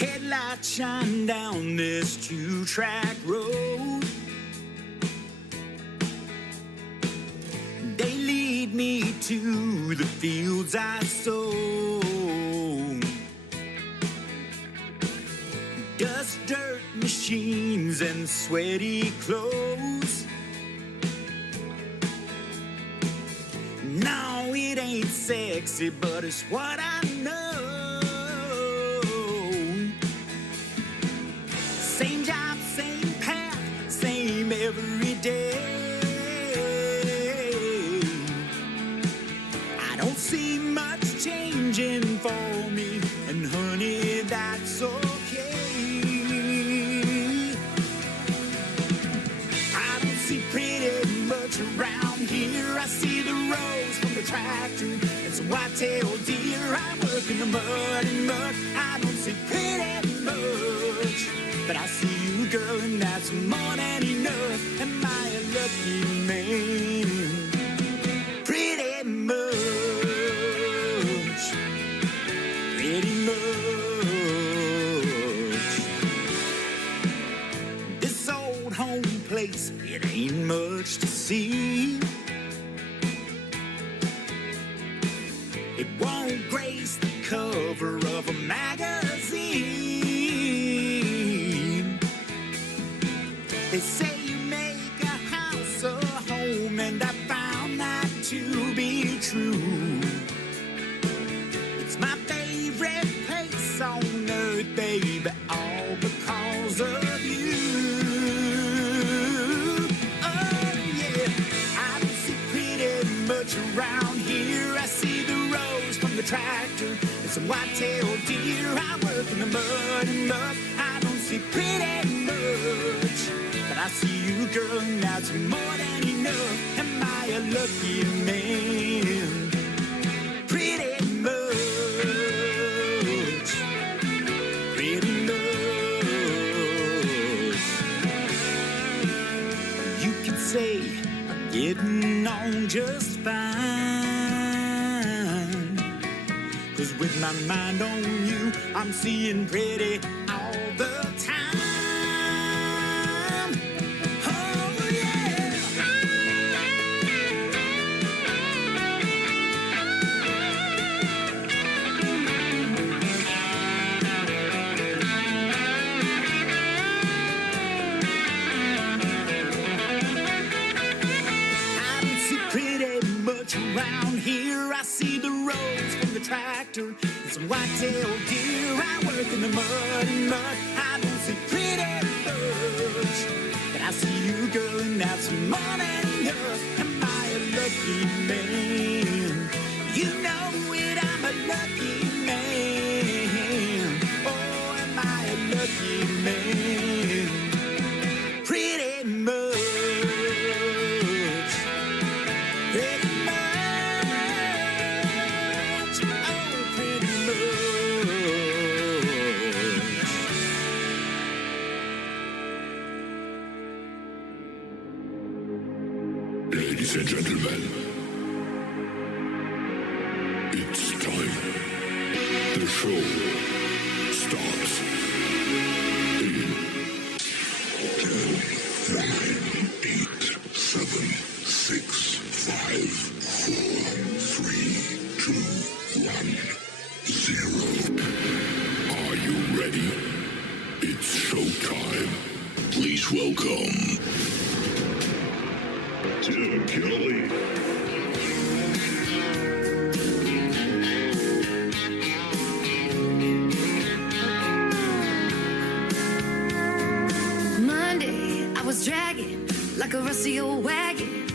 Headlights shine down this two-track road. They lead me to the fields I sowed. Dust, dirt machines and sweaty clothes. No, it ain't sexy, but it's what I know. Same job, same path, same every day. I don't see much changing for me, and honey, that's okay. I don't see pretty much around here. I see the rose from the tractor and some white-tailed deer. I work in the mud and muck. I don't see pretty much, but I see you, girl, and that's more than enough. Am I a lucky man? Pretty much, pretty much. This old home place, it ain't much to see. It won't grace the cover of a magazine. They say you make a house a home, and I found that to be true. It's my favorite place on earth, baby, all because of you. Oh yeah, I don't see pretty much around here. I see the rose from the tractor and some white-tailed deer. I work in the mud and muck. I don't see pretty much, but I see you, girl, and that's more than enough. Am I a lucky man? Pretty much, pretty much. You can say I'm getting on just fine, 'cause with my mind on you, I'm seeing pretty all the time. Around here, I see the rose from the tractor and some white-tailed deer. I work in the mud and mud. I don't see pretty much, but I see you, girl, and that's more than enough. Am I a lucky man? You know it, I'm a lucky man. Oh, am I a lucky man? Pretty much. Ladies and gentlemen, it's time. The show starts in 10, 9, 8, 7, 6, 5, 4, 3, 2, 1, 0. Are you ready? It's showtime. Please welcome Tim Kelly. Monday, I was dragging like a rusty old wagon.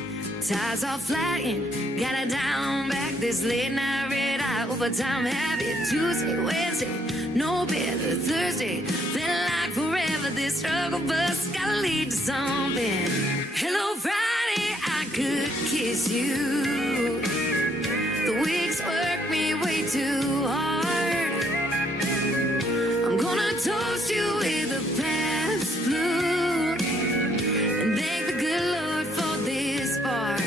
Tires all flattened, got it down back. This late night red eye overtime habit. Tuesday, Wednesday, no better. Thursday, felt like forever. This struggle bus gotta lead to something. Hello, Friday, I could kiss you. The weeks work me way too hard. I'm gonna toast you with a past blue and thank the good Lord for this bar.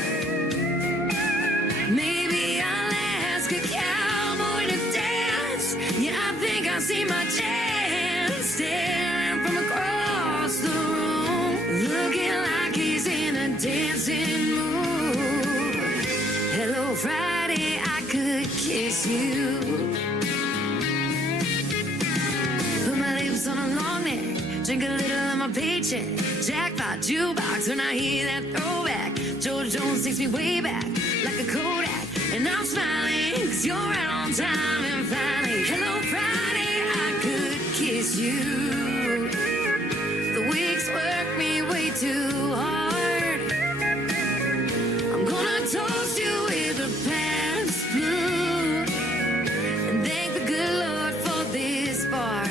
Maybe I'll ask a cowboy to dance. Yeah, I think I see my chance. staring from across the room, looking like he's in a dancing mood. Hello, Friday, I could kiss you. Put my lips on a long neck, drink a little of my paycheck. Jackpot, jukebox, when I hear that throwback. George Jones takes me way back, like a Kodak. And I'm smiling, cause you're right on time. And finally, hello Friday, I could kiss you. The weeks work me way too hard. I'm gonna toast you with a past blue and thank the good Lord for this bar.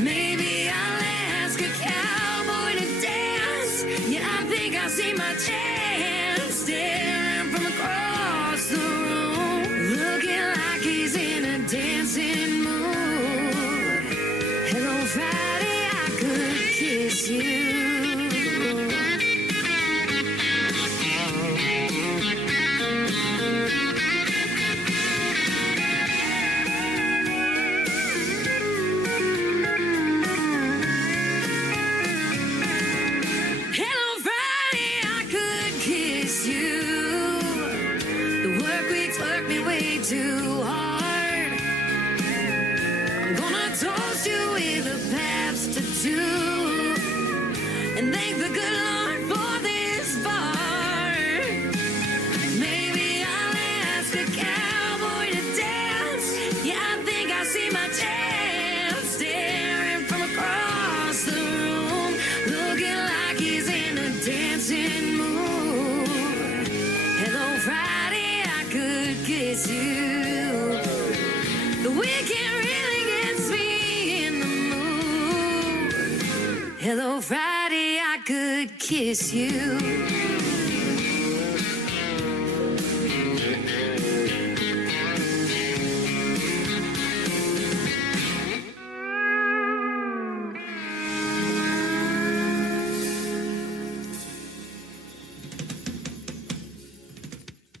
Maybe I'll ask a cowboy to dance. Yeah, I think I see my chance. Staring from across the room, looking like he's in a dancing mood. Hello, Friday, I could kiss you. Too hard. I'm gonna toast you with a Pabst tattoo and thank the good Lord for this bar. Maybe I'll ask a cowboy to dance. Yeah, I think I see my chance. Staring from across the room, looking like he's in a dancing mood. Hello, Friday, I could kiss you. The weekend really gets me in the mood. Hello, Friday, I could kiss you.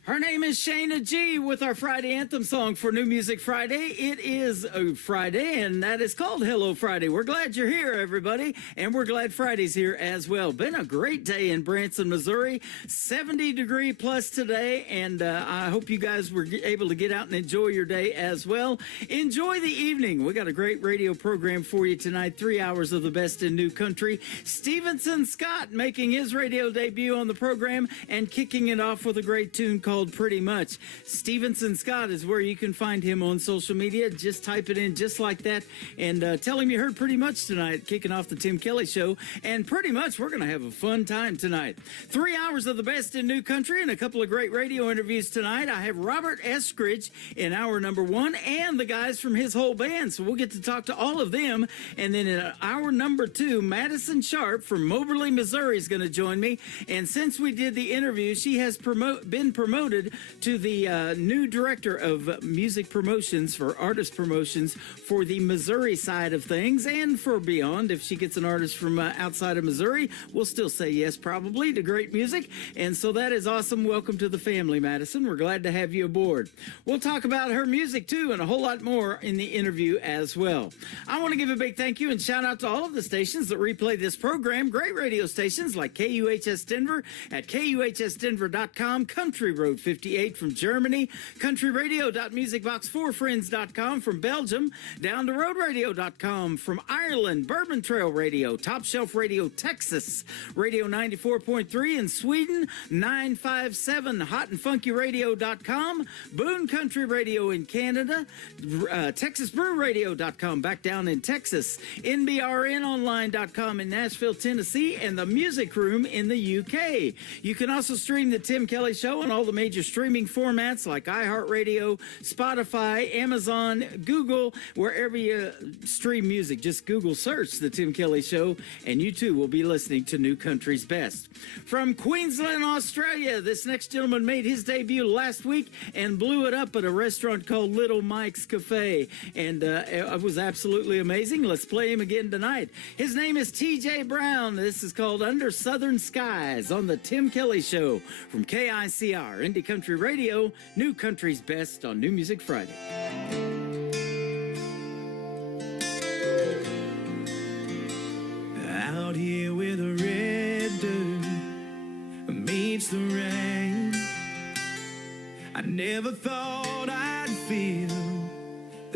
Her name is Shayna G with our Friday anthem song for New Music Friday. It is a Friday, and that is called Hello Friday. We're glad you're here, everybody, and we're glad Friday's here as well. Been a great day in Branson, Missouri. 70-degree plus today, and I hope you guys were able to get out and enjoy your day as well. Enjoy the evening. We got a great radio program for you tonight. 3 hours of the best in new country. Stevenson Scott making his radio debut on the program and kicking it off with a great tune called Pretty Much. Stevenson Scott is where you can find him on social media. Just type it in just like that and tell him you heard Pretty Much tonight, kicking off the Tim Kelly Show. And pretty much we're going to have a fun time tonight. 3 hours of the best in new country and a couple of great radio interviews tonight. I have Robert Eskridge in hour number 1 and the guys from his whole band. So we'll get to talk to all of them. And then in hour number 2, Madison Sharp from Moberly, Missouri is going to join me. And since we did the interview, she has been promoted to the new director of music promotions for artist promotions for the Missouri side of things and for beyond. If she gets an artist from outside of Missouri, we'll still say yes, probably, to great music. And so that is awesome. Welcome to the family, Madison. We're glad to have you aboard. We'll talk about her music, too, and a whole lot more in the interview as well. I want to give a big thank you and shout out to all of the stations that replay this program. Great radio stations like KUHS Denver at KUHSdenver.com, Country Road 58 from Germany, countryradio.musicbox4friends.com from Belgium, down to roadradio.com from Ireland, Bourbon Trail Radio, Top Shelf Radio Texas, Radio 94.3 in Sweden, 957 hotandfunkyradio.com, Boone Country Radio in Canada, TexasBrewRadio.com back down in Texas, NBRNonline.com in Nashville, Tennessee, and the Music Room in the UK. You can also stream the Tim Kelly Show on all the major streaming formats like iHeartRadio, Spotify, Amazon, Google, wherever you stream music. Just Google search The Tim Kelly Show, and you too will be listening to New Country's Best. From Queensland, Australia, this next gentleman made his debut last week and blew it up at a restaurant called Little Mike's Cafe, and it was absolutely amazing. Let's play him again tonight. His name is TJ Brown. This is called Under Southern Skies on The Tim Kelly Show from KICR, Indie Country Radio, New Country's Best on New Music Friday.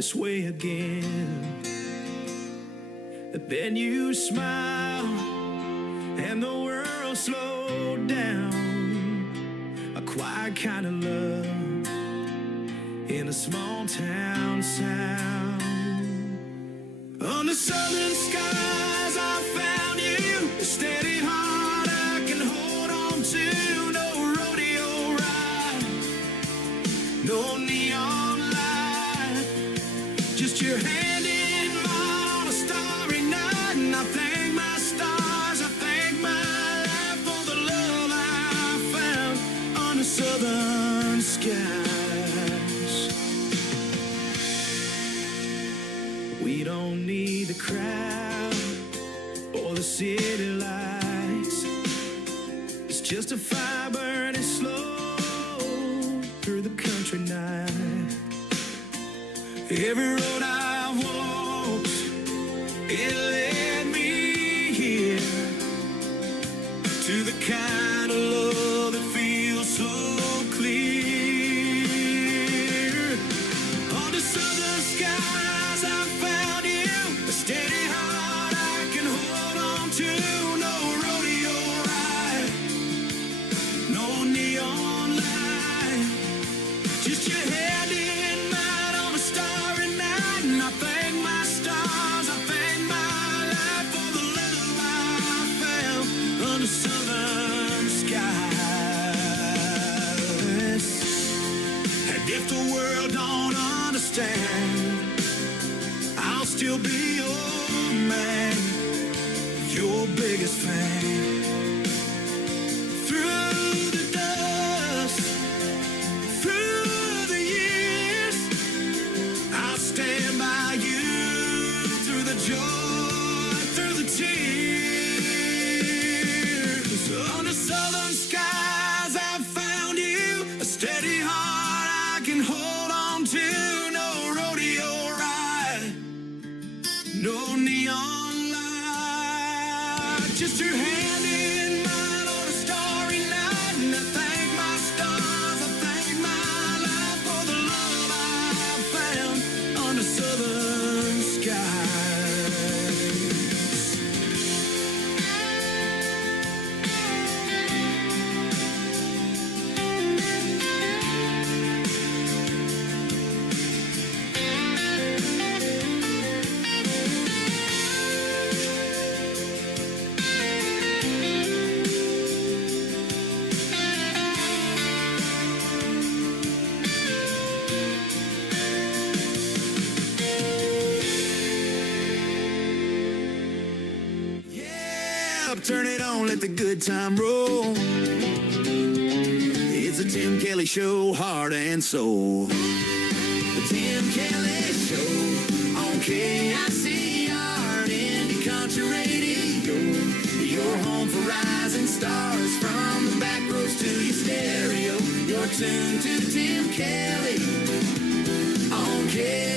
this way again. Then you smile and the world slowed down. A quiet kind of love in a small town sound. Under southern skies I found you, a steady heart I can hold on to. No rodeo ride, no neon light, just your hand in mine on a starry night. And I thank my stars, I thank my life for the love I found under southern skies. We don't need the crowd or the city lights. It's just a fire burning slow through the country night. Every road I've walked, it led me here to the kind of love that feels so clear. Under southern skies I found you, a steady heart I can hold on to. No rodeo ride, no neon light, just your hand in mine on a starry night. And I thank my stars, I thank my life for the love I found under southern skies. And if the world don't understand, I'll still be your man, your biggest fan. Through the dust, through the years, I'll stand by you. Through the joy, through the tears. Under southern skies I found you, a steady heart I can hold on to. No rodeo ride, no neon light, just your hand in mine on a starry night. And I thank my stars, I thank my life for the love I found under southern skies. Yeah, turn it on, let the good time roll. It's a Tim Kelly Show, heart and soul. The Tim Kelly Show on KICR, Indie Country Radio. Your home for rising stars, from the back roads to your stereo. You're tuned to Tim Kelly on KICR.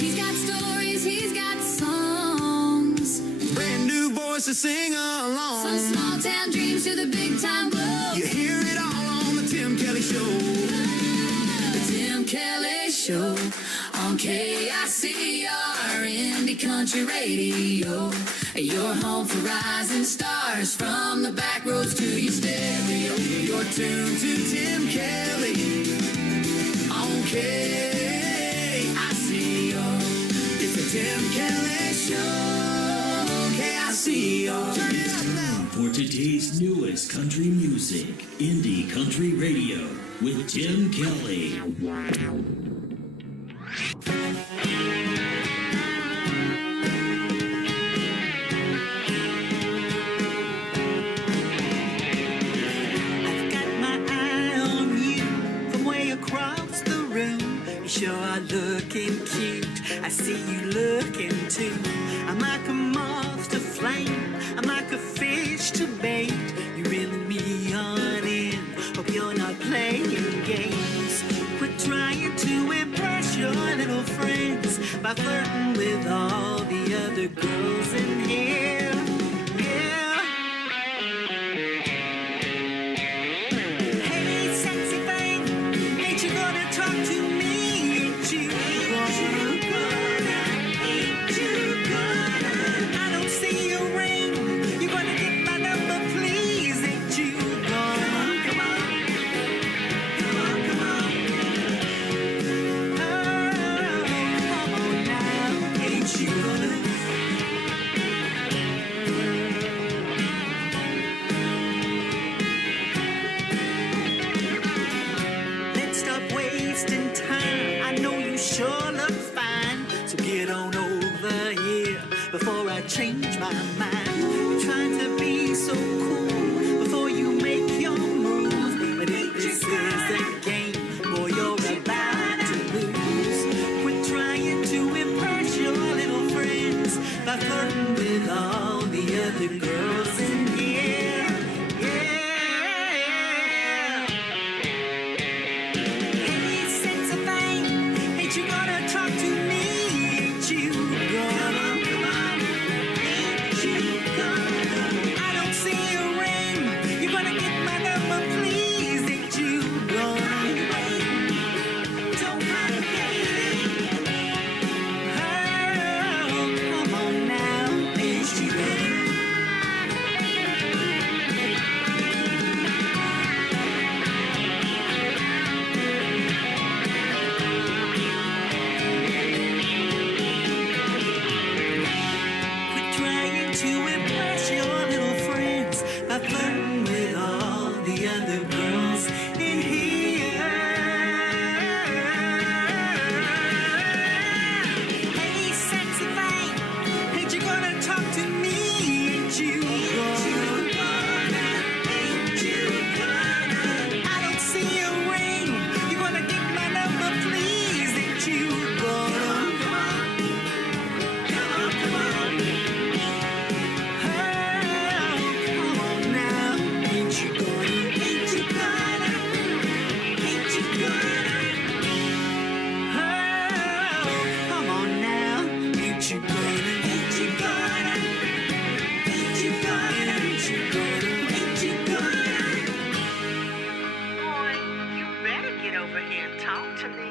He's got stories, he's got songs. Brand new voice to sing From along. small town dreams to the big time blues. You hear it all on the Tim Kelly Show. The Tim Kelly Show on KICR, Indie Country Radio. Your home for rising stars, from the back roads to your stereo. You're tuned to Tim Kelly on KICR. It's the Tim Kelly Show, KICR. Turn it up now. For today's newest country music, Indie Country Radio with Tim Kelly. I've got my eye on you from way across the room. You sure are looking cute. I see you looking too. I'm like a moth to flame. I'm like a fish to bait. You reel me on in. Hope you're not playing games. Quit trying to impress your little friends by flirting with all the other girls in here. Yeah. Hey, sexy thing. Hey, with all the other girls in here. Yeah. Hey, sense of fame, ain't you gonna talk to me? Ain't you gonna? Come on, ain't you gonna? I don't see a ring. You gonna get my number, please? Ain't you gonna? Don't hesitate. Oh, come on now, ain't you gonna? Quit trying to impress your little friends by flirting with all the other girls in here. Hey, sexy thing, ain't you gonna talk to me? Ain't you gonna? Ain't you gonna? I don't see a ring. You gonna get my number, please? Ain't you gonna? Come on, come on. Oh, come on now. Ain't you gonna? Ain't you gonna? Ain't you gonna? Oh, come on now. Ain't you gonna? Ain't you gonna? Ain't you gonna? Ain't you gonna? Ain't you gonna? Boy, you better get over here and talk to me.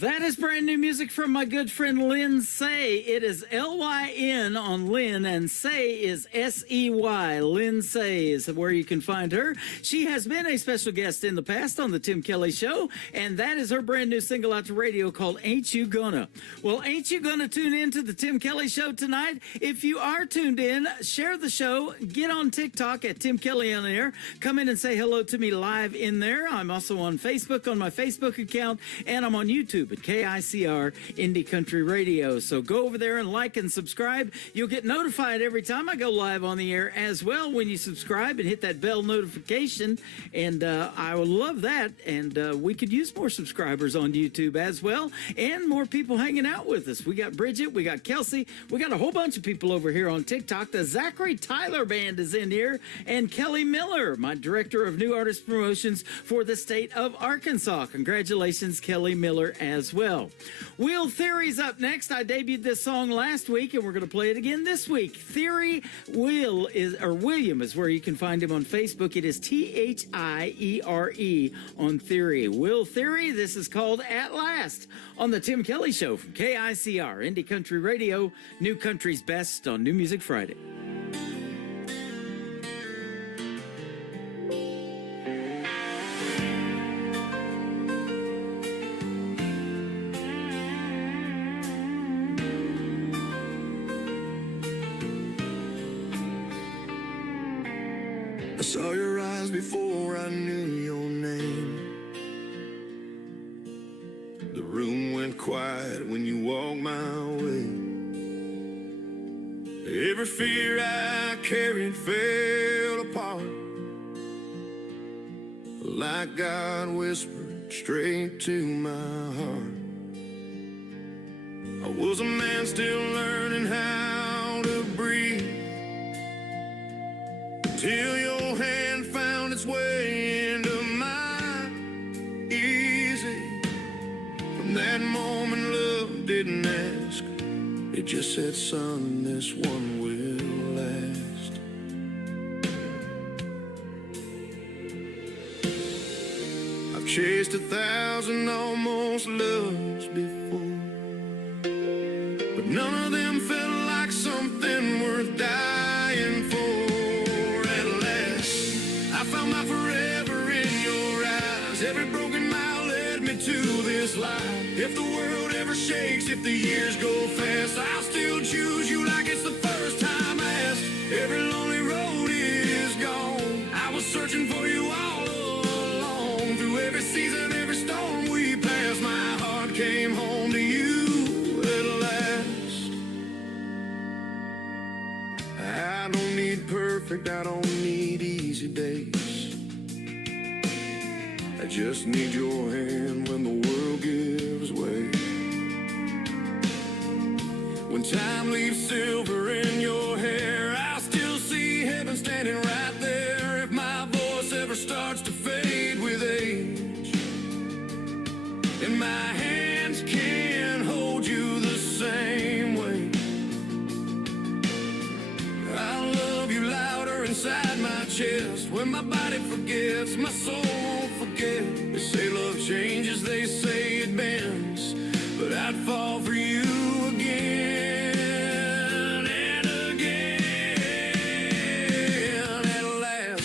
That is brand new music from my good friend Lynn Say. It is Lyn on Lynn, and Say is Sey. Lynn Say is where you can find her. She has been a special guest in the past on the Tim Kelly Show, and that is her brand new single out to radio called Ain't You Gonna. Well, ain't you gonna tune in to the Tim Kelly Show tonight? If you are tuned in, share the show. Get on TikTok at Tim Kelly on Air. Come in and say hello to me live in there. I'm also on Facebook on my Facebook account, and I'm on YouTube at KICR Indie Country Radio. So go over there and like and subscribe. You'll get notified every time I go live on the air as well when you subscribe and hit that bell notification. And I would love that. And we could use more subscribers on YouTube as well, and more people hanging out with us. We got Bridget, we got Kelsey, we got a whole bunch of people over here on TikTok. The Zachary Tyler Band is in here, and Kelly Miller, my director of new artist promotions for the state of Arkansas. Congratulations, Kelly Miller, as well. Wheel Theory's up next. I debuted this song last week, and we're going to play it again this week. Theory William is where you can find him on Facebook. It is THIERE on Theory. Will Theory, this is called At Last on the Tim Kelly Show from KICR Indie Country Radio, New Country's Best on New Music Friday. I saw your eyes before I knew your name. The room went quiet when you walked my way. Every fear I carried fell apart, like God whispered straight to my heart. I was a man still learning how to breathe, till your hand found its way into mine. Easy. From that moment, love didn't ask. It just said, son, this one will last. I've chased 1,000 almost loves before, but none of them felt like something worth dying for. I found my forever in your eyes. Every broken mile led me to this life. If the world ever shakes, if the years go fast, I'll still choose you like it's the first time asked. Every lonely road is gone. I was searching for you all along. Through every season, every storm we passed, my heart came home to you at last. I don't need perfect, I don't need easy days. I just need your hand when the world gives way. When time leaves silver in your hair, I'll still see heaven standing right there. If my voice ever starts to fade with age, and my hands can't hold you the same way, I'll love you louder inside my chest. When my body forgets, my soul won't forget. They say love changes, they say it bends, but I'd fall for you again and again. At last,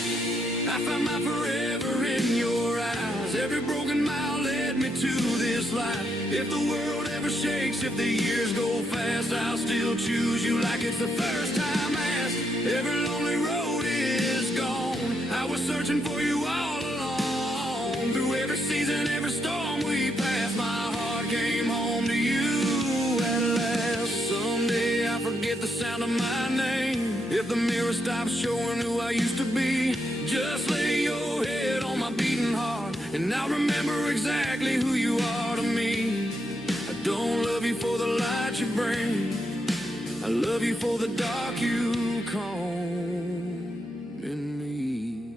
I found my forever in your eyes. Every broken mile led me to this life. If the world ever shakes, if the years go fast, I'll still choose you like it's the first time asked. Every lonely road is gone. I was searching for you all along. Through every season, every storm we passed, my heart came home to you at last. Someday I forget the sound of my name. If the mirror stops showing who I used to be, just lay your head on my beating heart, and I'll remember exactly who you are to me. I don't love you for the light you bring, I love you for the dark you calm in me.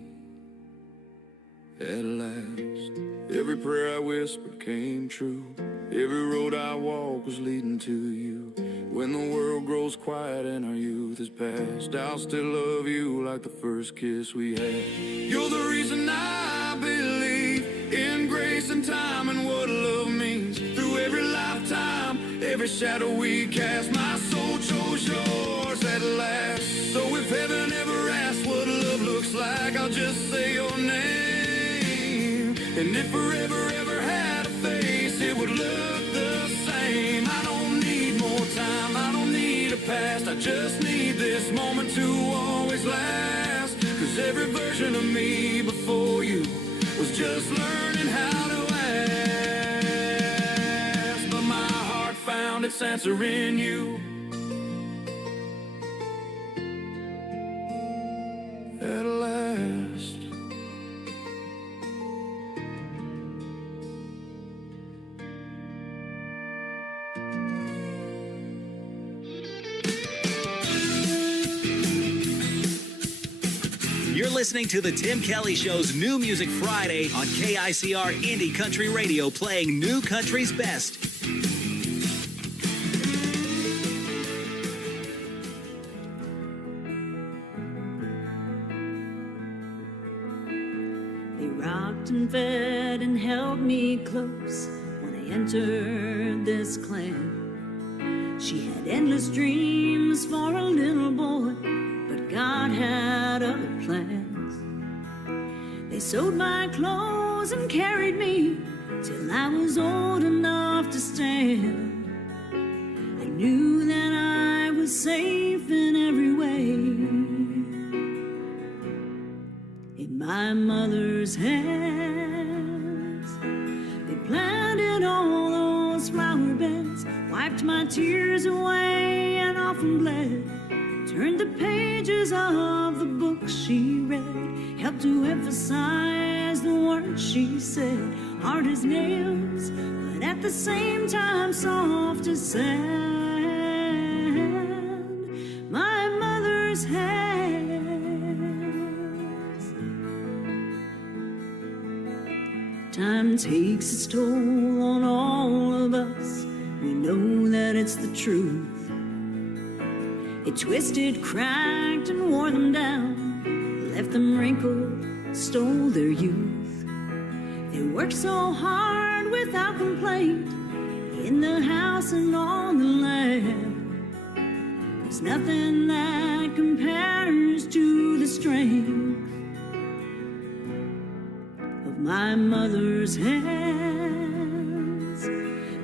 At last, every prayer I whispered came true. Every road I walk was leading to you. When the world grows quiet and our youth is past, I'll still love you like the first kiss we had. You're the reason I believe in grace and time and what love means. Through every lifetime, every shadow we cast, my soul chose yours at last. So if heaven ever asks what love looks like, I'll just say your name. And if forever ever had a face, it would look the same. I don't need more time, I don't need a past, I just need this moment to always last. Cause every version of me before you was just learning how to ask. But my heart found its answer in you. At last. You're listening to the Tim Kelly Show's New Music Friday on KICR Indie Country Radio, playing new country's best. They rocked and fed and held me close when I entered this clan. She had endless dreams for a little boy, but God had other plans. They sewed my clothes and carried me till I was old enough to stand. I knew that I was safe in every way, in my mother's hands. They planted all those flower beds, wiped my tears away and often bled, turned the pages of the book she read, helped to emphasize the words she said. Hard as nails, but at the same time soft as sand. My mother's hands. Time takes its toll on all of us. We know that it's the truth. It twisted, cracked, and wore them down, left them wrinkled, stole their youth. They worked so hard without complaint, in the house and on the land. There's nothing that compares to the strength of my mother's hands.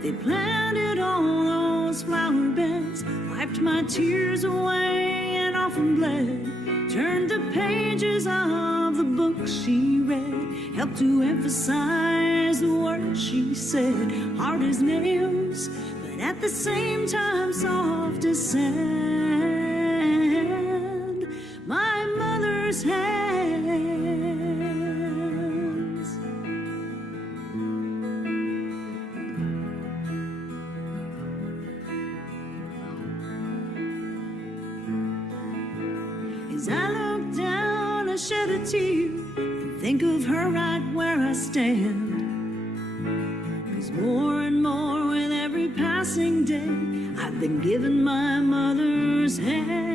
They planted all those flower beds, wiped my tears away and often bled, turned the pages of the book she read, helped to emphasize the words she said. Hard as nails, but at the same time soft as sand. My mother's hands. shed a tear and think of her right where I stand. 'Cause more and more with every passing day, I've been given my mother's hands.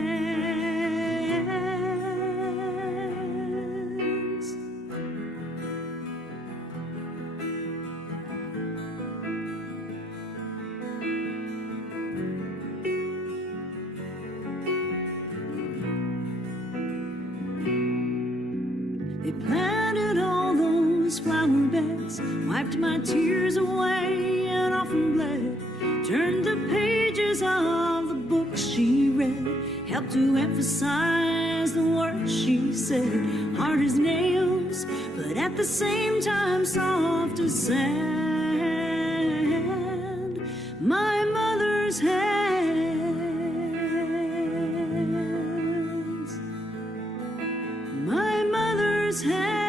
They planted all those flower beds, wiped my tears away and often bled, turned the pages of the book she read, helped to emphasize the words she said, hard as nails, but at the same time soft as sand. My mother's hands, my mother's hands.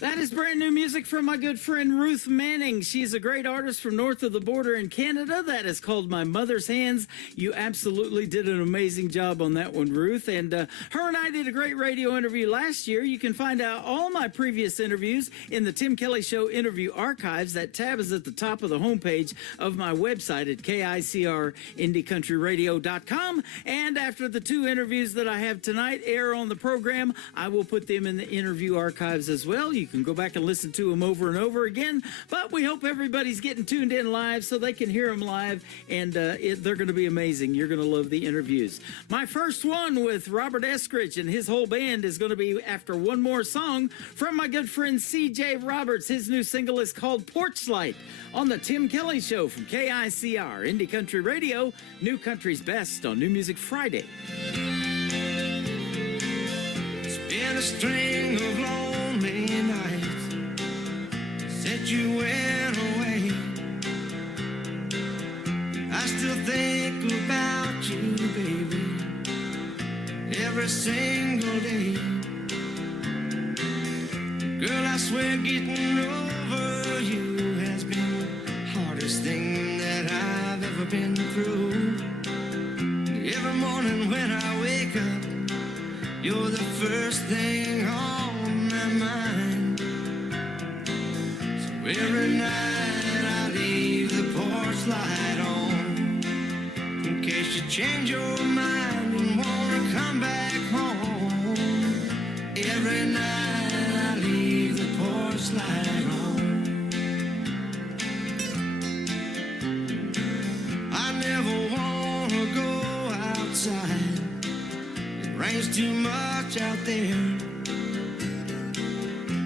That is brand new music from my good friend Ruth Manning. She's a great artist from north of the border in Canada. That is called My Mother's Hands. You absolutely did an amazing job on that one, Ruth. And her and I did a great radio interview last year. You can find out all my previous interviews in the Tim Kelly Show interview archives. That tab is at the top of the homepage of my website at KICRIndieCountryRadio.com. And after the two interviews that I have tonight air on the program, I will put them in the interview archives as well. You can go back and listen to them over and over again, but we hope everybody's getting tuned in live so they can hear them live, and they're going to be amazing. You're going to love the interviews. My first one with Robert Eskridge and his whole band is going to be after one more song from my good friend C.J. Roberts. His new single is called Porch Light on the Tim Kelly Show from KICR, Indie Country Radio, New Country's Best on New Music Friday. It's been a string of lonely nights since you went away. I still think about you, baby, every single day. Girl, I swear getting over you has been the hardest thing that I've ever been through. Every morning when I wake up, you're the first thing on my mind. So every night I leave the porch light on, in case you change your mind and wanna come back home. Every night I leave the porch light on. I never wanna go outside, it rains too much out there.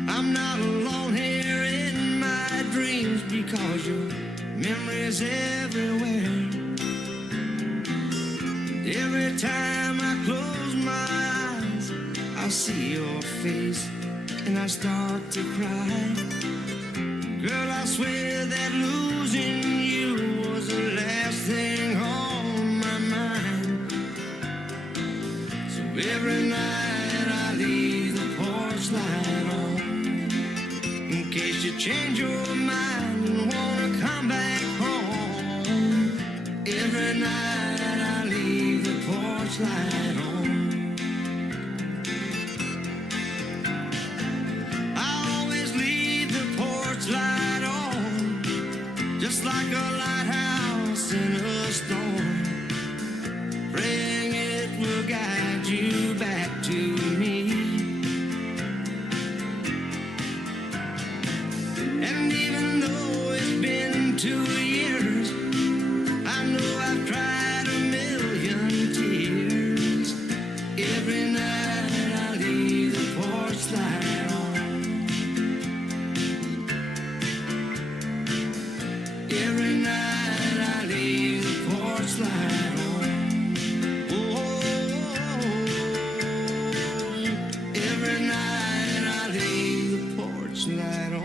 I'm not alone here in my dreams because your memory's everywhere. Every time I close my eyes, I see your face and I start to cry. Girl, I swear that losing you was the last thing on my mind. So every night I leave the porch light on, in case you change your mind and wanna come back home. Every night I leave the porch light on. I always leave the porch light on, just like a lighthouse in a storm, praying it will guide you back to me. And even though it's been 2 years, I know I've cried a million tears. Every night I leave the porch light on. Every night I leave the porch light on. Oh, every night I leave the porch light on.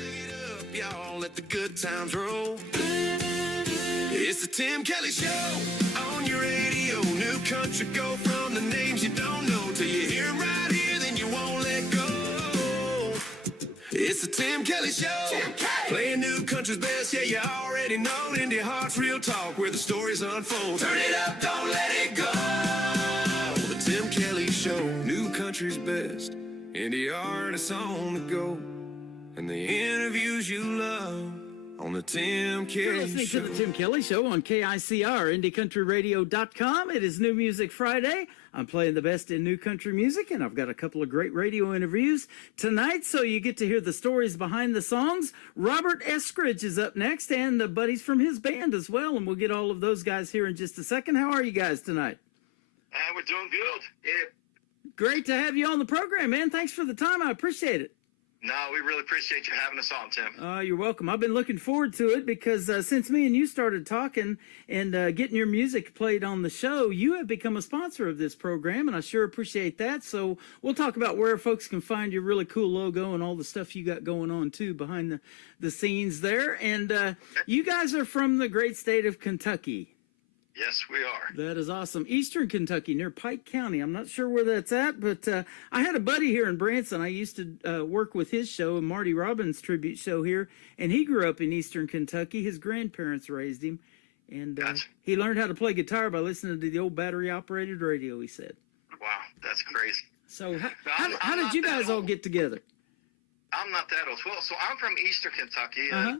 Bring it up, y'all, let the good times roll. It's the Tim Kelly Show on your radio. New country, go from the names you don't know till you hear 'em right here, then you won't let go. It's the Tim Kelly Show. Playing new country's best, yeah, you already know. Indie Heart's real talk where the stories unfold. Turn it up, don't let it go. The Tim Kelly Show, new country's best. Indie artists on the go. And the interviews you love on the Tim You're Kelly listening Show. to the Tim Kelly Show on KICR, IndieCountryRadio.com. It is New Music Friday. I'm playing the best in new country music, and I've got a couple of great radio interviews tonight, so you get to hear the stories behind the songs. Robert Eskridge is up next, and the buddies from his band as well, and we'll get all of those guys here in just a second. How are you guys tonight? We're doing good. Yeah. Great to have you on the program, man. Thanks for the time. I appreciate it. No, we really appreciate you having us on, Tim. You're welcome. I've been looking forward to it because since me and you started talking and getting your music played on the show, you have become a sponsor of this program, and I sure appreciate that. So we'll talk about where folks can find your really cool logo and all the stuff you got going on, too, behind the scenes there. And you guys are from the great state of Kentucky. Yes, we are. That is awesome. Eastern Kentucky, near Pike County. I'm not sure where that's at, but I had a buddy here in Branson. I used to work with his show, a Marty Robbins tribute show here, and he grew up in Eastern Kentucky. His grandparents raised him, and Gotcha. he learned how to play guitar by listening to the old battery-operated radio, he said. Wow, that's crazy. So how I'm did not you that guys all old. get together? I'm not that old. Well, so I'm from Eastern Kentucky. Uh-huh.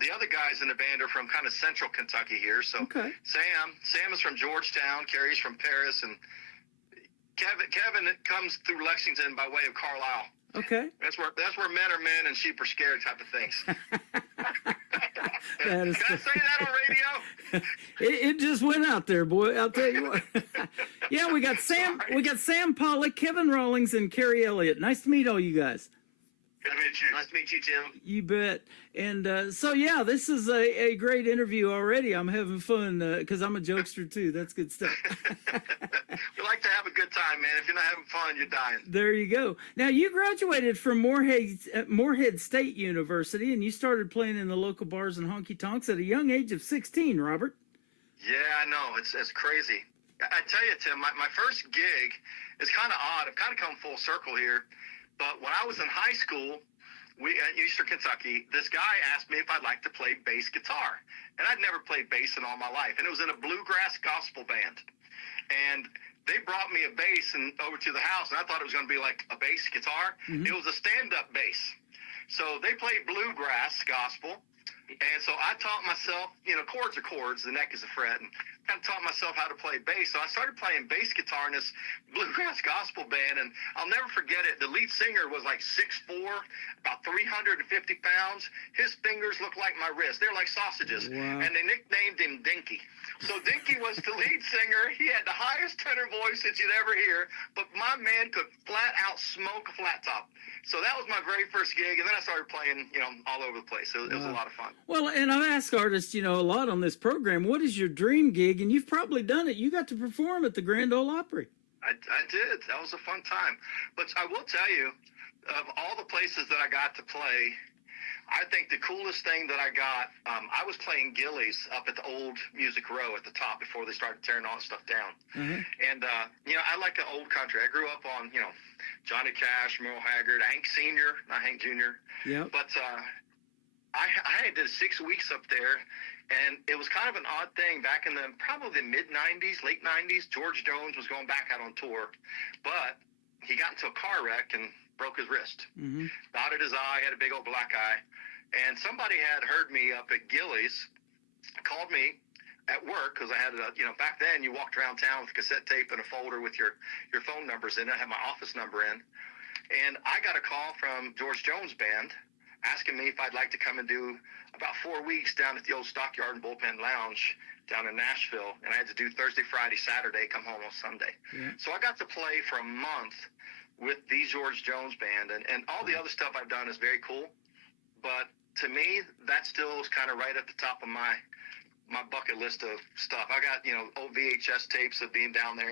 The other guys in the band are from kind of central Kentucky here. So Okay. Sam is from Georgetown. Carrie's from Paris, and Kevin comes through Lexington by way of Carlisle. Okay. That's where men are men and sheep are scared type of things. That is Can I say that on radio? it just went out there, boy. I'll tell you what. Yeah, we got Sam Pollock, Kevin Rawlings, and Carrie Elliott. Nice to meet all you guys. Good to meet you. Nice to meet you, Tim. You bet. And so, yeah, this is a great interview already. I'm having fun because I'm a jokester, too. That's good stuff. We like to have a good time, man. If you're not having fun, you're dying. There you go. Now, you graduated from Moorhead State University, and you started playing in the local bars and honky-tonks at a young age of 16, Robert. Yeah, I know. It's crazy. I tell you, Tim, my first gig is kind of odd. I've kind of come full circle here. But when I was in high school, at Eastern Kentucky, this guy asked me if I'd like to play bass guitar. And I'd never played bass in all my life. And it was in a bluegrass gospel band. And they brought me a bass over to the house, and I thought it was going to be like a bass guitar. Mm-hmm. It was a stand-up bass. So they played bluegrass gospel. And so I taught myself, chords are chords, the neck is a fret, and kind of taught myself how to play bass. So I started playing bass guitar in this bluegrass gospel band, and I'll never forget it. The lead singer was like 6'4", about 350 pounds. His fingers looked like my wrist. They're like sausages. Wow. And they nicknamed him Dinky. So Dinky was the lead singer. He had the highest tenor voice that you'd ever hear, but my man could flat out smoke a flat top. So that was my very first gig, and then I started playing, all over the place. It was a lot of fun. Well, and I've asked artists, a lot on this program, what is your dream gig? And you've probably done it. You got to perform at the Grand Ole Opry. I did. That was a fun time. But I will tell you, of all the places that I got to play, I think the coolest thing that I got, I was playing Gillies up at the old Music Row at the top before they started tearing all that stuff down. Mm-hmm. And, I like the old country. I grew up on, Johnny Cash, Merle Haggard, Hank Sr., not Hank Jr. Yeah. But I did 6 weeks up there, and it was kind of an odd thing. Back in probably the mid-'90s, late '90s, George Jones was going back out on tour, but he got into a car wreck and broke his wrist. Mm-hmm. Dotted his eye, had a big old black eye. And somebody had heard me up at Gillies, called me at work, because I had back then you walked around town with a cassette tape and a folder with your phone numbers in it. I had my office number in. And I got a call from George Jones Band asking me if I'd like to come and do about 4 weeks down at the old Stockyard and Bullpen Lounge down in Nashville. And I had to do Thursday, Friday, Saturday, come home on Sunday. Yeah. So I got to play for a month with the George Jones Band. And all the other stuff I've done is very cool. But to me, that still is kind of right at the top of my my bucket list of stuff. I got, old VHS tapes of being down there.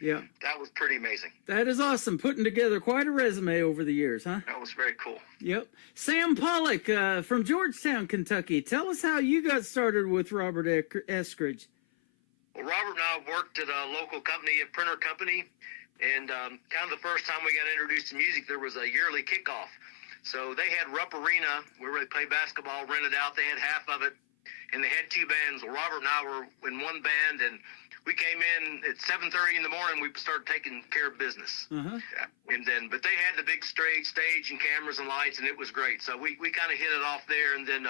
Yeah. That was pretty amazing. That is awesome. Putting together quite a resume over the years, huh? That was very cool. Yep. Sam Pollock from Georgetown, Kentucky. Tell us how you got started with Robert Eskridge. Well, Robert and I worked at a local company, a printer company, and kind of the first time we got introduced to music, there was a yearly kickoff. So they had Rupp Arena, where they played basketball, rented out. They had half of it, and they had two bands. Well, Robert and I were in one band, and we came in at 7:30 in the morning. We started taking care of business. Uh-huh. And then, but they had the big straight stage and cameras and lights, and it was great. So we kind of hit it off there, and then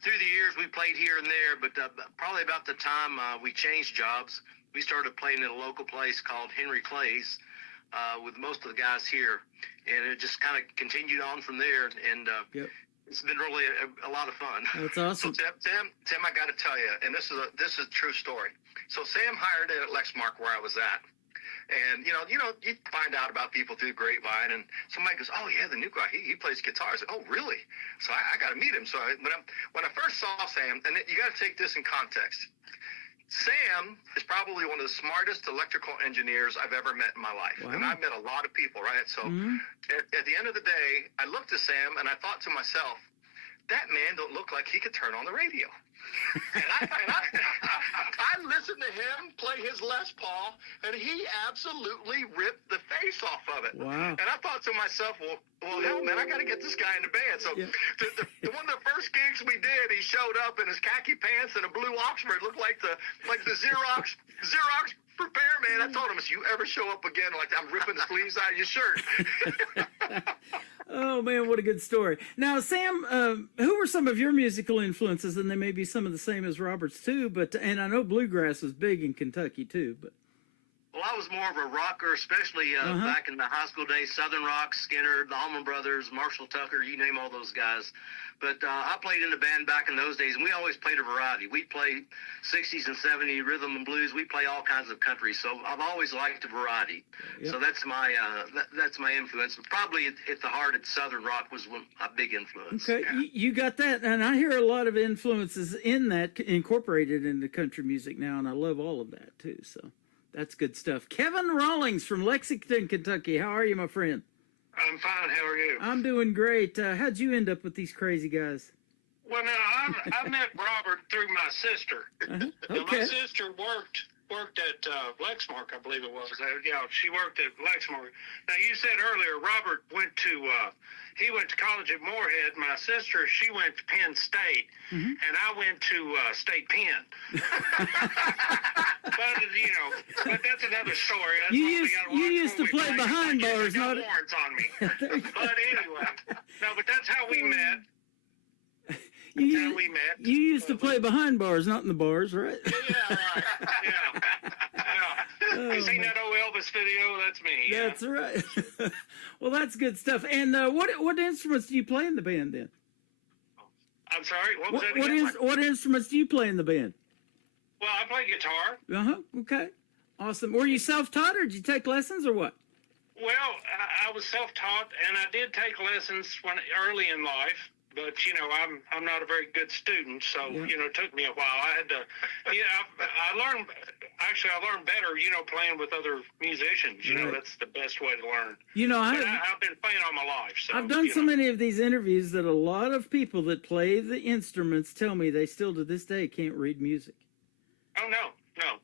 through the years, we played here and there, but probably about the time we changed jobs, we started playing at a local place called Henry Clay's with most of the guys here, and it just kind of continued on from there, and it's been really a lot of fun. That's awesome. So Tim, I got to tell you, and this is a true story. So Sam hired it at Lexmark where I was at. And, you find out about people through the grapevine, and somebody goes, oh, yeah, the new guy, he plays guitar. I said, oh, really? So I got to meet him. So when I first saw Sam, and you got to take this in context, Sam is probably one of the smartest electrical engineers I've ever met in my life. Wow. And I've met a lot of people, right? So at the end of the day, I looked at Sam, and I thought to myself, that man don't look like he could turn on the radio. And I listened to him play his Les Paul, and he absolutely ripped the face off of it. Wow. And I thought to myself, well, hell, man, I got to get this guy in the band. So one of the first gigs we did, he showed up in his khaki pants and a blue Oxford. It looked like the Xerox repairman. I told him, if you ever show up again, like I'm ripping the sleeves out of your shirt. Oh, man, what a good story. Now, Sam, who were some of your musical influences? And they may be some of the same as Robert's, too. And I know bluegrass was big in Kentucky, too. But Well, I was more of a rocker, especially back in the high school days. Southern Rock, Skinner, the Allman Brothers, Marshall Tucker, you name all those guys. But I played in the band back in those days, and we always played a variety. We played 60s and 70s rhythm and blues. We play all kinds of country. So I've always liked a variety. Yep. So that's my influence. Probably at the heart, at Southern Rock was a big influence. Okay, yeah. You got that, and I hear a lot of influences in that incorporated into country music now, and I love all of that too. So that's good stuff. Kevin Rawlings from Lexington, Kentucky. How are you, my friend? I'm fine. How are you? I'm doing great. How'd you end up with these crazy guys? Well, now I met Robert through my sister. Okay. My sister worked at Lexmark, I believe it was. Yeah, she worked at Lexmark. Now you said earlier Robert went to college at Moorhead. My sister, she went to Penn State, and I went to State Penn. But that's another story. You used to play behind bars, not warrants on me. But anyway, but that's how we met. You used to play behind bars, not in the bars, right? Yeah, right. Yeah. You seen that old Elvis video? That's me. Yeah. That's right. Well, that's good stuff. And what instruments do you play in the band then? I'm sorry. What was that again? What instruments do you play in the band? Well, I play guitar. Okay. Awesome. Were you self-taught, or did you take lessons, or what? Well, I was self-taught, and I did take lessons early in life. But I'm not a very good student, so it took me a while. I had to, I learned better, playing with other musicians. That's the best way to learn. I've been playing all my life. So I've done so many of these interviews that a lot of people that play the instruments tell me they still to this day can't read music. Oh no,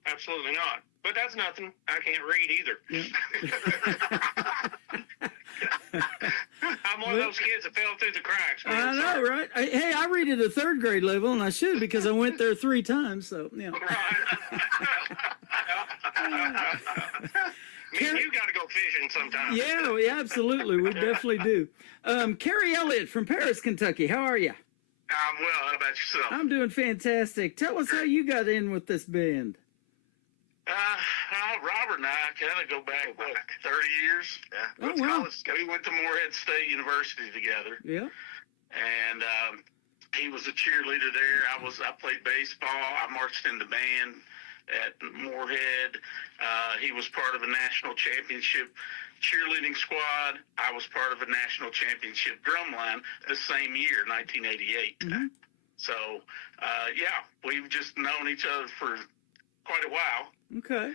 absolutely not. But that's nothing. I can't read either. I'm one of those kids that fell through the cracks. Man. I know, right? Hey, I read at a third grade level, and I should because I went there 3 times. So, Right. You got to go fishing sometime. Yeah, absolutely. We definitely do. Carrie Elliott from Paris, Kentucky. How are you? I'm well. How about yourself? I'm doing fantastic. Tell us how you got in with this band. Robert and I kind of go back, 30 years? Yeah. Oh, wow. We went to Moorhead State University together. Yeah. And he was a cheerleader there. I played baseball. I marched in the band at Moorhead. He was part of a national championship cheerleading squad. I was part of a national championship drum line the same year, 1988. So, yeah, we've just known each other for quite a while. Okay.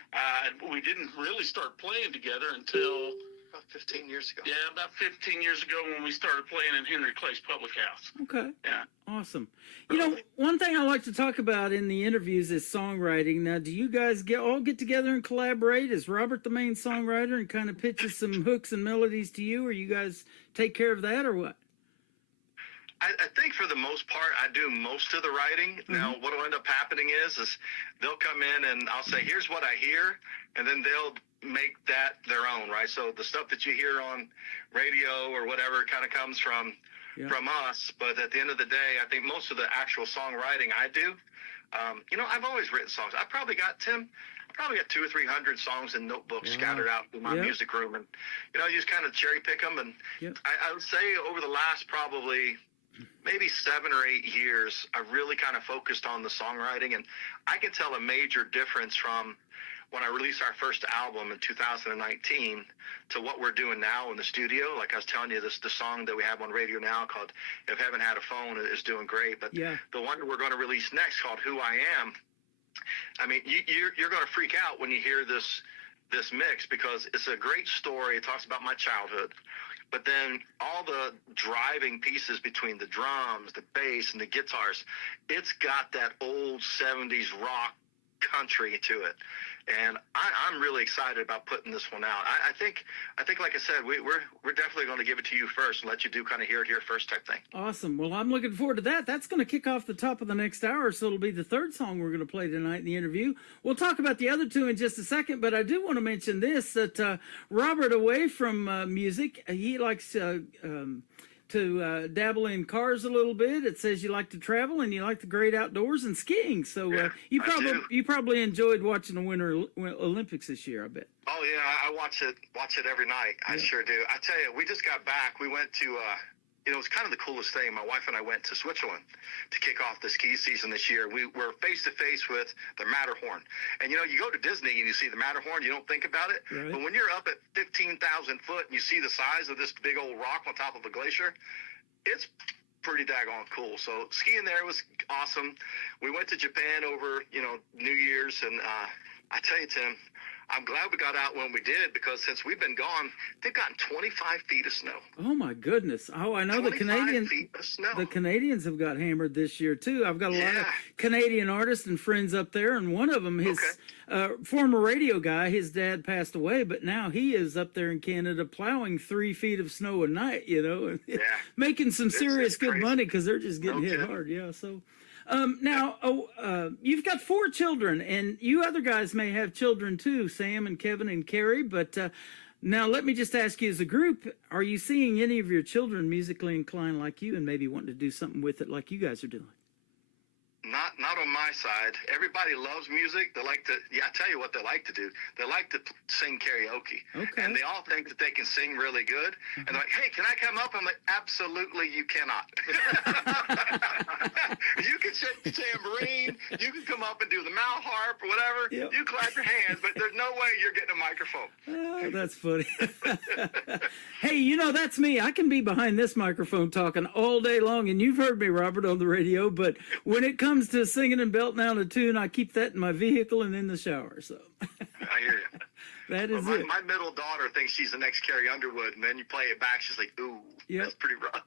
We didn't really start playing together until About 15 years ago. about 15 years ago when we started playing in Henry Clay's Public House. Okay. Yeah. Awesome. You know, one thing I like to talk about in the interviews is songwriting. Now, do you guys all get together and collaborate? Is Robert the main songwriter and kind of pitches some hooks and melodies to you, or you guys take care of that, or what? I think for the most part, I do most of the writing. Now, what will end up happening is they'll come in and I'll say, here's what I hear, and then they'll make that their own, right? So the stuff that you hear on radio or whatever kind of comes from us. But at the end of the day, I think most of the actual songwriting I do. I've always written songs. I probably got 200 or 300 songs in notebooks scattered out in my music room, and you just kind of cherry pick them. And I would say over the last probably maybe 7 or 8 years, I really kind of focused on the songwriting, and I can tell a major difference from when I released our first album in 2019 to what we're doing now in the studio. Like I was telling you, the song that we have on radio now called If Heaven Had a Phone is doing great, but the one we're going to release next called Who I Am, I mean, you're going to freak out when you hear this mix, because it's a great story. It talks about my childhood. But then all the driving pieces between the drums, the bass, and the guitars, it's got that old 70s rock country to it. And I'm really excited about putting this one out. I think, like I said, we're definitely going to give it to you first and let you do kind of hear it here first type thing. Awesome. Well, I'm looking forward to that. That's going to kick off the top of the next hour, so it'll be the third song we're going to play tonight in the interview. We'll talk about the other two in just a second, but I do want to mention this, that Robert, away from music, he likes to dabble in cars a little bit. It says you like to travel and you like the great outdoors and skiing. So you probably enjoyed watching the Winter Olympics this year, I bet. Oh yeah, I watch it every night. I sure do. I tell you, we just got back. We went to it was kind of the coolest thing. My wife and I went to Switzerland to kick off the ski season this year. We were face to face with the Matterhorn. And you go to Disney and you see the Matterhorn, you don't think about it. Right. But when you're up at 15,000 foot and you see the size of this big old rock on top of a glacier, it's pretty daggone cool. So skiing there was awesome. We went to Japan over, New Year's, and I tell you, Tim, I'm glad we got out when we did, because since we've been gone, they've gotten 25 feet of snow. Oh my goodness! Oh, I know the Canadians have got hammered this year too. I've got a lot of Canadian artists and friends up there, and one of them, his former radio guy, his dad passed away, but now he is up there in Canada plowing 3 feet of snow a night. Making some serious good money because they're just getting hit hard. Yeah, so. Now, you've got 4 children, and you other guys may have children too, Sam and Kevin and Carrie, but now let me just ask you, as a group, are you seeing any of your children musically inclined like you and maybe wanting to do something with it like you guys are doing? Not on my side. Everybody loves music. They like to, I tell you what they like to do. They like to sing karaoke. Okay. And they all think that they can sing really good. And they're like, hey, can I come up? I'm like, absolutely you cannot. You can sing tambourine. You can come up and do the mouth harp or whatever. Yep. You clap your hands, but there's no way you're getting a microphone. Oh, that's funny. Hey, that's me. I can be behind this microphone talking all day long, and you've heard me, Robert, on the radio, but when it comes to singing and belting out a tune, I keep that in my vehicle and in the shower. So I hear you. That is it. My middle daughter thinks she's the next Carrie Underwood, and then you play it back, she's like, ooh, that's pretty rough.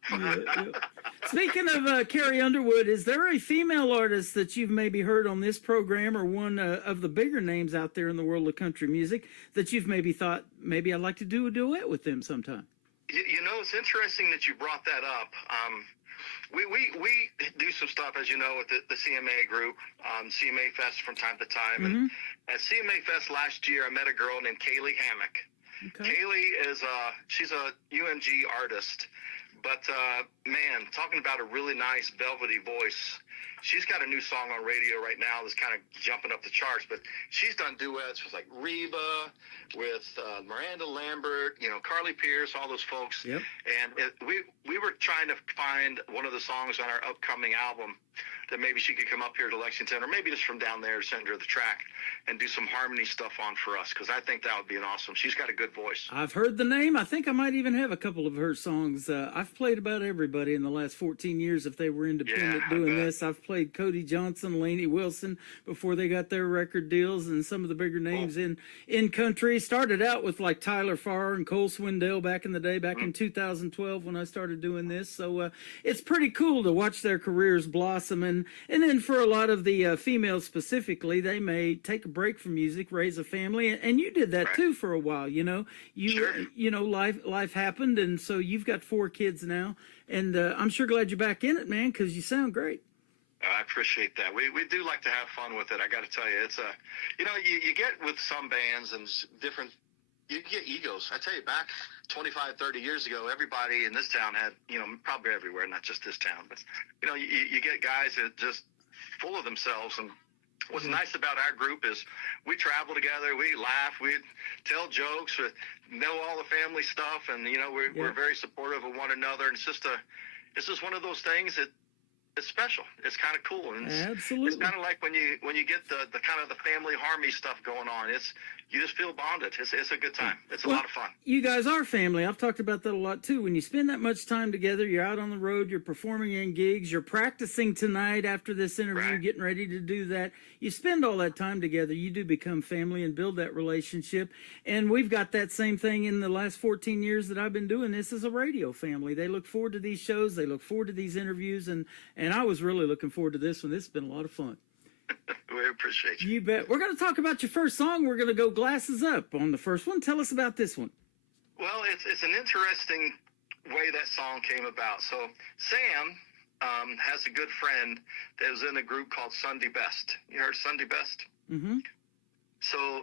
Speaking of Carrie Underwood, is there a female artist that you've maybe heard on this program, or one of the bigger names out there in the world of country music that you've maybe thought, maybe I'd like to do a duet with them sometime? It's interesting that you brought that up. We do some stuff, as you know, with the CMA group, CMA Fest from time to time. And at CMA Fest last year, I met a girl named Kaylee Hammock. Okay. Kaylee is she's a UMG artist, but man, talking about a really nice velvety voice. She's got a new song on radio right now that's kind of jumping up the charts, but she's done duets with like Reba, with Miranda Lambert, Carly Pierce, all those folks. Yep. And we were trying to find one of the songs on our upcoming album that maybe she could come up here to Lexington, or maybe just from down there, send her the track and do some harmony stuff on for us, because I think that would be an awesome. She's got a good voice. I've heard the name. I think I might even have a couple of her songs. I've played about everybody in the last 14 years if they were independent doing this. I've played Cody Johnson, Lainey Wilson before they got their record deals, and some of the bigger names in country. Started out with like Tyler Farr and Cole Swindell back in the day, back in 2012 when I started doing this. So it's pretty cool to watch their careers blossom. And then for a lot of the females specifically, they may take a break from music, raise a family, and you did that too for a while. You know, life happened, and so you've got 4 kids now, and I'm sure glad you're back in it, man, because you sound great. I appreciate that. We do like to have fun with it. I got to tell you, it's you get with some bands and different. You get egos. I tell you, back 25, 30 years ago, everybody in this town had, probably everywhere, not just this town, but, you get guys that just full of themselves. And what's nice about our group is we travel together, we laugh, we tell jokes, we know all the family stuff, and, we're very supportive of one another. And it's just one of those things that it's special. It's kind of cool. And it's kind of like when you get the kind of the family harmony stuff going on. You just feel bonded. It's a good time. It's a lot of fun. You guys are family. I've talked about that a lot too. When you spend that much time together, you're out on the road, you're performing in gigs, you're practicing tonight after this interview, getting ready to do that. You spend all that time together, you do become family and build that relationship. And we've got that same thing in the last 14 years that I've been doing this as a radio family. They look forward to these shows, they look forward to these interviews, and I was really looking forward to this one. This has been a lot of fun. We appreciate you. You bet. We're going to talk about your first song. We're going to go Glasses Up on the first one. Tell us about this one. Well, it's an interesting way that song came about. So Sam has a good friend that was in a group called Sunday Best. You heard Sunday Best? Mm-hmm. So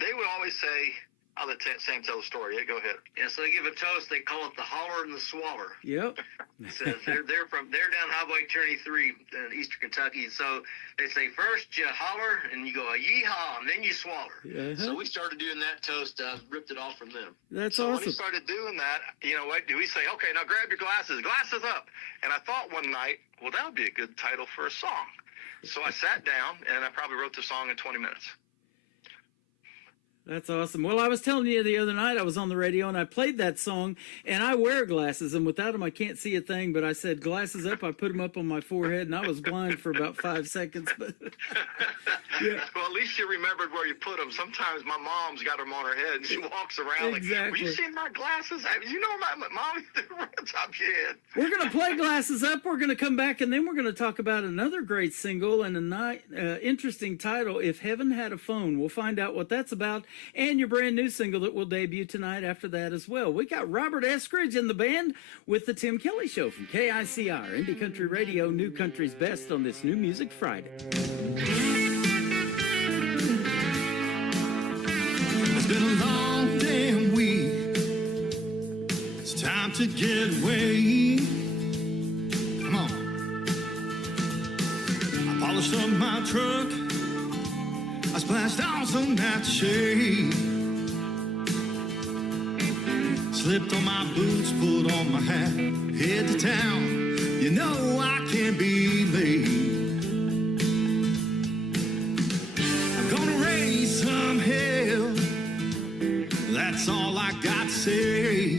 they would always say, I'll let Sam tell the story. Yeah, go ahead. Yeah, so they give a toast. They call it the holler and the swaller. Yep. It says they're down Highway 33 in Eastern Kentucky. So they say first you holler and you go a yeehaw and then you swaller. So we started doing that toast. Ripped it off from them. That's so awesome. When we started doing that, what do we say? Okay, now grab your glasses up. And I thought one night, well, that would be a good title for a song. So I sat down and I probably wrote the song in 20 minutes. That's awesome. Well, I was telling you the other night I was on the radio and I played that song, and I wear glasses, and without them I can't see a thing, but I said glasses up, I put them up on my forehead, and I was blind for about 5 seconds. But yeah. Well, at least you remembered where you put them. Sometimes my mom's got them on her head, and she walks around like, "Were you seeing my glasses? My mom, top your head." We're going to play Glasses Up. We're going to come back, and then we're going to talk about another great single and a interesting title, If Heaven Had a Phone. We'll find out what that's about, and your brand new single that will debut tonight after that as well. We got Robert Eskridge in the band with the Tim Kelly Show from KICR, Indie Country Radio, New Country's Best on this New Music Friday. It's been a long damn week. It's time to get away. Come on. I polished up my truck. I splashed on some aftershave. Slipped on my boots, put on my hat, head to town. You know I can't be late. I'm gonna raise some hell. That's all I got to say.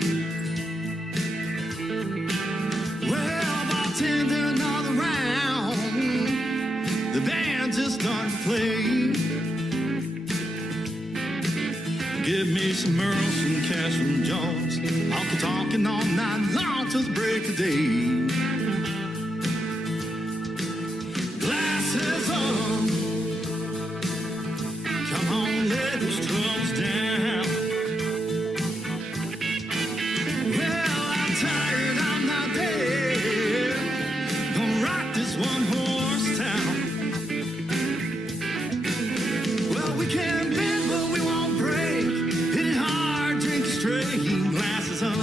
Well, bartender, another round. The band just started to play. Give me some Earl, some cash from Jones. I'll be talking all night long till the break of day. Glasses on. Come on, let those troubles down. Well, I'm tired, I'm not dead. Gonna rock this one horse town. Well, we can bend, but we won't break. Hit it hard, drink it straight, glasses up.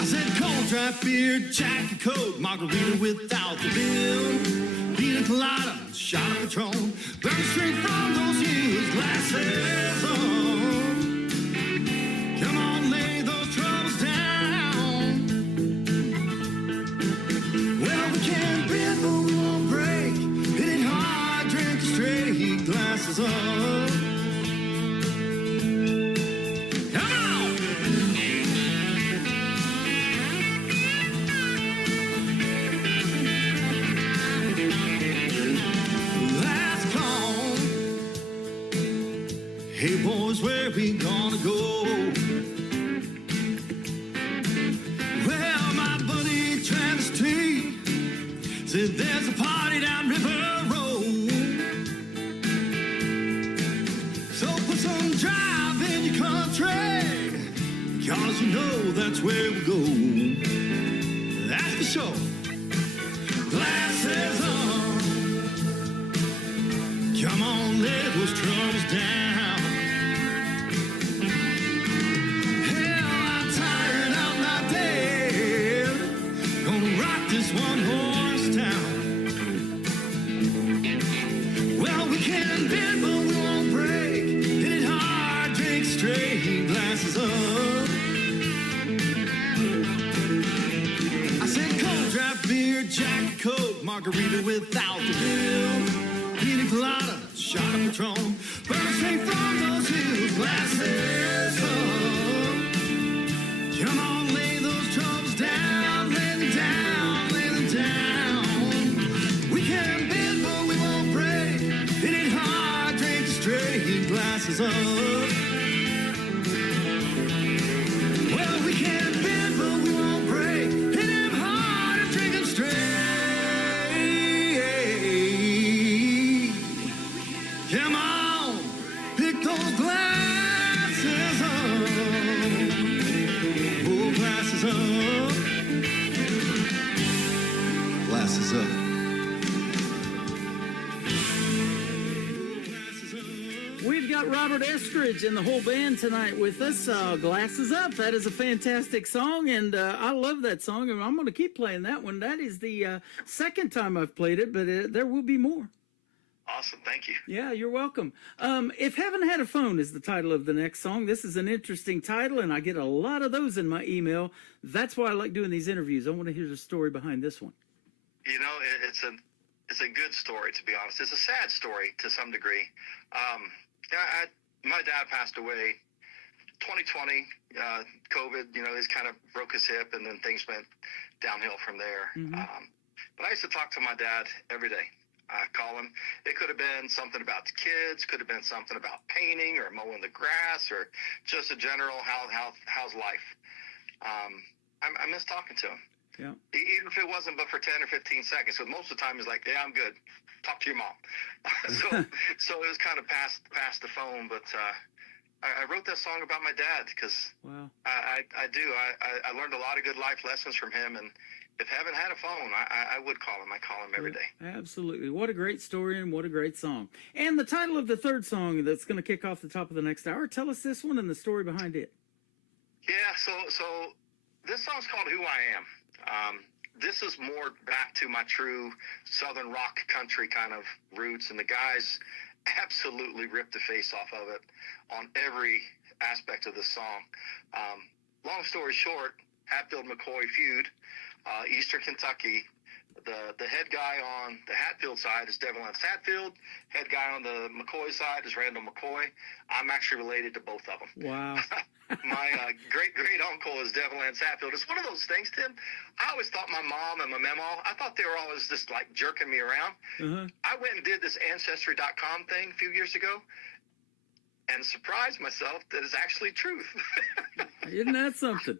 I said cold, dry beer, Jack and Coke, margarita without the bill, pina colada, shot of Patron, burn straight from those huge glasses on. Come on, lay those troubles down. Hey boys, where we gonna go? Well, my buddy Travis T said there's a party down River Road. So put some drive in your country, 'cause you know that's where we go. That's for sure. Glasses on. Come on, lay those troubles down. Hell, I'm tired of my day. Gonna rock this one horse town. Well, we can bend, but we won't break. Hit it hard, drink straight, glasses up. I said cold draft beer, Jack Coke, margarita without the bill. Pina colada, shot of Patron, burn straight from those hills, glasses up. Come on, lay those troubles down, lay them down, lay them down. We can bend, but we won't break. Hit it hard, drink straight, glasses up. Well, we can bend, but we won't break. Hit them hard and drink them straight. Come on, pick those glasses up. Oh, glasses up. Glasses up. We've got Robert Estridge and the whole band tonight with us. Glasses Up. That is a fantastic song, and I love that song, and I'm going to keep playing that one. That is the second time I've played it, but there will be more. Awesome, thank you. Yeah, you're welcome. If Heaven Had a Phone is the title of the next song. This is an interesting title, and I get a lot of those in my email. That's why I like doing these interviews. I want to hear the story behind this one. You know, it's a good story, to be honest. It's a sad story to some degree. My dad passed away 2020, COVID, you know, he's kind of broke his hip, and then things went downhill from there. But I used to talk to my dad every day. I call him. It could have been something about the kids, could have been something about painting or mowing the grass, or just a general how's life. I miss talking to him. Yeah. Even if it wasn't but for 10 or 15 seconds. So most of the time he's like, yeah, I'm good. Talk to your mom. so it was kind of past the phone, but I wrote that song about my dad because I learned a lot of good life lessons from him, and if Heaven Had a Phone, I would call him. I call him every day. Absolutely. What a great story and what a great song. And the title of the third song that's going to kick off the top of the next hour. Tell us this one and the story behind it. Yeah, so this song's called Who I Am. This is more back to my true Southern rock country kind of roots, and the guys absolutely ripped the face off of it on every aspect of the song. Long story short, Hatfield-McCoy feud, Eastern Kentucky. The head guy on the Hatfield side is Devil Anse Hatfield. Head guy on the McCoy side is Randall McCoy. I'm actually related to both of them. Wow. My great uncle is Devil Anse Hatfield. It's one of those things, Tim. I always thought my mom and my mamaw, I thought they were always just like jerking me around. I went and did this Ancestry.com thing a few years ago and surprised myself that it's actually truth. Isn't that something?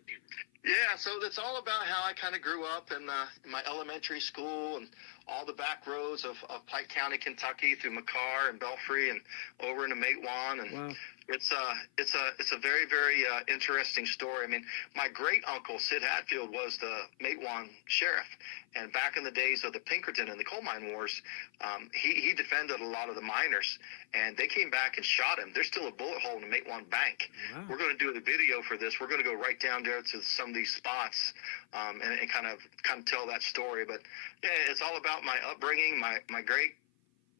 Yeah, so that's all about how I kind of grew up in my elementary school and all the back roads of Pike County, Kentucky, through McCarr and Belfry and over into Matewan, and it's a very, very interesting story. I mean, my great uncle Sid Hatfield was the Matewan sheriff, and back in the days of the Pinkerton and the coal mine wars, he defended a lot of the miners, and they came back and shot him. There's still a bullet hole in the Matewan bank. We're going to do the video for this. We're going to go right down there to some of these spots and kind of tell that story. But yeah, it's all about my upbringing. My great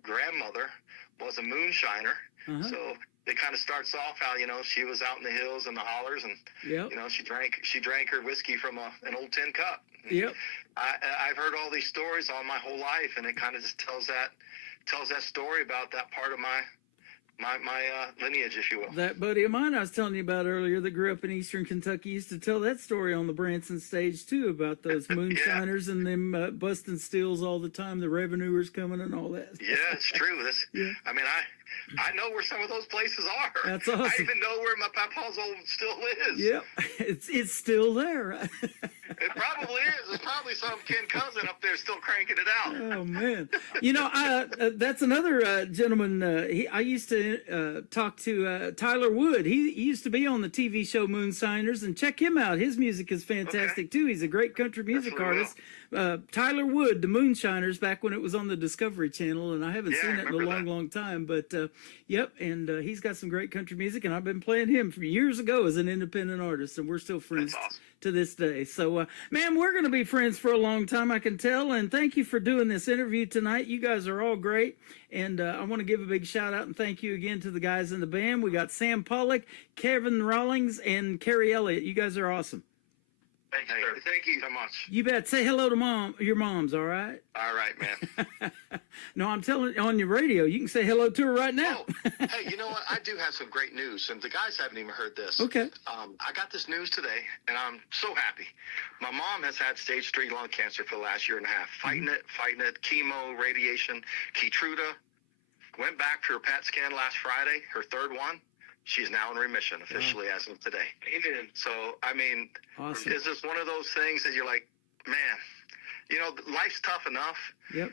grandmother was a moonshiner, so it kind of starts off how, you know, she was out in the hills and the hollers, and you know, she drank her whiskey from an old tin cup. I've heard all these stories all my whole life, and it kind of just tells that story about that part of my lineage, if you will. That buddy of mine I was telling you about earlier that grew up in Eastern Kentucky used to tell that story on the Branson stage too, about those moonshiners and them busting stills all the time, the revenuers coming and all that. Yeah, it's true. I mean, I know where some of those places are. That's awesome. I even know where my papa's old still is. Yep, it's still there. It probably is. It's probably some kin cousin up there still cranking it out. Oh man, you know, that's another gentleman. I used to talk to Tyler Wood. He used to be on the TV show Moonshiners, and check him out. His music is fantastic too. He's a great country music artist. Tyler Wood, the Moonshiners, back when it was on the Discovery Channel, and I haven't seen it in a long time. But yep, and he's got some great country music, and I've been playing him from years ago as an independent artist, and we're still friends to this day. So, man, we're going to be friends for a long time, I can tell. And thank you for doing this interview tonight. You guys are all great, and I want to give a big shout out and thank you again to the guys in the band. We got Sam Pollock, Kevin Rawlings, and Carrie Elliott. You guys are awesome. Thank you so much. You bet. Say hello to your moms, all right? All right, man. No, I'm telling you, on your radio, you can say hello to her right now. Hey, you know what? I do have some great news, and the guys haven't even heard this. Okay. I got this news today, and I'm so happy. My mom has had stage 3 lung cancer for the last year and a half, fighting it, chemo, radiation. Keytruda went back for her PET scan last Friday, her third one. She's now in remission officially as of today. So, I mean, awesome. It's just one of those things that you're like, man, you know, life's tough enough. Yep.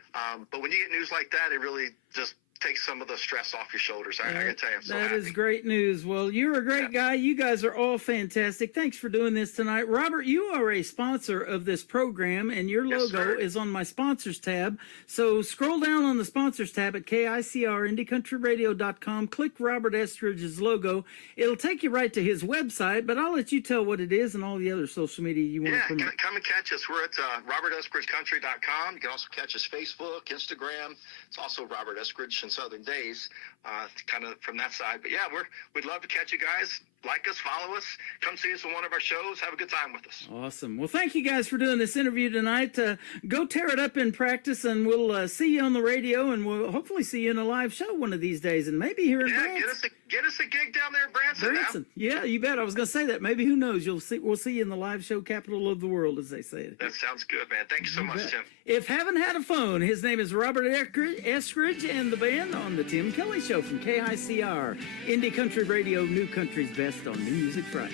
But when you get news like that, it really just takes some of the stress off your shoulders. I gotta tell you, I'm so that happy. is great news. Well, you're a great guy. You guys are all fantastic. Thanks for doing this tonight. Robert, you are a sponsor of this program, and your logo is on my sponsors tab. So scroll down on the sponsors tab at KICR-IndieCountryRadio.com. Click Robert Estridge's logo. It'll take you right to his website, but I'll let you tell what it is and all the other social media you want to promote. Come and catch us. We're at RobertEstridgeCountry.com. You can also catch us Facebook, Instagram. It's also Robert Estridge in Southern Days, kind of from that side. But yeah, we'd love to catch you guys. Like us, follow us, come see us on one of our shows. Have a good time with us. Awesome. Well, thank you guys for doing this interview tonight. Go tear it up in practice, and we'll see you on the radio, and we'll hopefully see you in a live show one of these days, and maybe here in Branson. Get us a gig down there in Branson. Yeah, you bet. I was going to say that. Maybe, who knows? We'll see you in the live show capital of the world, as they say. That sounds good, man. Thank you so much, Tim. If haven't had a phone, his name is Robert Estridge and the band on the Tim Kelly Show from KICR, Indie Country Radio, New Country's Best on New Music Friday.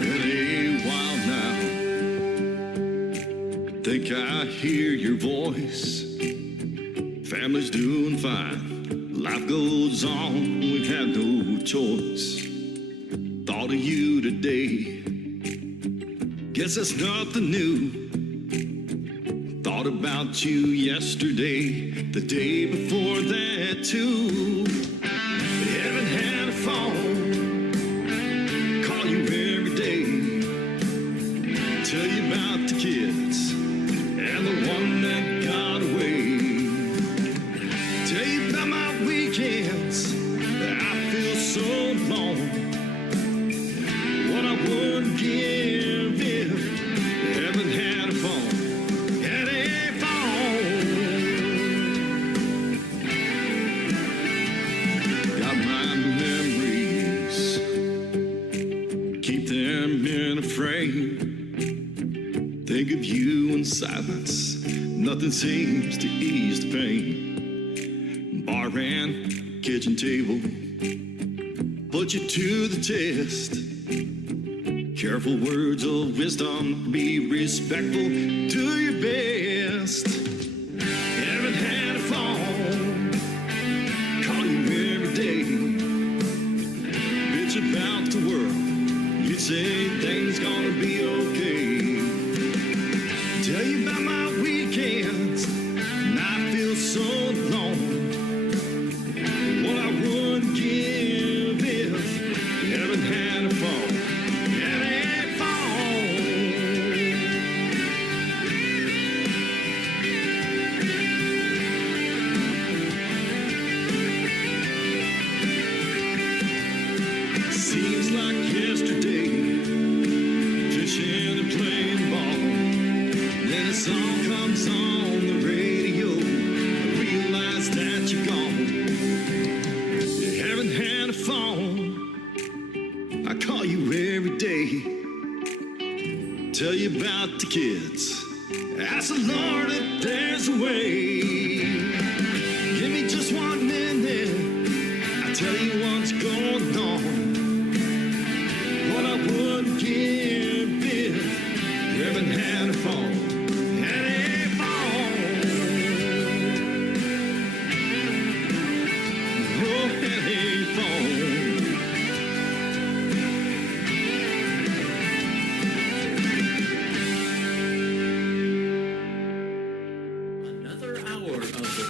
Been a while now. Think I hear your voice. Family's doing fine. Life goes on. We've had no choice. Thought of you today. Guess that's nothing new. Thought about you yesterday, the day before that too. Haven't had a phone, call you every day, tell you about the kids and the one that got away. Tell you about my weekends, I feel so alone. What I would give if I haven't had a phone. Think of you in silence. Nothing seems to ease the pain. Bar and kitchen table put you to the test. Careful words of wisdom. Be respectful. Do your best. Haven't had a phone. Call you every day. Bitch about the world. You'd say things gonna be okay. Tell you about my weekends, and I feel so alone. What I would give if I haven't had a phone. Had a phone. Seems like yesterday, fishing and playing ball. Then a song comes on the radio, I realize that you're gone. You haven't had a phone, I call you every day. Tell you about the kids, ask the Lord if there's a way. Give me just 1 minute, I'll tell you what's going on. What I would give if heaven had a fall. Had a fall. Oh, had a fall.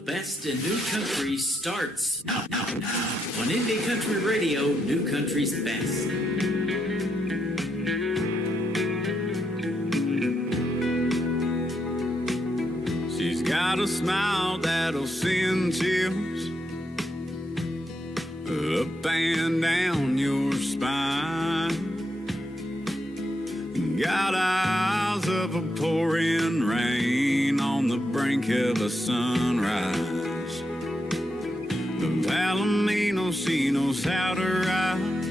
Best in New Country starts now. On Indie Country Radio, New Country's best. She's got a smile that'll send chills up and down your spine. Got eyes of a pouring rain on the brink of a sunrise. The Palomino, she knows how to ride,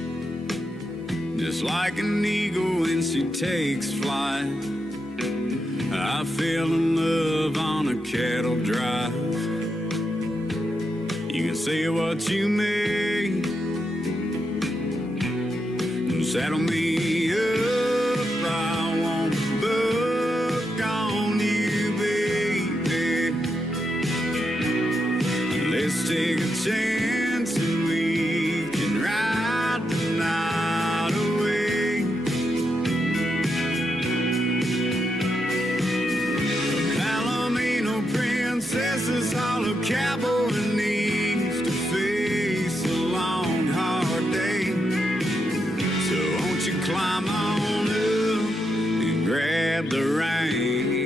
just like an eagle when she takes flight. I fell in love on a cattle drive. You can say what you may, and saddle me up. I won't buck on you, baby. Let's take a chance and we can ride the night away. A Palomino princess is all a cowboy needs to face a long, hard day. So won't you climb on up and grab the reins?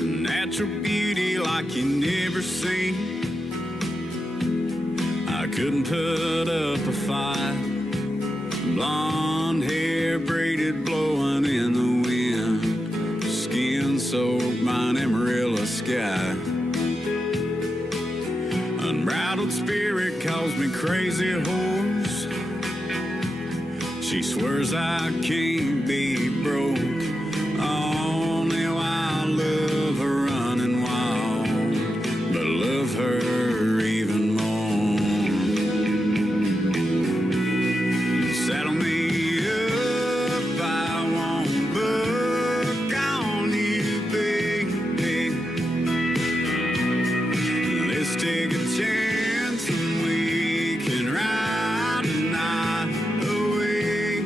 Natural beauty like you never seen. I couldn't put up a fight. Blonde hair braided, blowing in the wind. Skin soaked by an Amarillo sky. Unbridled spirit calls me crazy horse. She swears I can't be broke. Oh, now I love her running wild, but love her even more. Saddle me up, I won't buck on you, baby. Let's take a chance and we can ride the night away.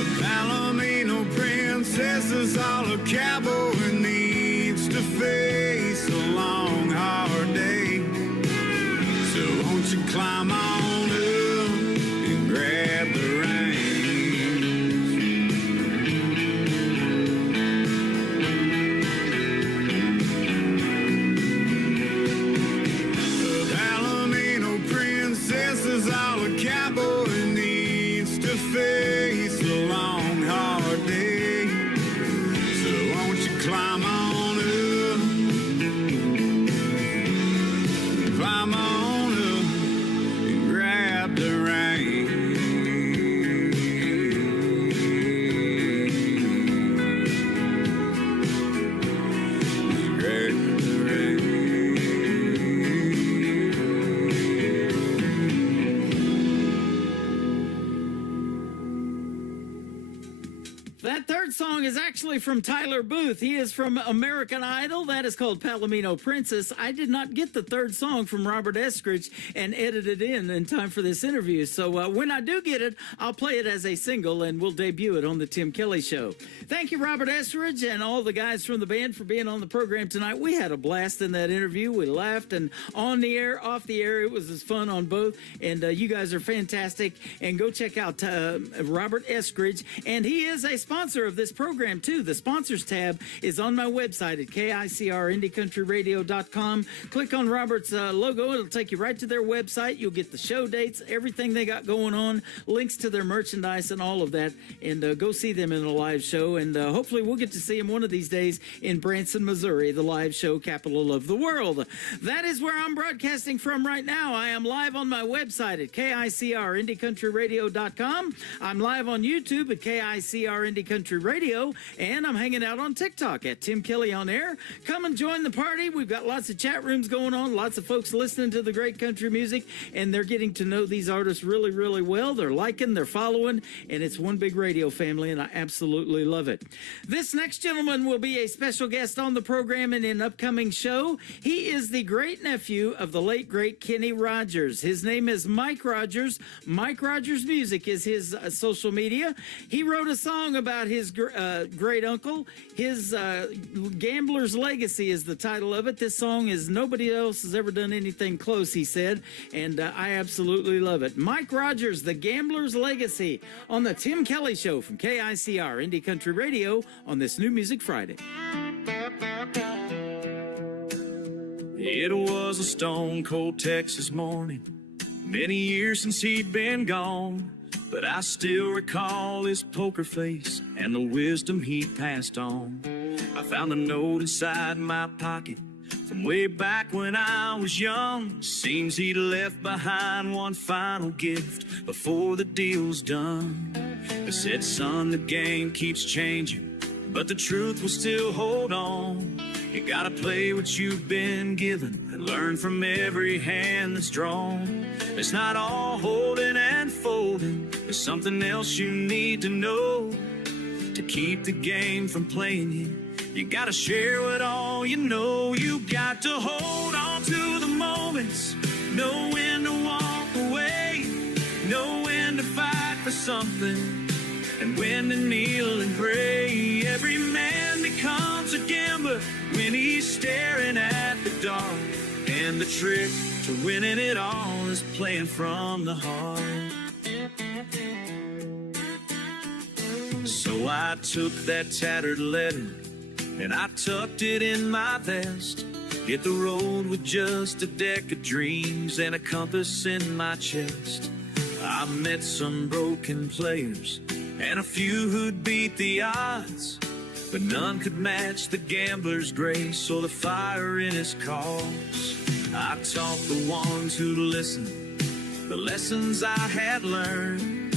A Palomino princess is all a cowboy needs to face a long, hard day. So won't you climb on up and grab the reins? A Palomino princess is all a cowboy needs to face a long, hard day. So won't you climb on up, climb on up and grab the reins. Grab the reins. That third song is actually from Tyler Booth. He is from American Idol. That is called Palomino Princess. I did not get the third song from Robert Eskridge and edit it in time for this interview. So when I do get it, I'll play it as a single and we'll debut it on the Tim Kelly Show. Thank you, Robert Eskridge, and all the guys from the band for being on the program tonight. We had a blast in that interview. We laughed, and on the air, off the air, it was as fun on both. And you guys are fantastic. And go check out Robert Eskridge. And he is a sponsor sponsor of this program, too. The sponsors tab is on my website at KICRIndieCountryRadio.com. Click on Robert's logo. It'll take you right to their website. You'll get the show dates, everything they got going on, links to their merchandise and all of that. And go see them in a live show. And hopefully we'll get to see them one of these days in Branson, Missouri, the live show capital of the world. That is where I'm broadcasting from right now. I am live on my website at KICRIndieCountryRadio.com. I'm live on YouTube at KICR Indie Country Radio, and I'm hanging out on TikTok at Tim Kelly on Air. Come and join the party. We've got lots of chat rooms going on, lots of folks listening to the great country music, and they're getting to know these artists really, really well. They're liking, they're following, and it's one big radio family, and I absolutely love it. This next gentleman will be a special guest on the program in an upcoming show. He is the great nephew of the late, great Kenny Rogers. His name is Mike Rogers. Mike Rogers Music is his social media. He wrote a song about his great uncle. His Gambler's Legacy is the title of it. This song is nobody else has ever done anything close, he said, and I absolutely love it. Mike Rogers, The Gambler's Legacy, on the Tim Kelly Show from KICR Indie Country Radio on this New Music Friday. It was a stone cold Texas morning, many years since he'd been gone, but I still recall his poker face and the wisdom he passed on. I found a note inside my pocket from way back when I was young. Seems he'd left behind one final gift before the deal's done. It said, son, the game keeps changing, but the truth will still hold on. You gotta play what you've been given and learn from every hand that's drawn. It's not all holding and folding. There's something else you need to know to keep the game from playing you. You gotta share what all you know. You got to hold on to the moments, know when to walk away, know when to fight for something, and when to kneel and pray. Every man becomes a gambler when he's staring at the dark, and the trick to winning it all is playing from the heart. So I took that tattered letter and I tucked it in my vest. Hit the road with just a deck of dreams and a compass in my chest. I met some broken players and a few who'd beat the odds, but none could match the gambler's grace or the fire in his cause. I taught the ones who listened the lessons I had learned,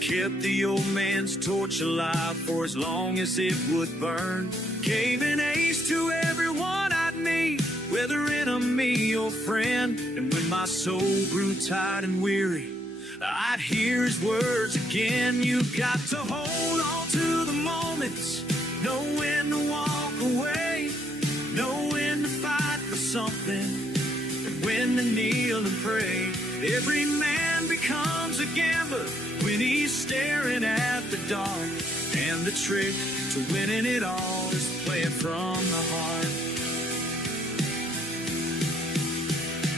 kept the old man's torch alive for as long as it would burn. Gave an ace to everyone I'd meet, whether enemy or friend. And when my soul grew tired and weary, I'd hear his words again. You got to hold on to the moments, know when to walk away, know when to fight for something, and when to kneel and pray. Every man becomes a gambler when he's staring at the dark, and the trick to winning it all is playing from the heart.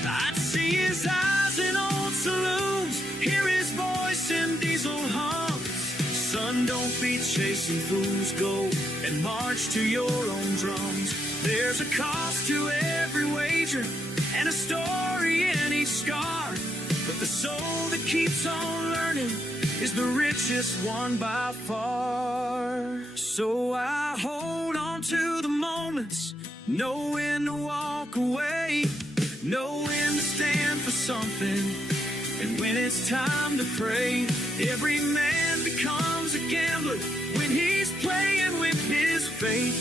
I'd see his eyes in old saloons, hear his voice in diesel hums. Son, don't be chasing fools, go and march to your own drums. There's a cost to every wager and a story in each scar, but the soul that keeps on learning is the richest one by far. So I hold on to the moments, know when to walk away, know when to stand for something, and when it's time to pray. Every man becomes a gambler when he's playing with his fate,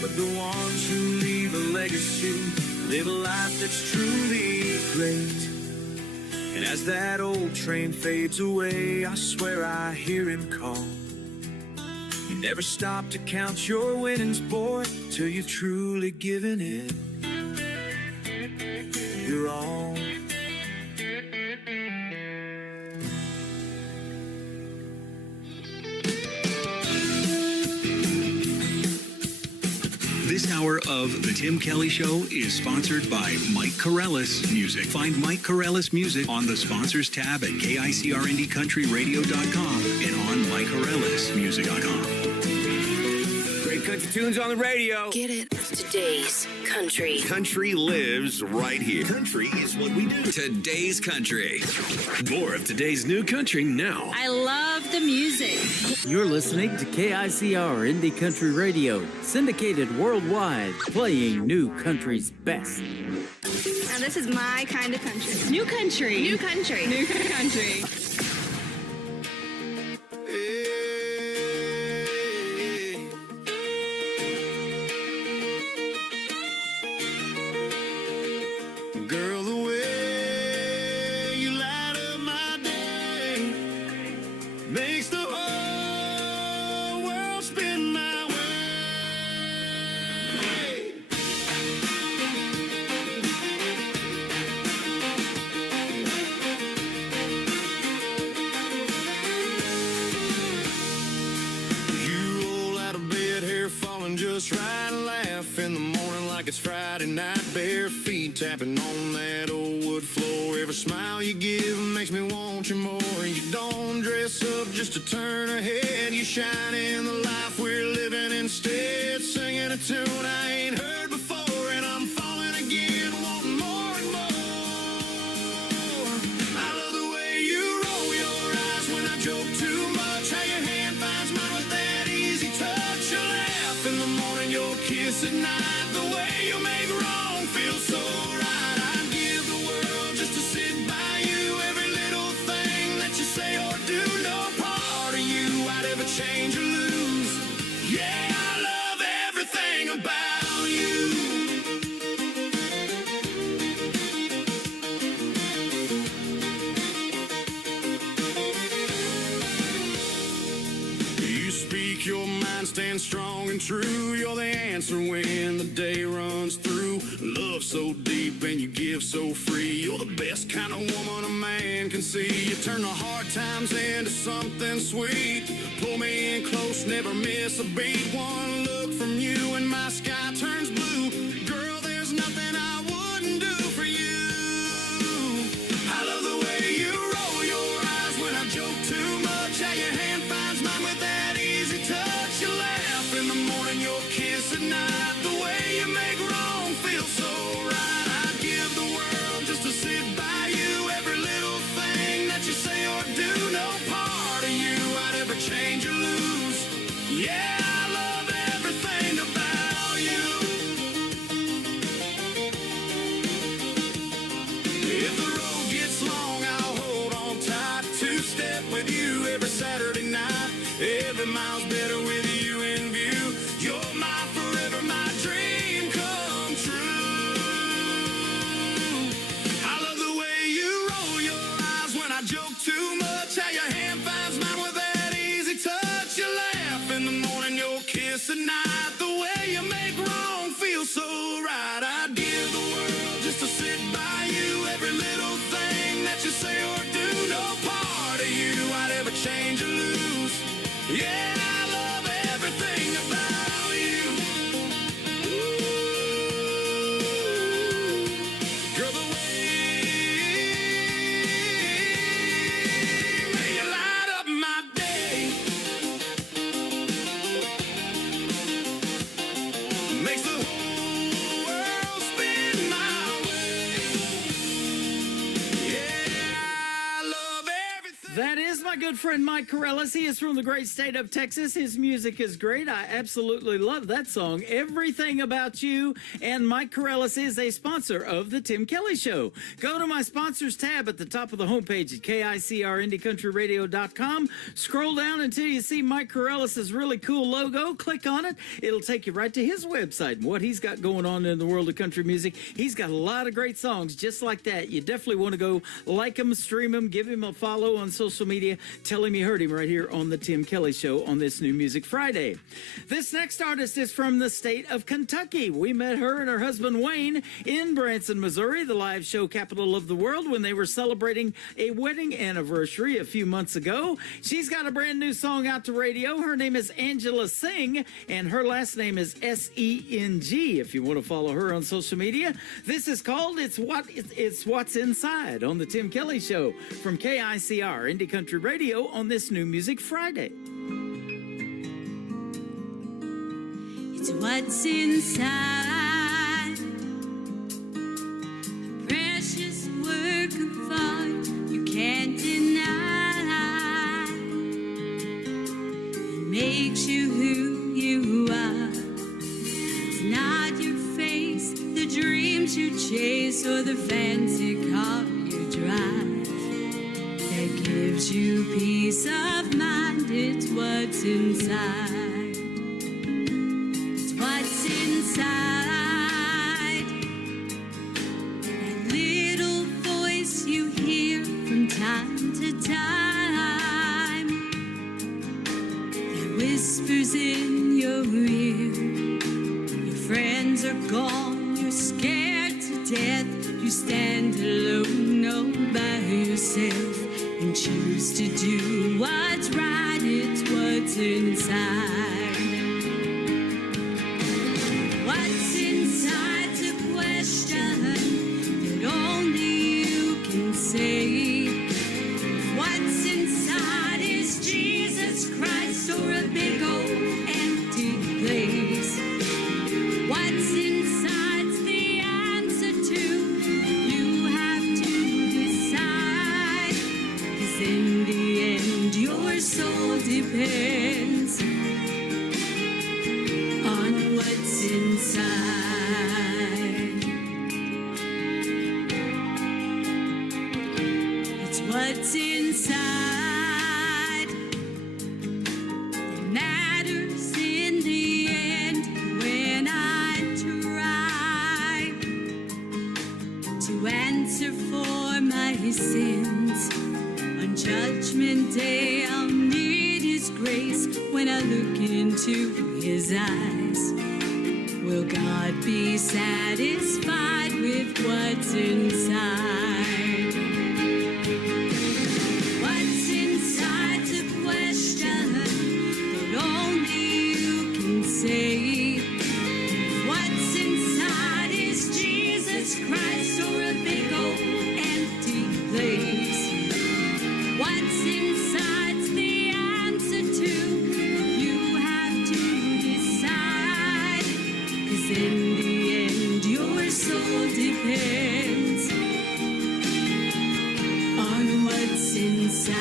but the ones who leave a legacy live a life that's truly great. And as that old train fades away, I swear I hear him call. You never stop to count your winnings, boy, till you've truly given it your all. This hour of The Tim Kelly Show is sponsored by Mike Corellis Music. Find Mike Corellis Music on the Sponsors tab at KICRIndieCountryRadio.com and on MikeCorellisMusic.com. country tunes on the radio. Get it? Today's country. Country lives right here. Country is what we do. Today's country. More of today's new country now. I love the music. You're listening to KICR Indie Country Radio, syndicated worldwide, playing new country's best. Now this is my kind of country. New country. New country. New country. Girl, the way you light up my day makes the whole world spin my way. You roll out of bed, hair falling just right, laugh in the morning like it's Friday night, bare feet tapping on that old wood floor. Every smile you give makes me want you more. You don't dress up just to turn a head, you shine in the life we're living instead, singing a tune I ain't heard before, and I'm falling again, wanting more and more. I love the way you roll your eyes when I joke too much, how your hand finds mine with that easy touch. You laugh in the morning, your kiss at night, the way you make wrong feel so right. I'd give the world just to sit by you, every little thing that you say or do, no part of you I'd ever change or lose. Yeah, I love everything about you. You speak your mind, stand strong and true. You're the answer when the day runs through. Love so deep and you give so free. You're the best kind of woman a man can see. You turn the hard times into something sweet. Pull me in close, never miss a beat. One look from you and my sky turns blue. Girl, there's nothing I wouldn't do for you. I love the way you roll your eyes when I joke too much, how your hand finds mine with that easy touch. You laugh in the morning, your kiss at night, the way you make wrong feel so right. I'd give the world just to sit by you, every little thing that you say or do, no part of you I'd ever change or lose. Yeah, I love everything about you. If the road gets long, I'll hold on tight, two-step with you every Saturday night. Every mile's better with you in view. You're my forever, my dream come true. I love the way you roll your eyes when I joke too much, how your hand finds mine with that easy touch. You laugh in the morning, your kiss at night, the way you make wrong feel so right. I'd give the world just to sit by you, every little thing that you say or do, no part of you I'd ever change or lose. Yeah, I love everything about you. Ooh, girl, the way you light up my day makes the whole world spin my way. Yeah, I love everything. That is my good friend Mike Corellis. He is from the great state of Texas. His music is great. I absolutely love that song, Everything About You. And Mike Corellis is a sponsor of The Tim Kelly Show. Go to my sponsors tab at the top of the homepage at KICRIndieCountryRadio.com. Scroll down until you see Mike Corellis' really cool logo. Click on it. It'll take you right to his website and what he's got going on in the world of country music. He's got a lot of great songs just like that. You definitely want to go like him, stream him, give him a follow on social media. Tell him you heard him right here on The Tim Kelly Show on this New Music Friday. This next artist is from the state of Kentucky. We met her and her husband Wayne in Branson, Missouri, the live show capital of the world, when they were celebrating a wedding anniversary a few months ago. She's got a brand new song out to radio. Her name is Angela Singh, and her last name is S-E-N-G, if you want to follow her on social media. This is called It's What's Inside on The Tim Kelly Show from KICR Indie Country Radio on this New Music Friday. It's what's inside. A precious work of art you can't deny. It makes you who you are. It's not your face, the dreams you chase, or the fancy car you drive that gives you peace of mind. It's what's inside. It's what's inside. That little voice you hear from time to time that whispers in your ear. Your friends are gone, you're scared to death. You stand alone all by yourself and choose to do what's right. It's what's inside. What's inside's a question that only you can say. What's inside is Jesus Christ or a big old empty place. What's inside's the answer to you have to decide. 'Cause in the end your soul depends on what's inside. It's what's inside that matters in the end. When I try to answer for my sins on Judgment Day, I'll need His grace when I look into His eyes. Will God be satisfied with what's inside? What's inside's a question that only you can say. What's inside is Jesus Christ or a big old empty place. What's inside's the answer to you have to decide. 'Cause in the end your soul depends on what's inside.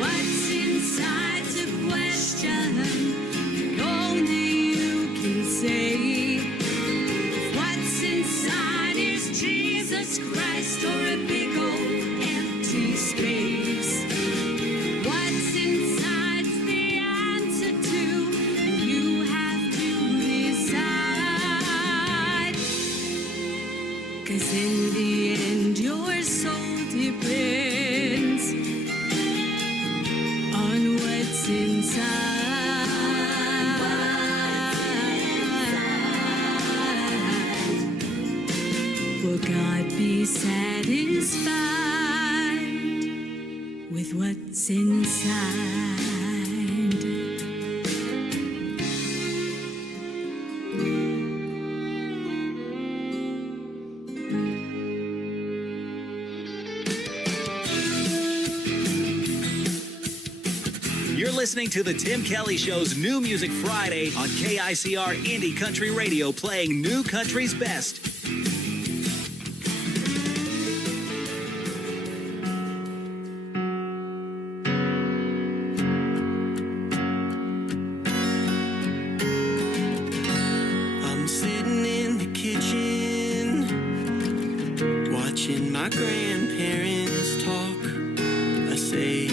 What's inside's a question that only you can say. What's inside is Jesus Christ or a big old empty space. What's inside's the answer to you have to decide. 'Cause in the end your soul depends on what's inside. Will God be satisfied with what's inside? You're listening to the Tim Kelly Show's New Music Friday on KICR Indie Country Radio, playing new country's best. I'm sitting in the kitchen, watching my grandparents talk. I say,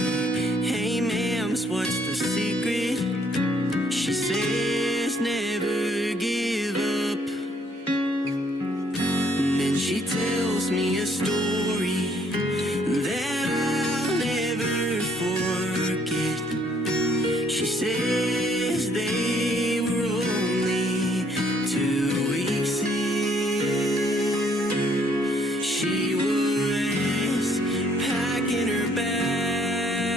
hey ma'ams, what's the secret? She says, never give up. And then she tells me a story that I'll never forget. She says they were only 2 weeks in. She was packing her bag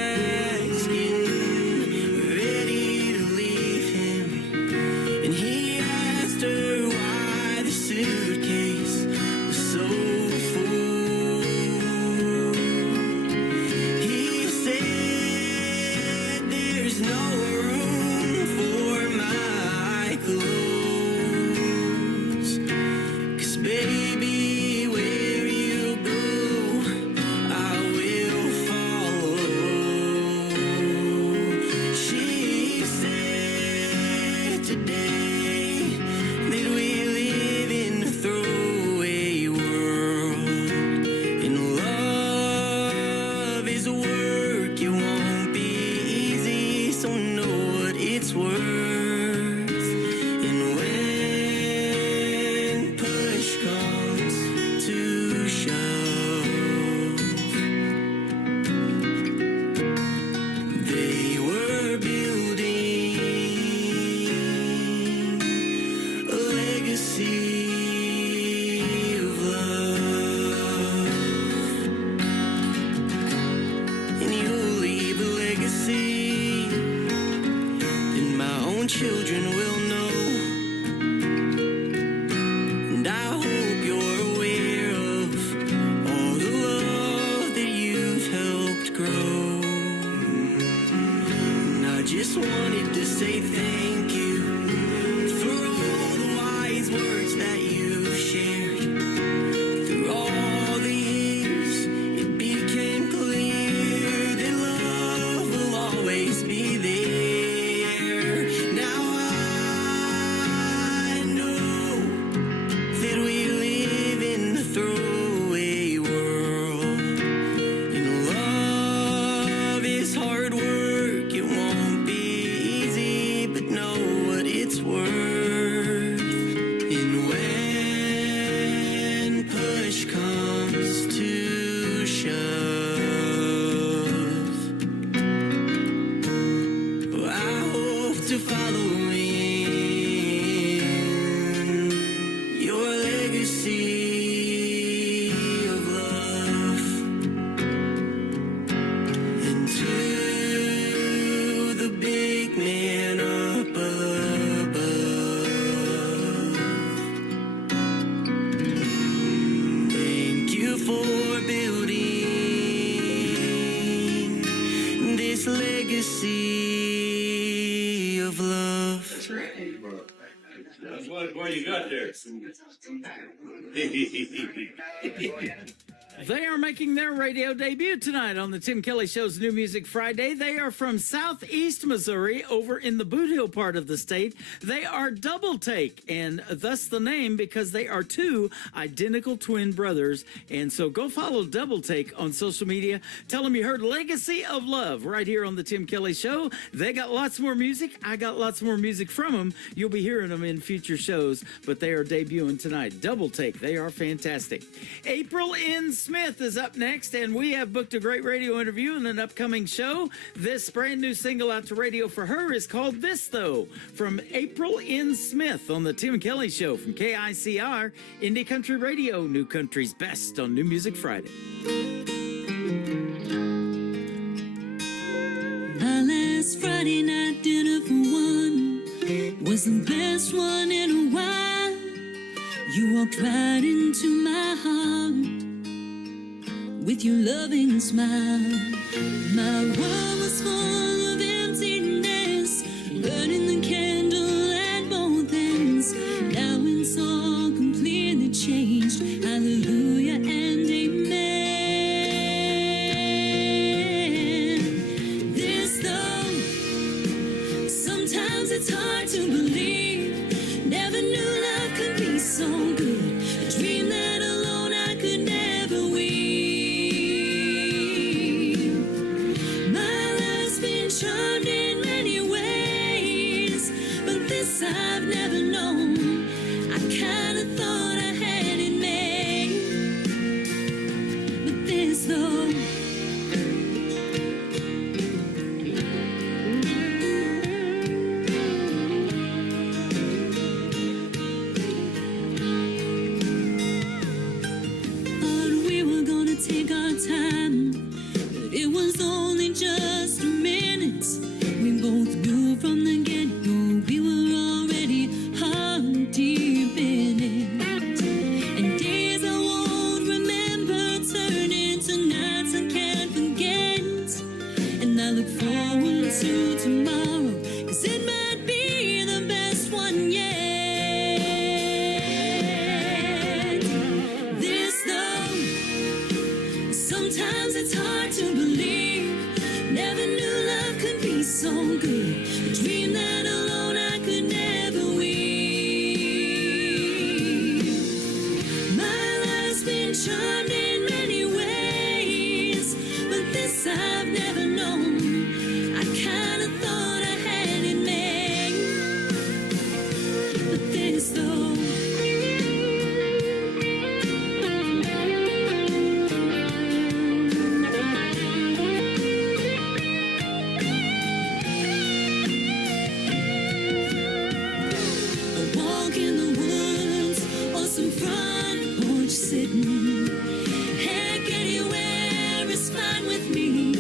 just wanted to say thank you for all the wise words that you've shared. Through all the years, it became clear that love will always be there. Now I know that we live in a throwaway world, and love is hard work. It won't be easy, but know what it's worth. And when push comes to shove, I hope to follow in your legacy of love. And to the big man up above, thank you for building this legacy of love. That's what you got there. They are making their radio debut tonight on the Tim Kelly Show's New Music Friday. They are from southeast Missouri, over in the Boot Hill part of the state. They are Double Take, and thus the name, because they are two identical twin brothers. And so go follow Double Take on social media. Tell them you heard Legacy of Love right here on the Tim Kelly Show. They got lots more music. I got lots more music from them. You'll be hearing them in future shows, but they are debuting tonight. Double Take. They are fantastic. April N. Smith is up next, and we have booked a great radio interview in an upcoming show. This brand new single out to radio for her is called This Though, from April N. Smith on the Tim Kelly Show from KICR, Indie Country Radio, New Country's best on New Music Friday. Our last Friday night dinner for one was the best one in a while. You walked right into my heart with your loving smile. My world was full of emptiness, burning the candle at both ends. Now it's all completely changed. Hallelujah and amen. This though, sometimes it's hard to believe. Never knew love could be so good. A dream that alone I could never weave. My life's been charmed in many ways, but this I've never known. I kinda thought I had it made, but this though. Take our time, but it was only just a minute. We both knew from the get-go we were already heart deep in it. And days I won't remember turn into nights I can't forget. And I look forward to tomorrow, 'cause it might be the best one yet. This though, sometimes it's hard to believe. Never knew love could be so good. A dream that alone I could never weave. My life's been charmed in many ways, but this I've never known. I kinda thought I had it made, but this though. Some front porch sitting. Heck, anywhere is fine with me,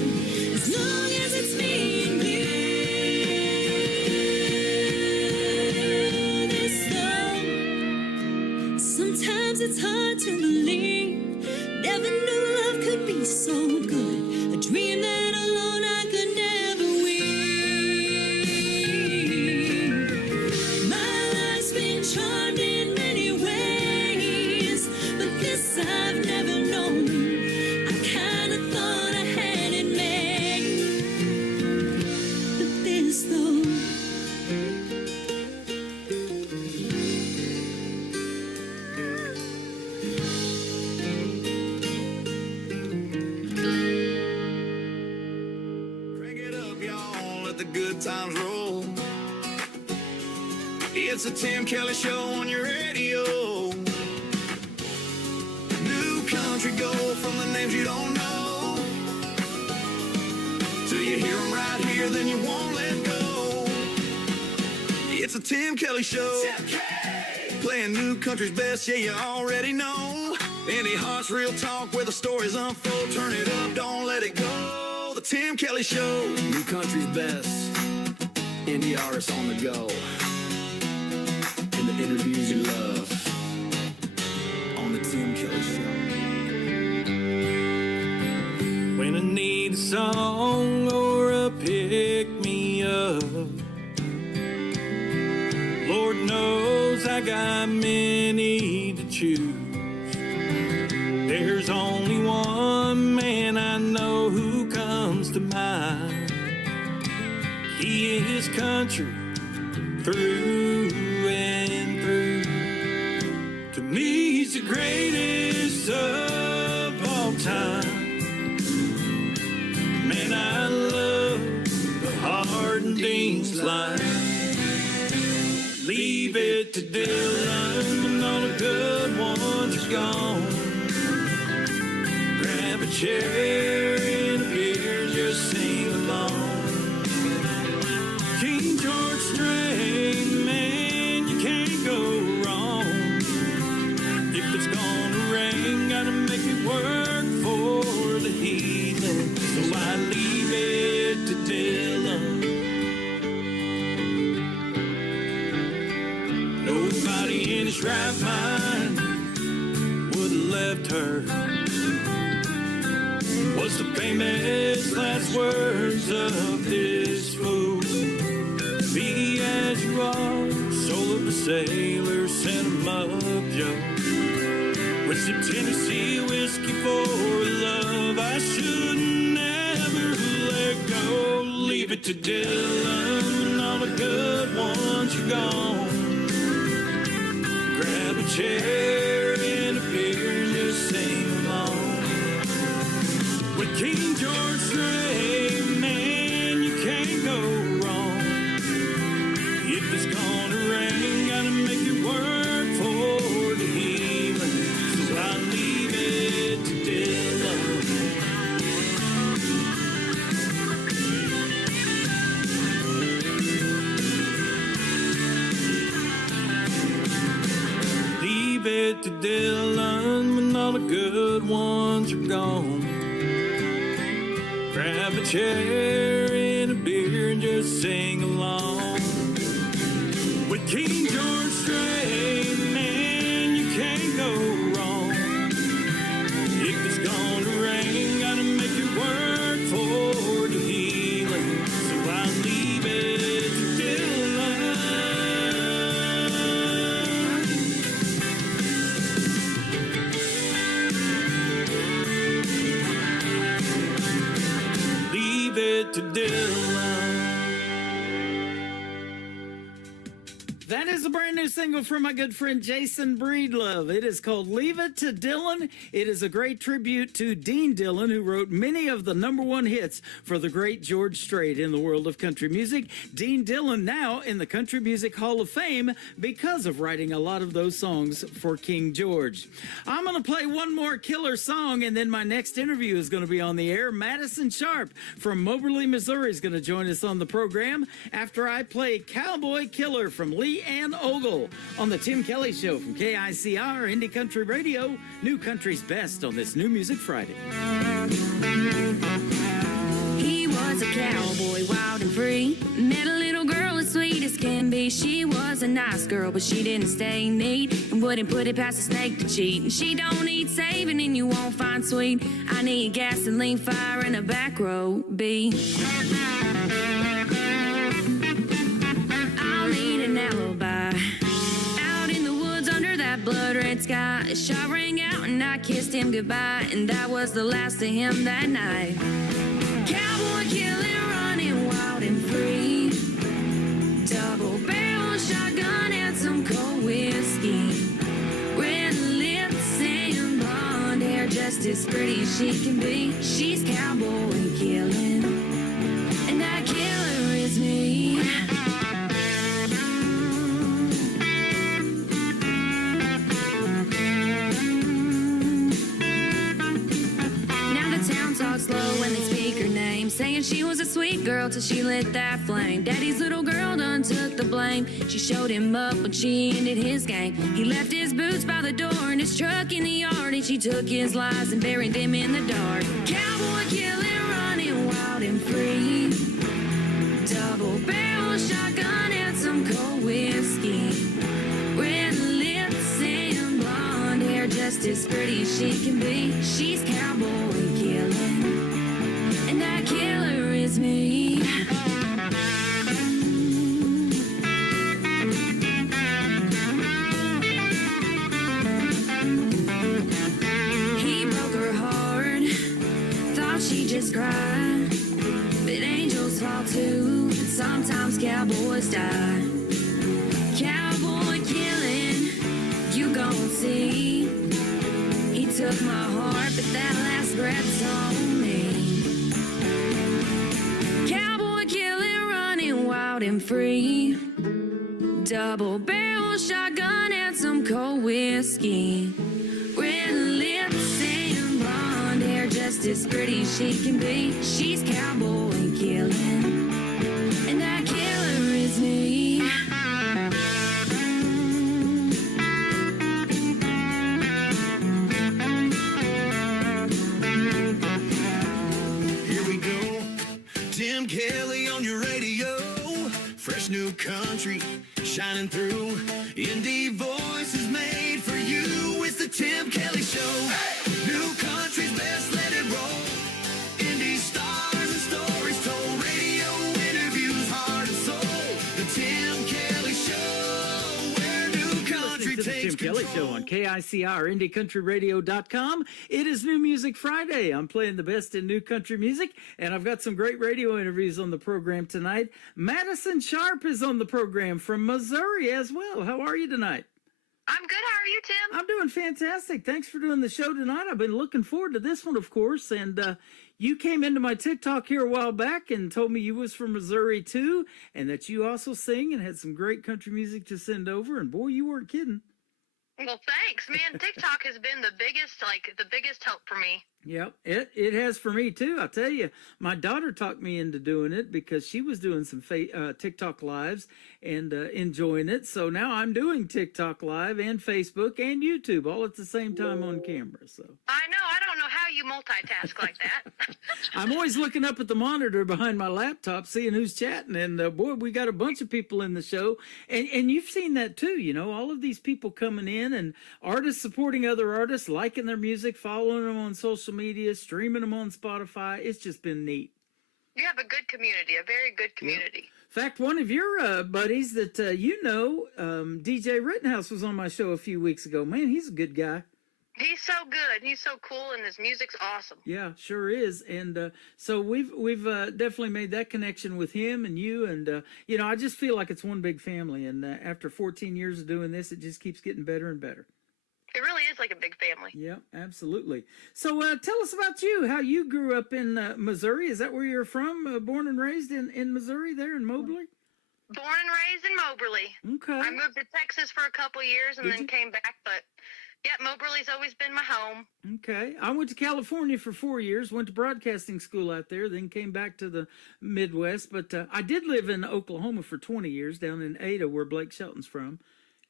as long as it's me and you. let the good times roll. It's the Tim Kelly Show on your radio. New country gold from the names you don't know. Till you hear them right here, then you won't let go. It's the Tim Kelly Show. Playing new country's best, yeah, you already know. Any heart's real talk where the stories unfold. Turn it up, don't let it go. The Tim Kelly Show. New country's best. Indie artists on the go. And the interviews you love. On the Tim Kelly Show. When I need a song or a pick-me-up, Lord knows I got many to choose. There's only one man I know who comes to mind. He is country through and through. To me, he's the greatest of all time. Man, I love the Hardin Dean's line. Leave it to Dylan when all the good ones are gone. Grab a chair and a beer, just sing along. King George Strait, man, you can't go wrong. If it's gonna rain, gotta make it work for the healing. So I leave it to Dylan. Nobody in his right mind would have left her. Was the famous last words of this fool. Be as you are, soul of a sailor, sent him up, Joe. With some Tennessee whiskey for love, I should never let go. Leave it to Dylan, and all the good ones are gone. Grab a chair and a beer and just sing along. With King George Strait, man, you can't go wrong. If it's gonna rain, gotta make it work for the healing. So I leave it to Dylan. Leave it to Dylan when all the good ones are gone. Grab a chair and a beer and just sing along. With King George Strait, man, you can't go wrong. If it's gonna rain, gotta make it work for the healing. So I leave it to Dylan. Leave it to Dylan. That is a brand new single from my good friend Jason Breedlove. It is called Leave It to Dylan. It is a great tribute to Dean Dillon, who wrote many of the #1 hits for the great George Strait in the world of country music. Dean Dillon now in the Country Music Hall of Fame because of writing a lot of those songs for King George. I'm going to play one more killer song, and then my next interview is going to be on the air. Madison Sharp from Moberly, Missouri is going to join us on the program after I play Cowboy Killer from Lee Ann Ogle on the Tim Kelly Show from KICR Indie Country Radio, New Country's Best on this New Music Friday. He was a cowboy, wild and free. Met a little girl as sweet as can be. She was a nice girl, but she didn't stay neat and wouldn't put it past a snake to cheat. And she don't need saving, and you won't find sweet. I need gasoline, fire, and a back row beat. I'll need an alibi. Out in the woods under that blood-red sky, a shot rang out and I kissed him goodbye, and that was the last of him that night. Cowboy killing, running wild and free. Double barrel shotgun and some cold whiskey. Red lips and blonde hair, just as pretty as she can be. She's cowboy killing, and that killer is she was a sweet girl till she lit that flame. Daddy's little girl done took the blame. She showed him up when she ended his game. He left his boots by the door and his truck in the yard, and she took his lies and buried them in the dark. Cowboy killing, running wild and free. Double barrel shotgun and some cold whiskey. Red lips and blonde hair, just as pretty as she can be. She's cowboy killing, and that killer is me. He broke her heart, thought she just cried, but angels fall too, and sometimes cowboys die. Cowboy killing, you gon' see. He took my heart, but that last breath's on me. Cowboy killing, running wild and free. Double barrel shotgun and some cold whiskey. Red lips and blonde hair, just as pretty as she can be. She's cowboy killing, and that killer is me. Here we go, Tim Kelly on your radio. Fresh new country shining through. Indie voices made for you. It's the Tim Kelly Show. New country's best, let it roll. Indie stars and stories told. Radio interviews, heart and soul. The Tim Kelly Show, where new country To the takes Tim Kelly Show on KICR, IndieCountryRadio.com. It is New Music Friday. I'm playing the best in new country music, and I've got some great radio interviews on the program tonight. Madison Sharp is on the program from Missouri as well. How are you tonight? I'm good. How are you, Tim? I'm doing fantastic. Thanks for doing the show tonight. I've been looking forward to this one, of course, and you came into my TikTok here a while back and told me you was from Missouri too, and that you also sing and had some great country music to send over, and boy, you weren't kidding. Well, thanks, man. TikTok has been the biggest help for me. Yep, it has for me too. I'll tell you, my daughter talked me into doing it because she was doing some TikTok lives and enjoying it. So now I'm doing TikTok live and Facebook and YouTube all at the same time on camera. So I know. I don't know how you multitask like that. I'm always looking up at the monitor behind my laptop, seeing who's chatting. And boy, we got a bunch of people in the show, and you've seen that too. You know, all of these people coming in and artists supporting other artists, liking their music, following them on social media, streaming them on Spotify. It's just been neat. You have a good community, a very good community. In fact, one of your buddies that DJ Rittenhouse, was on my show a few weeks ago. Man, he's a good guy. He's so good. He's so cool, and his music's awesome. Yeah, sure is. And so we've definitely made that connection with him and you. And, I just feel like it's one big family. And after 14 years of doing this, it just keeps getting better and better. It really is like a big family. Yeah, absolutely. So tell us about you, how you grew up in Missouri. Is that where you're from, born and raised in Missouri there in Moberly? Born and raised in Moberly. Okay. I moved to Texas for a couple of years and then came back, but yeah, Moberly's always been my home. Okay. I went to California for 4 years, went to broadcasting school out there, then came back to the Midwest. But I did live in Oklahoma for 20 years, down in Ada, where Blake Shelton's from.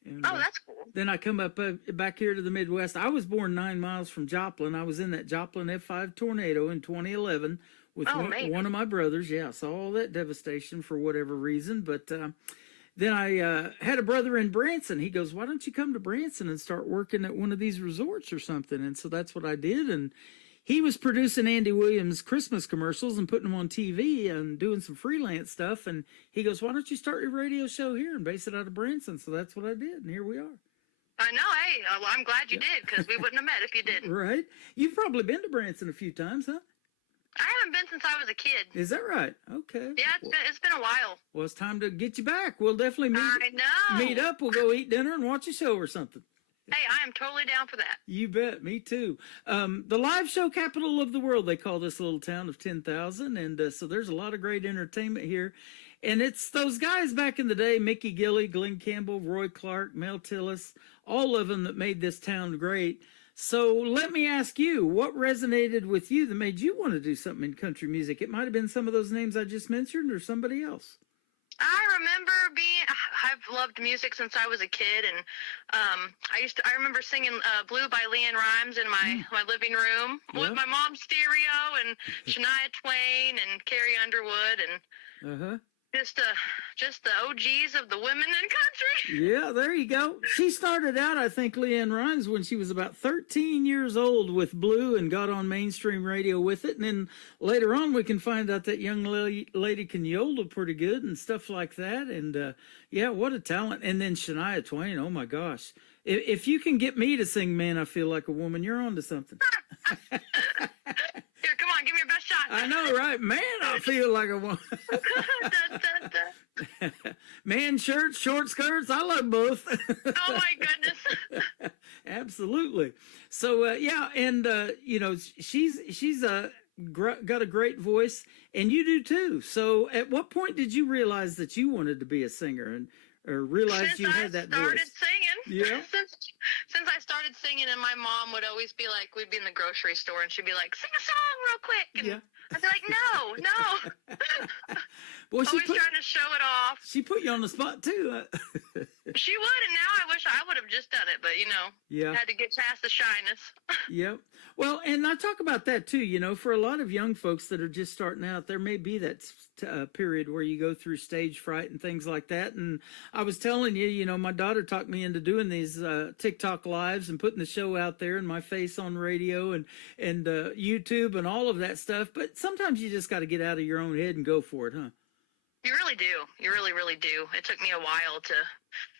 And, that's cool. Then I come up back here to the Midwest. I was born 9 miles from Joplin. I was in that Joplin F5 tornado in 2011 with one of my brothers. Yeah, I saw all that devastation for whatever reason. But then I had a brother in Branson. He goes, why don't you come to Branson and start working at one of these resorts or something? And so that's what I did. And he was producing Andy Williams Christmas commercials and putting them on TV and doing some freelance stuff. And he goes, why don't you start your radio show here and base it out of Branson? So that's what I did. And here we are. I know. Hey, well, I'm glad you did, because we wouldn't have met if you didn't. Right. You've probably been to Branson a few times, huh? I haven't been since I was a kid. Is that right? Okay. Yeah, it's been a while. Well, it's time to get you back. We'll definitely meet up. We'll go eat dinner and watch a show or something. Hey, I am totally down for that. You bet. Me too. The live show capital of the world, they call this little town of 10,000. And so there's a lot of great entertainment here. And it's those guys back in the day, Mickey Gilley, Glenn Campbell, Roy Clark, Mel Tillis, all of them that made this town great. So let me ask you, what resonated with you that made you want to do something in country music? It might have been some of those names I just mentioned or somebody else. I remember I've loved music since I was a kid, and I remember singing Blue by LeAnn Rimes in my living room with my mom's stereo, and Shania Twain and Carrie Underwood, and just the OGs of the women in country. Yeah, there you go. She started out, I think, LeAnn Rimes, when she was about 13 years old with Blue and got on mainstream radio with it. And then later on, we can find out that young lady can yodel pretty good and stuff like that. And yeah, what a talent. And then Shania Twain, oh my gosh. If you can get me to sing Man, I Feel Like a Woman, you're on to something. Here, come on, give me your best shot. I know, right? Man, I feel like a woman. Man shirts, short skirts, I love both. Oh my goodness. Absolutely. So yeah, and you know, she's got a great voice, and you do too. So at what point did you realize that you wanted to be a singer, or realize you had that voice? Since I started singing. Yeah. Since I started singing, and my mom would always be like, we'd be in the grocery store, and she'd be like, sing a song real quick. And I'd be like, no. Well, always trying to show it off. She put you on the spot too. She would, and now I wish I would have just done it, but you know, had to get past the shyness. Yep. Well, and I talk about that too. You know, for a lot of young folks that are just starting out, there may be that period where you go through stage fright and things like that. And I was telling you, you know, my daughter talked me into doing these TikTok lives and putting the show out there and my face on radio and YouTube and all of that stuff. But sometimes you just got to get out of your own head and go for it, huh? You really do. You really, really do. It took me a while to.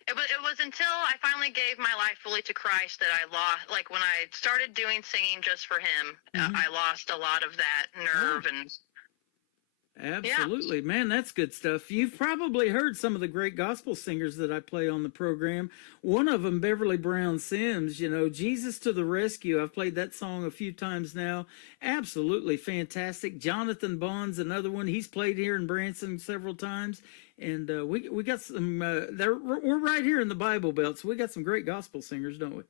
It was until I finally gave my life fully to Christ that I lost. Like when I started doing singing just for Him, I lost a lot of that nerve and. Absolutely, man, that's good stuff. You've probably heard some of the great gospel singers that I play on the program. One of them, Beverly Brown Sims, you know, Jesus to the Rescue. I've played that song a few times now. Absolutely fantastic. Jonathan Bond's another one. He's played here in Branson several times. And we got some, we're right here in the Bible Belt, so we got some great gospel singers, don't we?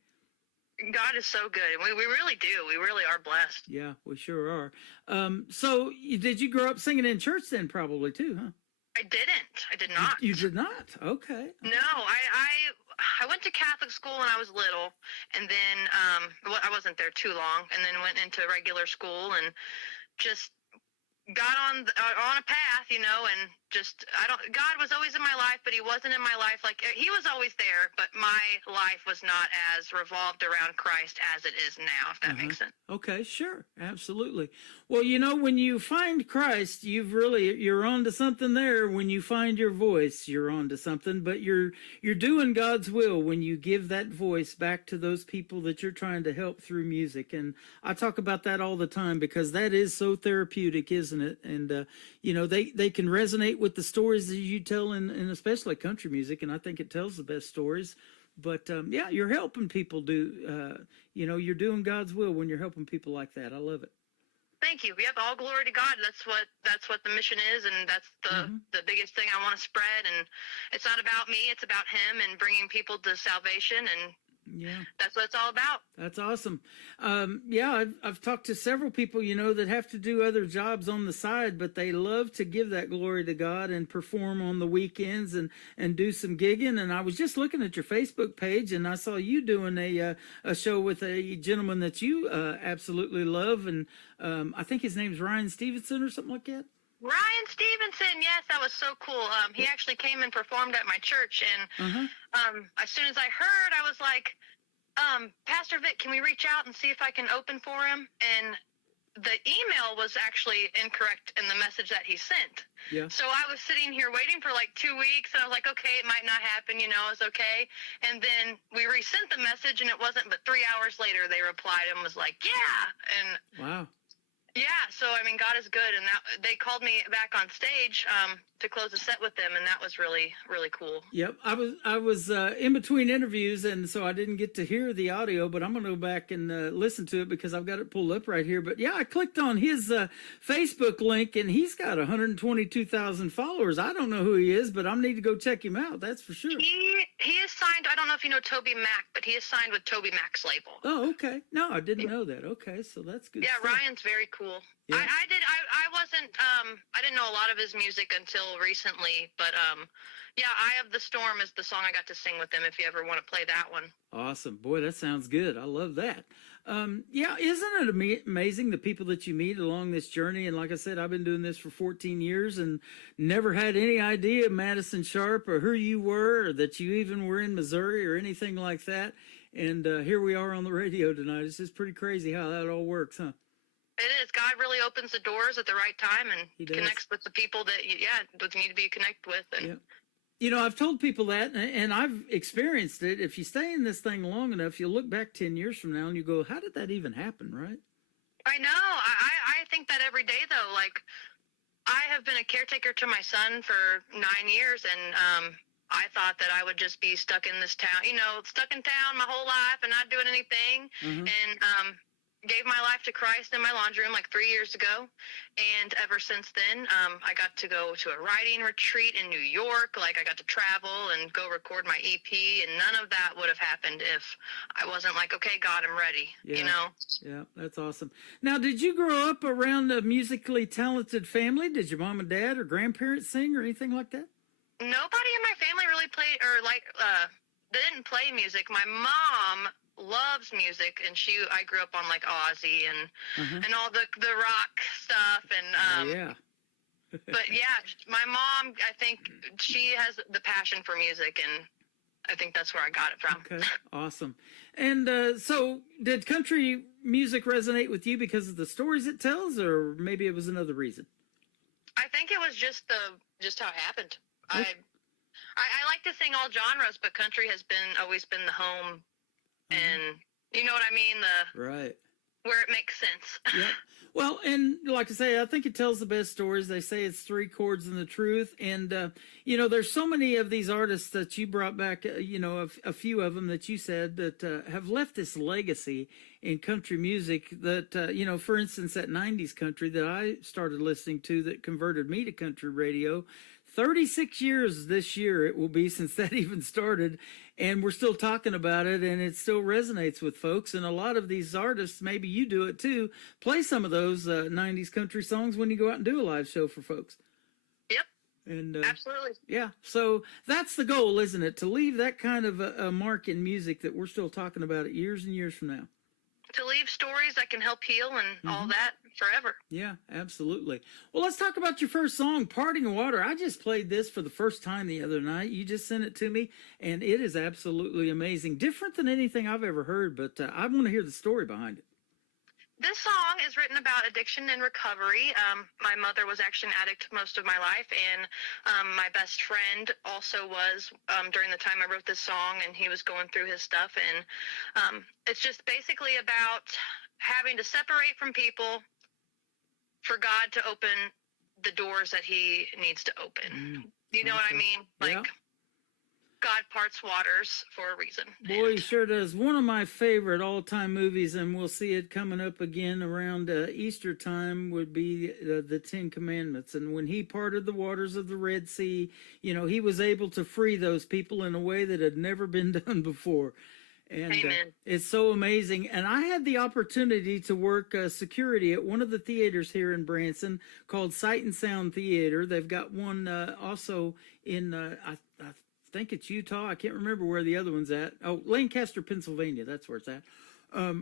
God is so good. We really do. We really are blessed. Yeah, we sure are. So did you grow up singing in church then probably too, huh? I didn't. I did not. You did not? Okay. No, I went to Catholic school when I was little, and then I wasn't there too long, and then went into regular school and just got on a path, you know, and just God was always in my life, but He wasn't in my life. Like He was always there, but my life was not as revolved around Christ as it is now, if that makes sense. Okay, sure, absolutely. Well, you know, when you find Christ, you're on to something there. When you find your voice, you're on to something, but you're doing God's will when you give that voice back to those people that you're trying to help through music. And I talk about that all the time because that is so therapeutic, isn't it? And you know, they can resonate with the stories that you tell in especially country music, and I think it tells the best stories. But yeah, you're helping people do, you know, you're doing God's will when you're helping people like that. I love it. Thank you. Yep, all glory to God. That's what the mission is, and that's the biggest thing I want to spread. And it's not about me; it's about Him and bringing people to salvation. And that's what it's all about. That's awesome. Yeah, I've talked to several people, you know, that have to do other jobs on the side, but they love to give that glory to God and perform on the weekends and do some gigging. And I was just looking at your Facebook page, and I saw you doing a show with a gentleman that you absolutely love, and I think his name's Ryan Stevenson or something like that. Ryan Stevenson, yes, that was so cool. He actually came and performed at my church, and as soon as I heard, I was like, Pastor Vic, can we reach out and see if I can open for him? And the email was actually incorrect in the message that he sent. Yeah. So I was sitting here waiting for like 2 weeks, and I was like, okay, it might not happen, you know, it's okay. And then we resent the message, and it wasn't, but 3 hours later they replied and was like, yeah. And wow. Yeah, so I mean, God is good, and they called me back on stage to close a set with them, and that was really, really cool. Yep, I was in between interviews, and so I didn't get to hear the audio, but I'm going to go back and listen to it because I've got it pulled up right here. But yeah, I clicked on his Facebook link, and he's got 122,000 followers. I don't know who he is, but I need to go check him out. That's for sure. He is signed. I don't know if you know Toby Mac, but he is signed with Toby Mac's label. Oh, okay. No, I didn't know that. Okay, so that's good. Yeah, stuff. Ryan's very cool. Yeah. I wasn't I didn't know a lot of his music until recently, but yeah, Eye of the Storm is the song I got to sing with him if you ever want to play that one. Awesome. Boy, that sounds good. I love that. Yeah, isn't it amazing the people that you meet along this journey? And like I said, I've been doing this for 14 years and never had any idea, Madison Sharp, or who you were, or that you even were in Missouri or anything like that. And here we are on the radio tonight. It's just pretty crazy how that all works, huh? It is. God really opens the doors at the right time and He does. connects with the people that you need to be connected with. And Yeah. You know, I've told people that, and I've experienced it. If you stay in this thing long enough, you'll look back 10 years from now and you go, how did that even happen, right? I know. I think that every day, though. Like, I have been a caretaker to my son for 9 years, and I thought that I would just be stuck in this town, stuck in town my whole life and not doing anything. Mhm. And gave my life to Christ in my laundry room like 3 years ago. And ever since then, I got to go to a writing retreat in New York. Like, I got to travel and go record my EP, and none of that would have happened if I wasn't like, okay, God, I'm ready, Yeah, that's awesome. Now, did you grow up around a musically talented family? Did your mom and dad or grandparents sing or anything like that? Nobody in my family really played they didn't play music. My mom loves music, and I grew up on like Ozzy and all the rock stuff, and yeah. but yeah, my mom, I think she has the passion for music, and I think that's where I got it from. Okay, awesome. And so did country music resonate with you because of the stories it tells, or maybe it was another reason? I think it was just how it happened. I like to sing all genres, but country has always been the home, and you know what I mean, Right. where it makes sense. Yeah. Well, and like I say, I think it tells the best stories. They say it's 3 chords and the truth. And, there's so many of these artists that you brought back, a few of them that you said that have left this legacy in country music that, for instance, that 90s country that I started listening to that converted me to country radio. 36 years this year it will be since that even started, and we're still talking about it, and it still resonates with folks. And a lot of these artists, maybe you do it too, play some of those 90s country songs when you go out and do a live show for folks. Yep. And absolutely. Yeah, so that's the goal, isn't it? To leave that kind of a mark in music that we're still talking about it years and years from now. To leave stories that can help heal and all that forever. Yeah, absolutely. Well, let's talk about your first song, Parting Water. I just played this for the first time the other night. You just sent it to me, and it is absolutely amazing. Different than anything I've ever heard, but I want to hear the story behind it. This song is written about addiction and recovery. My mother was actually an addict most of my life, and my best friend also was during the time I wrote this song, and he was going through his stuff. And it's just basically about having to separate from people for God to open the doors that he needs to open. You know what I mean? Like, God parts waters for a reason. Boy, he sure does. One of my favorite all-time movies, and we'll see it coming up again around Easter time, would be the 10 Commandments. And when he parted the waters of the Red Sea, he was able to free those people in a way that had never been done before. And it's so amazing. And I had the opportunity to work security at one of the theaters here in Branson called Sight and Sound Theater. They've got one also in, I think it's Utah. I can't remember where the other one's at. Oh, Lancaster, Pennsylvania. That's where it's at.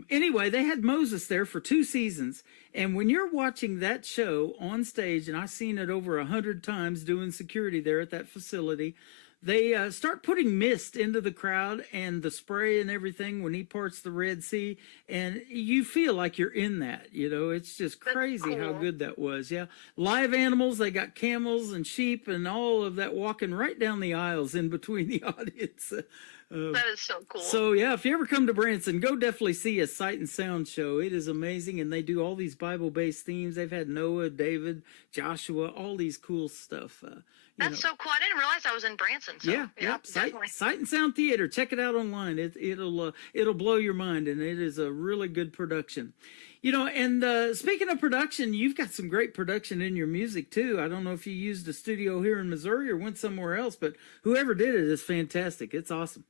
Anyway, they had Moses there for 2 seasons. And when you're watching that show on stage, and I've seen it over 100 times doing security there at that facility, they start putting mist into the crowd and the spray and everything when he parts the Red Sea, and you feel like you're in that. It's just crazy how good that was. Yeah, live animals. They got camels and sheep and all of that walking right down the aisles in between the audience. That is so cool. So yeah, if you ever come to Branson, go definitely see a Sight and Sound show. It is amazing, and they do all these Bible-based themes. They've had Noah, David, Joshua, all these cool stuff. That's so cool. I didn't realize I was in Branson. So, yeah. Sight and Sound Theater. Check it out online. It'll blow your mind, and it is a really good production. And speaking of production, you've got some great production in your music too. I don't know if you used a studio here in Missouri or went somewhere else, but whoever did it is fantastic. It's awesome.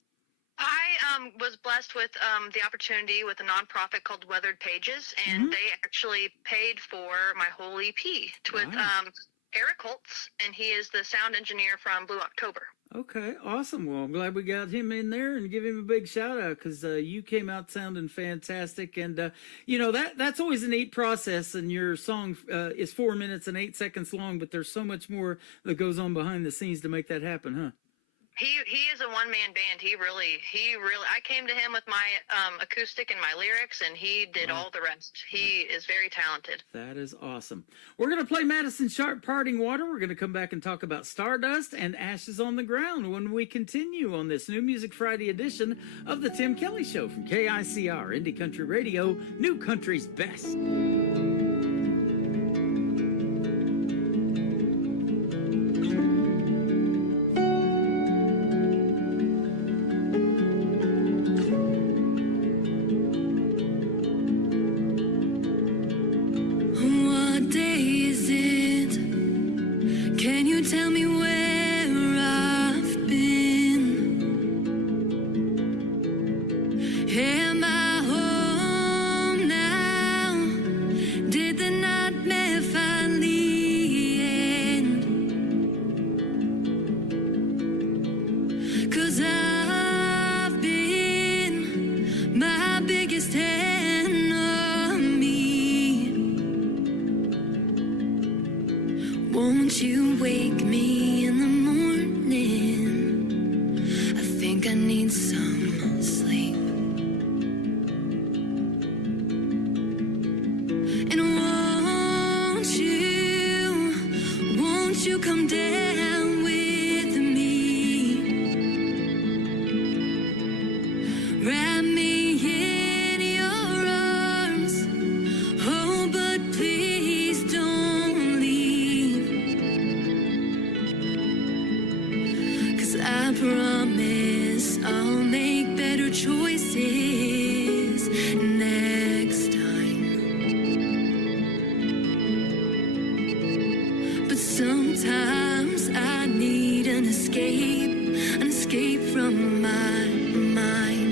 was blessed with the opportunity with a nonprofit called Weathered Pages, and they actually paid for my whole EP with Eric Holtz, and he is the sound engineer from Blue October. Okay, awesome. Well, I'm glad we got him in there and give him a big shout out because you came out sounding fantastic. And, you know, that's always a neat process. And your song is 4 minutes and 8 seconds long, but there's so much more that goes on behind the scenes to make that happen, huh? He is a one-man band. He really, I came to him with my acoustic and my lyrics, and he did all the rest. He is very talented. That is awesome. We're going to play Madison Sharp, Parting Water. We're going to come back and talk about Stardust and Ashes on the Ground when we continue on this New Music Friday edition of The Tim Kelly Show from KICR, Indie Country Radio, New Country's Best. Tell me where I've been. Am I home now? Did the nightmare finally end? 'Cause I've been my biggest enemy. Won't you wake me in the morning? I think I need some sleep. And won't you come down with me? Wrap me in your arms. Oh, but please don't leave. I promise I'll make better choices next time. But sometimes I need an escape from my mind.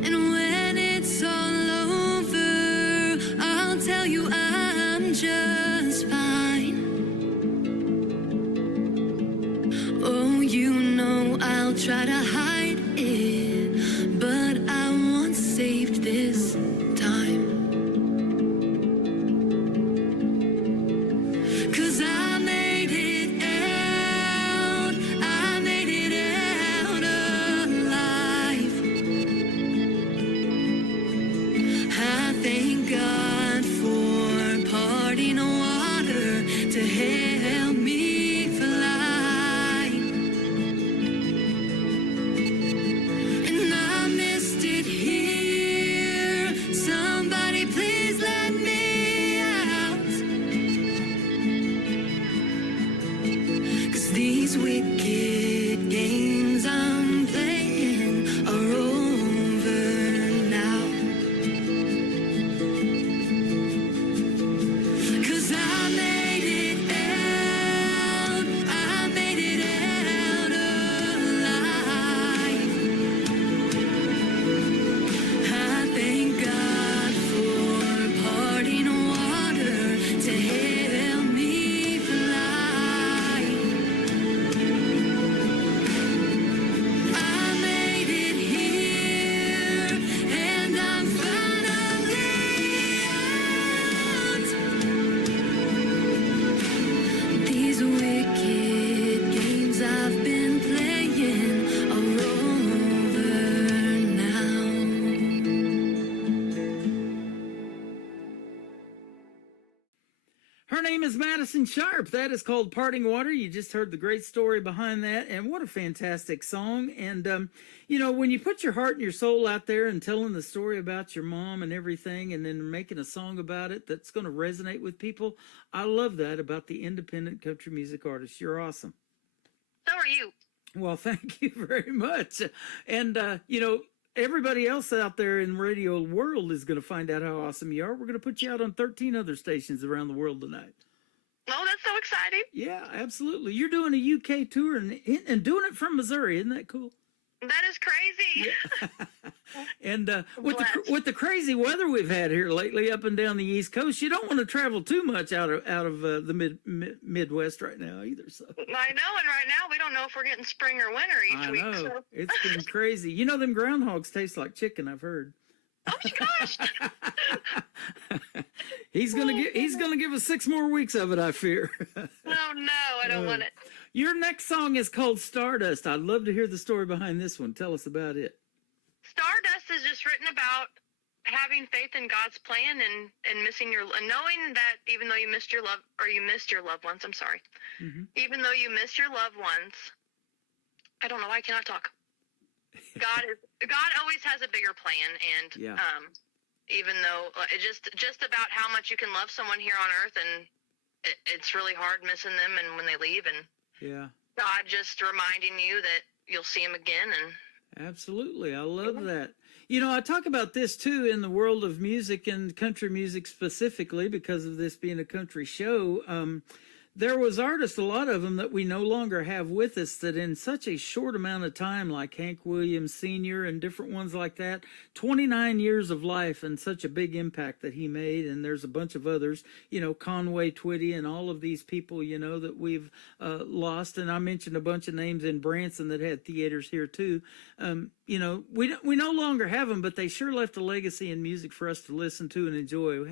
And when is Madison Sharp. That is called Parting Water. You just heard the great story behind that, and what a fantastic song. And, you know, when you put your heart and your soul out there and telling the story about your mom and everything, and then making a song about it that's going to resonate with people, I love that about the independent country music artists. You're awesome. So are you. Well, thank you very much. And, you know, everybody else out there in radio world is going to find out how awesome you are. We're going to put you out on 13 other stations around the world tonight. Oh, that's so exciting. Yeah, absolutely. You're doing a UK tour and doing it from Missouri. Isn't that cool? That is crazy. Yeah. And with the crazy weather we've had here lately up and down the East Coast, you don't want to travel too much out of the Midwest right now either. So I know, and right now we don't know if we're getting spring or winter each week. I know. So. It's been crazy. You know, them groundhogs taste like chicken, I've heard. Oh my gosh. He's gonna give us 6 more weeks of it, I fear. Oh no, I don't want it. Your next song is called Stardust. I'd love to hear the story behind this one. Tell us about it. Stardust is just written about having faith in God's plan and missing and knowing that even though you missed your loved ones, I'm sorry. Mm-hmm. Even though you miss your loved ones, I don't know why I cannot talk. God always has a bigger plan, and even though it just about how much you can love someone here on earth, and it's really hard missing them and when they leave, and God just reminding you that you'll see him again. And absolutely, I love that. You know, I talk about this too in the world of music and country music specifically because of this being a country show. There was artists, a lot of them that we no longer have with us, that in such a short amount of time, like Hank Williams Sr. and different ones like that, 29 years of life and such a big impact that he made. And there's a bunch of others, you know, Conway Twitty and all of these people, you know, that we've lost. And I mentioned a bunch of names in Branson that had theaters here too. You know, we no longer have them, but they sure left a legacy in music for us to listen to and enjoy.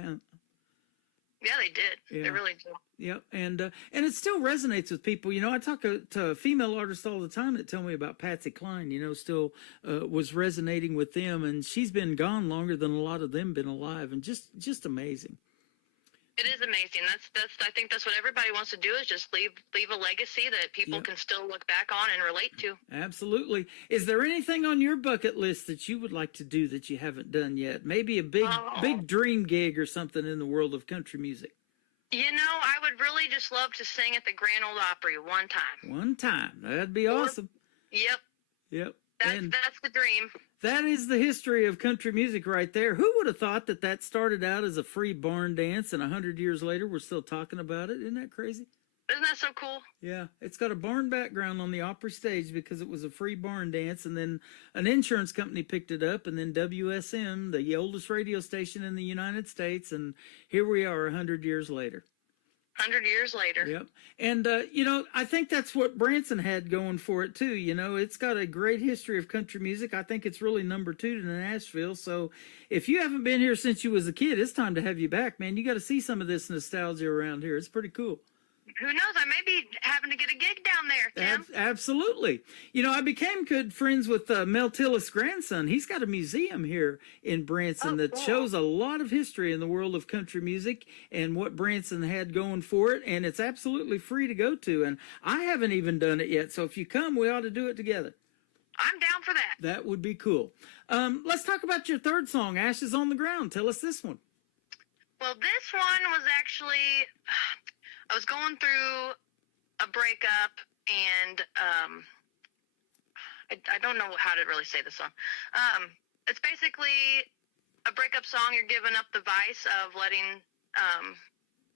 Yeah, they did. Yeah. They really did. Yep, and it still resonates with people. You know, I talk to female artists all the time that tell me about Patsy Cline. You know, still was resonating with them, and she's been gone longer than a lot of them been alive, and just amazing. It is amazing. That's I think that's what everybody wants to do, is just leave a legacy that people can still look back on and relate to. Absolutely. Is there anything on your bucket list that you would like to do that you haven't done yet? Maybe a big dream gig or something in the world of country music. You know, I would really just love to sing at the Grand Ole Opry one time. One time. That'd be awesome. Yep. That's the dream. That is the history of country music right there. Who would have thought that started out as a free barn dance, and 100 years later we're still talking about it? Isn't that crazy? Isn't that so cool? Yeah, it's got a barn background on the Opry stage because it was a free barn dance, and then an insurance company picked it up, and then WSM, the oldest radio station in the United States, and here we are 100 years later. 100 years later. Yep. And, you know, I think that's what Branson had going for it, too. You know, it's got a great history of country music. I think it's really number 2 to Nashville. So if you haven't been here since you was a kid, it's time to have you back, man. You got to see some of this nostalgia around here. It's pretty cool. Who knows? I may be having to get a gig down there, Tim. Absolutely. You know, I became good friends with Mel Tillis' grandson. He's got a museum here in Branson that shows a lot of history in the world of country music and what Branson had going for it, and it's absolutely free to go to. And I haven't even done it yet, so if you come, we ought to do it together. I'm down for that. That would be cool. Let's talk about your third song, Ashes on the Ground. Tell us this one. Well, this one was actually... I was going through a breakup, and I don't know how to really say this song. It's basically a breakup song. You're giving up the vice of letting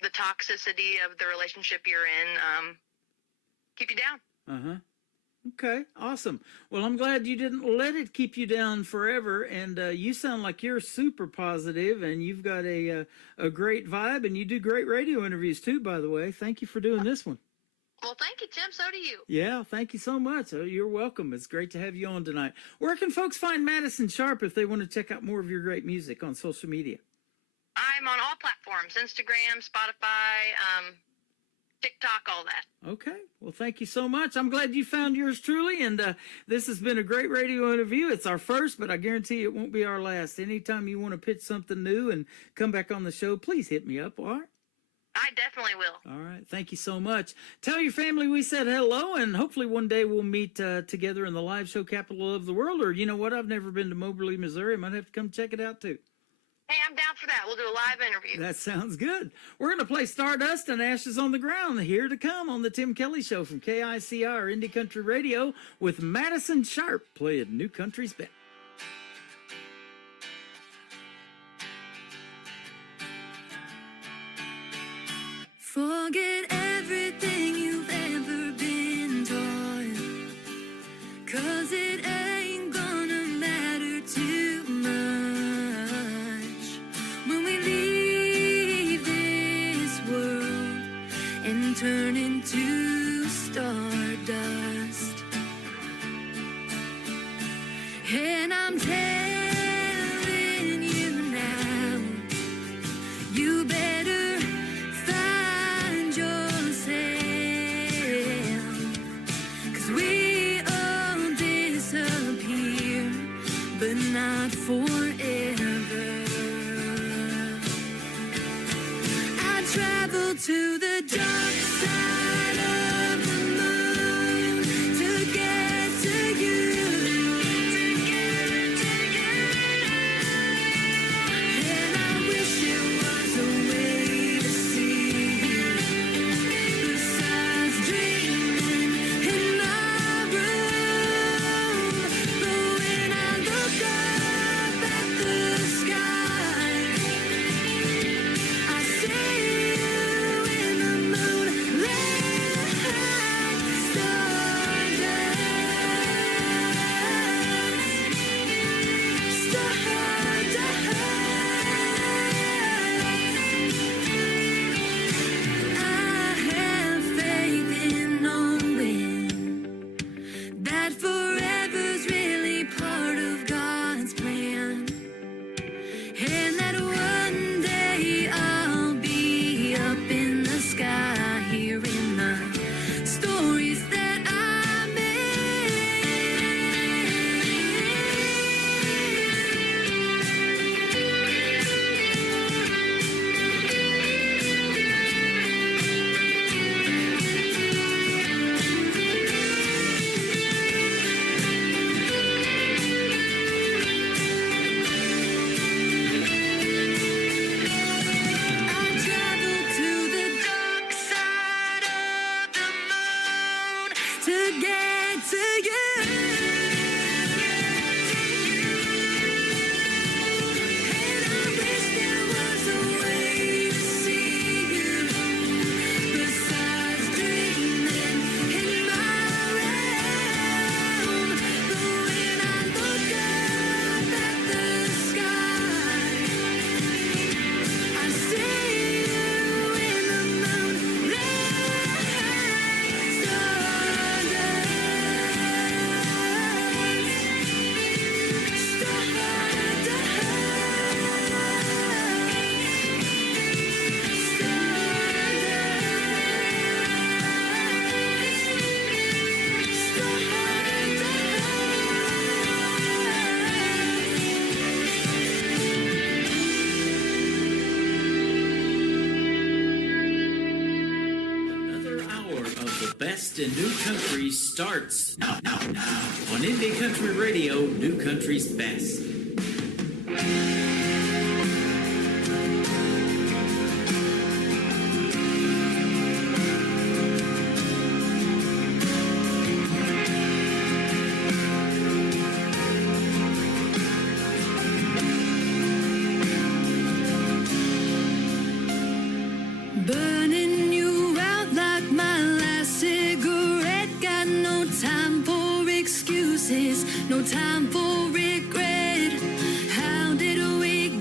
the toxicity of the relationship you're in keep you down. Okay, awesome. Well, I'm glad you didn't let it keep you down forever, and you sound like you're super positive, and you've got a great vibe, and you do great radio interviews too, by the way. Thank you for doing this one. Well, thank you, Tim. So do you. Yeah, thank you so much. You're welcome. It's great to have you on tonight. Where can folks find Madison Sharp if they want to check out more of your great music on social media? I'm on all platforms, Instagram, Spotify, TikTok, all that. Okay. Well, thank you so much. I'm glad you found yours truly, and this has been a great radio interview. It's our first, but I guarantee it won't be our last. Anytime you want to pitch something new and come back on the show, please hit me up, all right? I definitely will. All right. Thank you so much. Tell your family we said hello, and hopefully one day we'll meet together in the live show capital of the world. Or you know what? I've never been to Moberly, Missouri. I might have to come check it out too. Hey, I'm down for that. We'll do a live interview. That sounds good. We're going to play Stardust and Ashes on the Ground here to come on the Tim Kelly Show from KICR Indie Country Radio with Madison Sharp playing New Country's Best. Forget everything you've ever been taught, 'cause it ain't gonna matter too much when we leave this world and turn into stardust. And I'm telling you now, you better find yourself, 'cause we all disappear, but not forever. I travel to the dark side of the moon to get to you. And I wish there was a way to see you besides dreaming in my room. But when I look up at the sky, I see you in the moonlight, I have faith in knowing that forever's really part of God's plan, and that one day I'll be up in the sky hearing the stories that I travel to the dark side of the moon to get to you. And I wish there was a way to see you besides dreaming in my realm. But when I look up at the sky, I see you in the moonlight, Another hour of the best in new country starts now on Indie Country Radio, New Country's Best. burning you out like my last cigarette. Got no time for excuses, no time for regret. How did we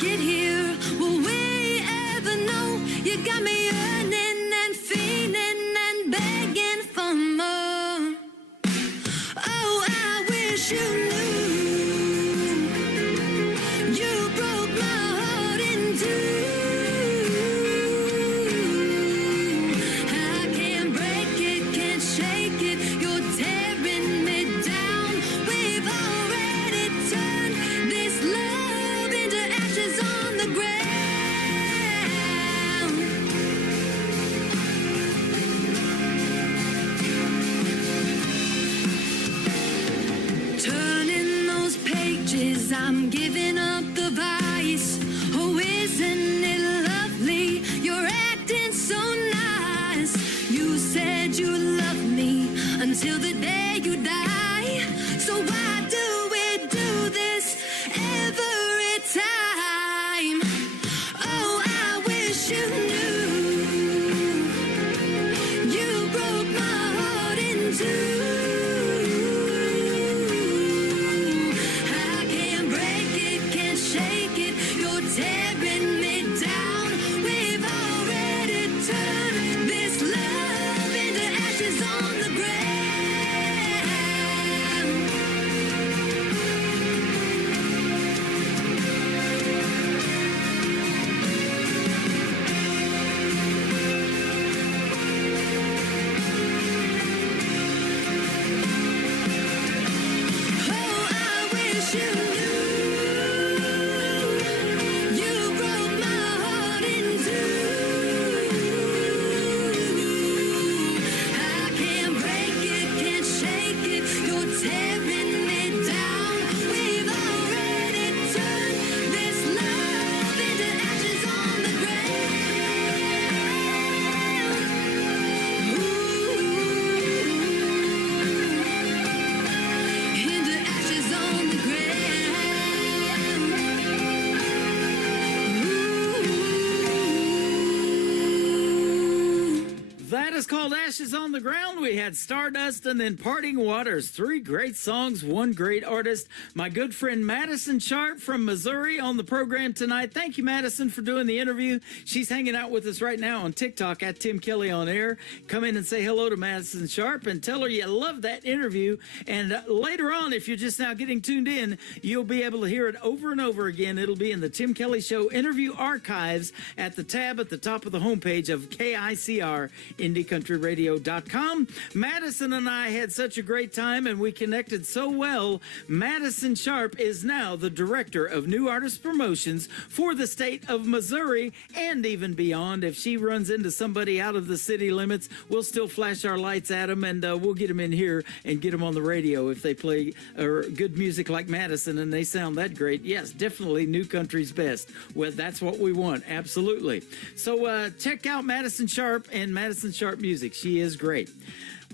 is called Ashes on the Ground. We had Stardust and then Parting Waters. 3 great songs, 1 great artist. My good friend Madison Sharp from Missouri on the program tonight. Thank you, Madison, for doing the interview. She's hanging out with us right now on TikTok at Tim Kelly on Air. Come in and say hello to Madison Sharp and tell her you love that interview. And later on, if you're just now getting tuned in, you'll be able to hear it over and over again. It'll be in the Tim Kelly Show interview archives at the tab at the top of the homepage of KICR, IndieCountryRadio.com. Madison and I had such a great time and we connected so well. Madison Sharp is now the Director of New Artist Promotions for the state of Missouri and even beyond. If she runs into somebody out of the city limits, we'll still flash our lights at them and we'll get them in here and get them on the radio if they play good music like Madison and they sound that great. Yes, definitely New Country's best. Well, that's what we want. Absolutely. So check out Madison Sharp and Madison Sharp Music. She is great.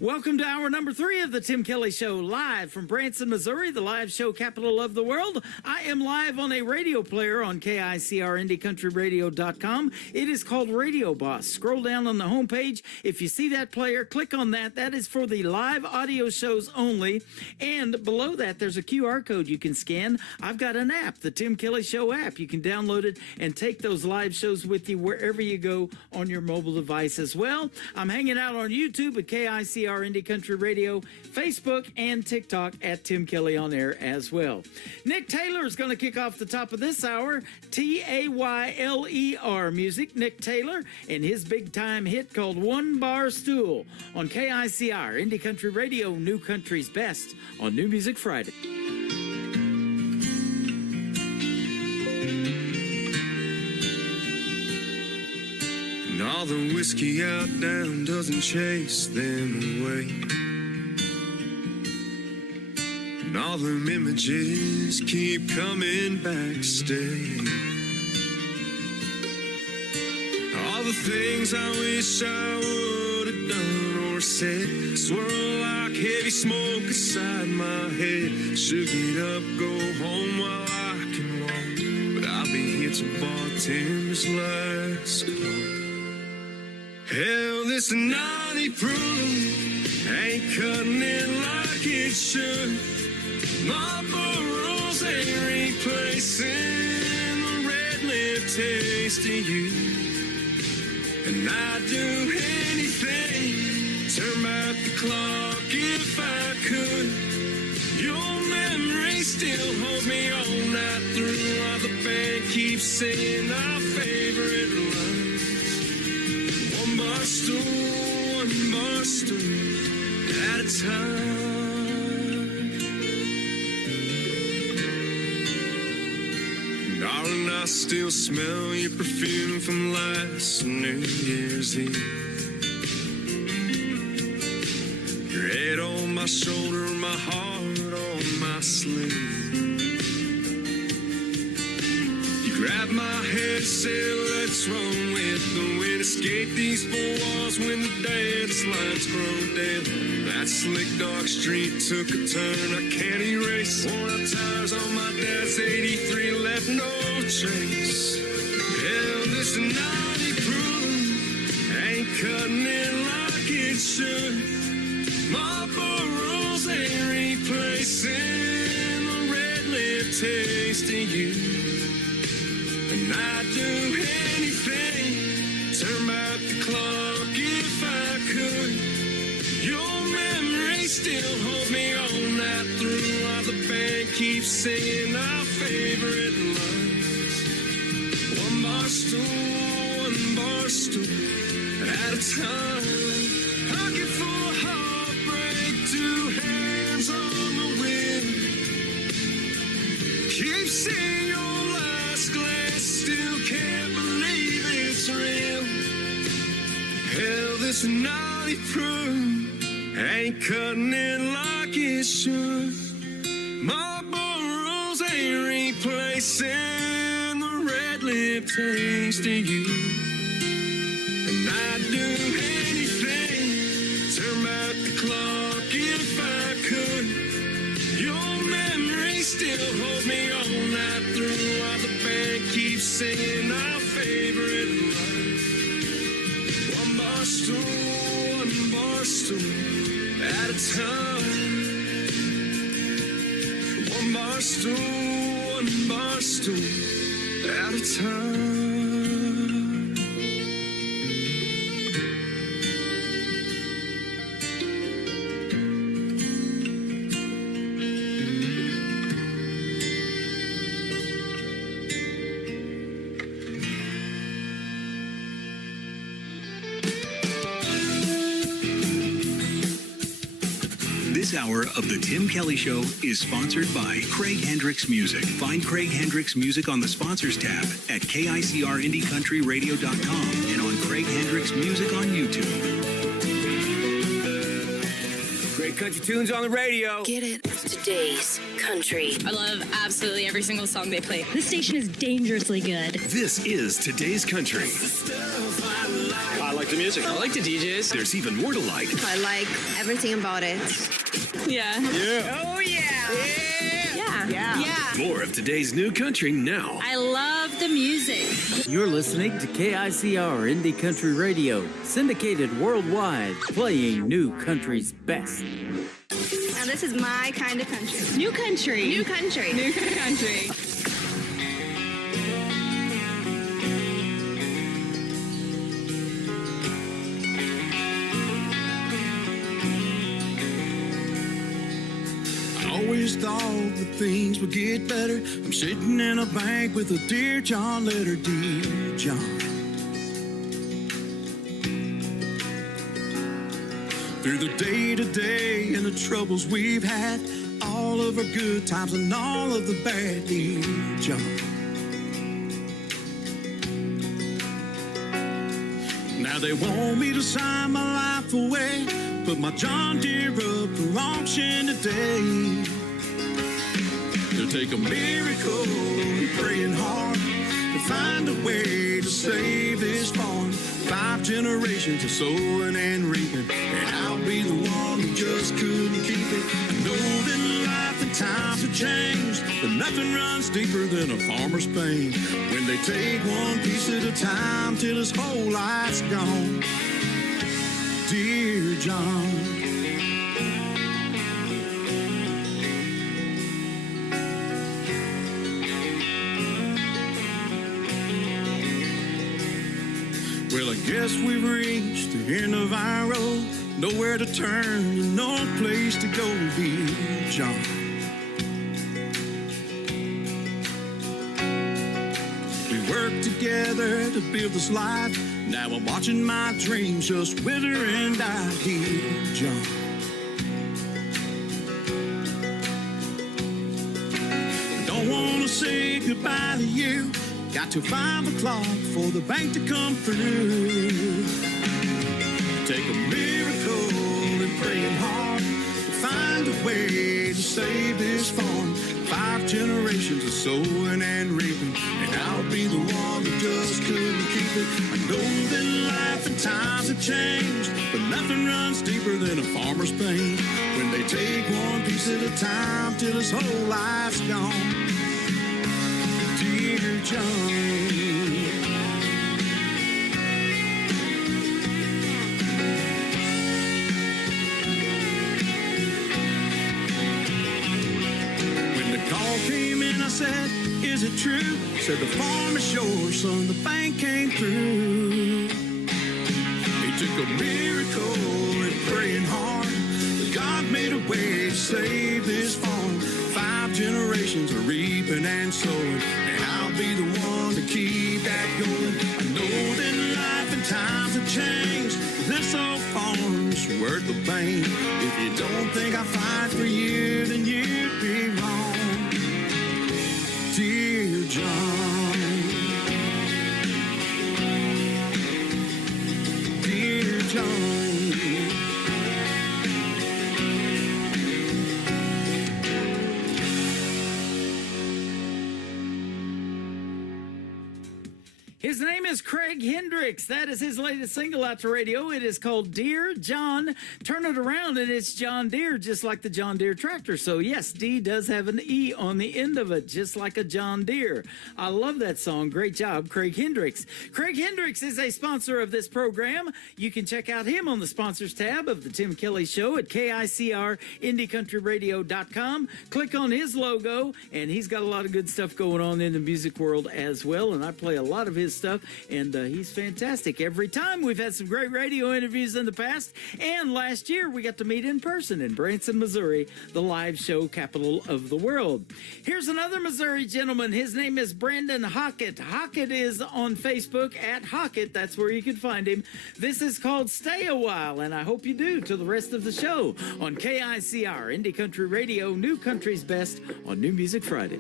Welcome to hour number 3 of the Tim Kelly Show, live from Branson, Missouri, the live show capital of the world. I am live on a radio player on KICR, IndieCountryRadio.com. It is called Radio Boss. Scroll down on the homepage. If you see that player, click on that. That is for the live audio shows only. And below that, there's a QR code you can scan. I've got an app, the Tim Kelly Show app. You can download it and take those live shows with you wherever you go on your mobile device as well. I'm hanging out on YouTube at KICR Indie Country Radio, Facebook, and TikTok at Tim Kelly on Air as well. Nick Taylor is going to kick off the top of this hour. Tayler music. Nick Taylor and his big-time hit called One Bar Stool on KICR Indie Country Radio, New Country's Best on New Music Friday. And all the whiskey out down doesn't chase them away. And all them images keep coming back to stay. All the things I wish I would have done or said swirl like heavy smoke inside my head. Should get up, go home while I can walk, but I'll be here till bartender's last call. Hell, this naughty proof ain't cutting it like it should. Marlboro's ain't replacing the red lip taste of you. And I'd do anything, turn back the clock if I could. Your memory still holds me all night through, while the band keeps singing our favorite lines. One bar stool at a time. Darling, I still smell your perfume from last New Year's Eve. Your head on my shoulder, my heart on my sleeve. Grab my head, said, let's run with the wind. Escape these four walls when the dance lines grow dim. That slick dark street took a turn I can't erase. Worn out tires on my dad's 83 left no trace. Hell, this naughty proof ain't cutting it like it should. Marlboro's ain't replacing the red lip taste of you. And I'd do anything, turn back the clock if I could. Your memory still holds me all night through, while the band keeps singing our favorite lines. One bar stool at a time. Pocket full of heartbreak, 2 hands on the wind. Keep singing your last glass, still can't believe it's real. Hell, this naughty proof ain't cutting it like it should. Marlboro's ain't replacing the red lip taste of you. And I'd do anything, turn back the clock if I could. Your memory still holds me all night through, while the band keeps singing our favorite line. One bar stool stool at a time. One bar stool at a time. This hour of The Tim Kelly Show is sponsored by Craig Hendricks Music. Find Craig Hendricks Music on the Sponsors tab at KICRIndieCountryRadio.com and on Craig Hendricks Music on YouTube. Great country tunes on the radio. Get it? Today's country. I love absolutely every single song they play. This station is dangerously good. This is Today's Country. I like the music. I like the DJs. There's even more to like. I like everything about it. Yeah. Yeah. Oh, yeah. Yeah. More of today's new country now. I love the music. You're listening to KICR Indie Country Radio, syndicated worldwide, playing new country's best. Now this is my kind of country. New country. New country. New country. Always thought that things would get better. I'm sitting in a bank with a Dear John letter, Dear John. Through the day-to-day and the troubles we've had, all of our good times and all of the bad, Dear John. Now they want me to sign my life away, put my John Deere up for auction today. They'll take a miracle and praying hard to find a way to save this farm. 5 generations of sowing and reaping, and I'll be the one who just couldn't keep it. I know that life and times have changed, but nothing runs deeper than a farmer's pain when they take one piece at a time till his whole life's gone. Dear John. Well, I guess we've reached the end of our road. Nowhere to turn and no place to go, dear John. We worked together to build this life. Now I'm watching my dreams just wither and die, dear John. Don't want to say goodbye to you. Got till 5 o'clock for the bank to come through. Take a miracle and praying hard to find a way to save this farm. 5 generations of sowing and reaping, and I'll be the one that just couldn't keep it. I know that life and times have changed, but nothing runs deeper than a farmer's pain when they take one piece at a time till his whole life's gone. Dear John. When the call came in, I said, is it true? Said the farm is yours, son, the bank came through. It took a miracle and praying hard, but God made a way to save this farm. 5 generations of reaping and sowing, and I'll be the one to keep that going. I know that life and times have changed, but this old farm's worth the pain. If you don't think I fight for you, then you'd be wrong, dear John. Dear John. His name is Craig Hendricks. That is his latest single out to radio. It is called Dear John. Turn it around and it's John Deere, just like the John Deere tractor. So yes, D does have an E on the end of it, just like a John Deere. I love that song. Great job, Craig Hendricks. Craig Hendricks is a sponsor of this program. You can check out him on the sponsors tab of the Tim Kelly Show at KICR-IndieCountryRadio.com. Click on his logo, and he's got a lot of good stuff going on in the music world as well, and I play a lot of his stuff, and he's fantastic every time. We've had some great radio interviews in the past, and last year we got to meet in person in Branson, Missouri, the live show capital of the world. Here's another Missouri gentleman. His name is Brandon Hockett. Hockett is on Facebook at Hockett. That's where you can find him. This is called Stay a While, and I hope you do to the rest of the show on KICR, Indie Country Radio, New Country's Best on New Music Friday.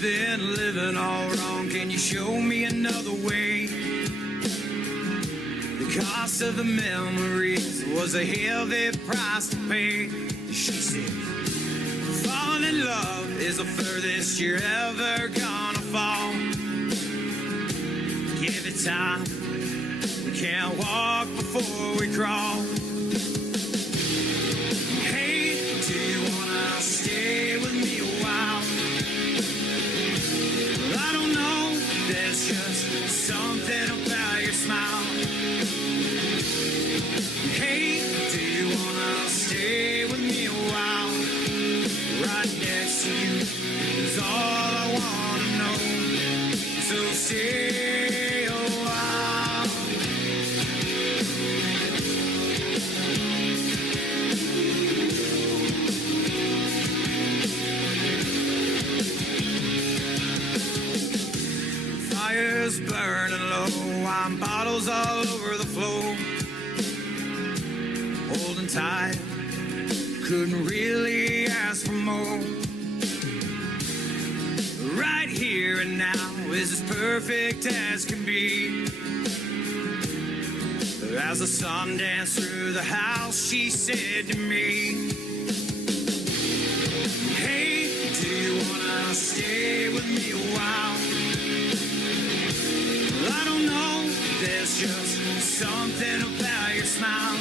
Been living all wrong, can you show me another way? The cost of the memories was a heavy price to pay. She said, falling in love is the furthest you're ever gonna fall. Give it time, we can't walk before we crawl. Hey, do you wanna stay with me a while? I don't know, there's just something about your smile. Hey, do you wanna stay with me a while? Right next to you is all I wanna know. So stay a while. Fire's burning low, wine bottles all over the floor. Holding tight, couldn't really ask for more. Right here and now is as perfect as can be. As the sun danced through the house, she said to me, hey, do you wanna stay with me a while? I don't know, there's just something about your smile.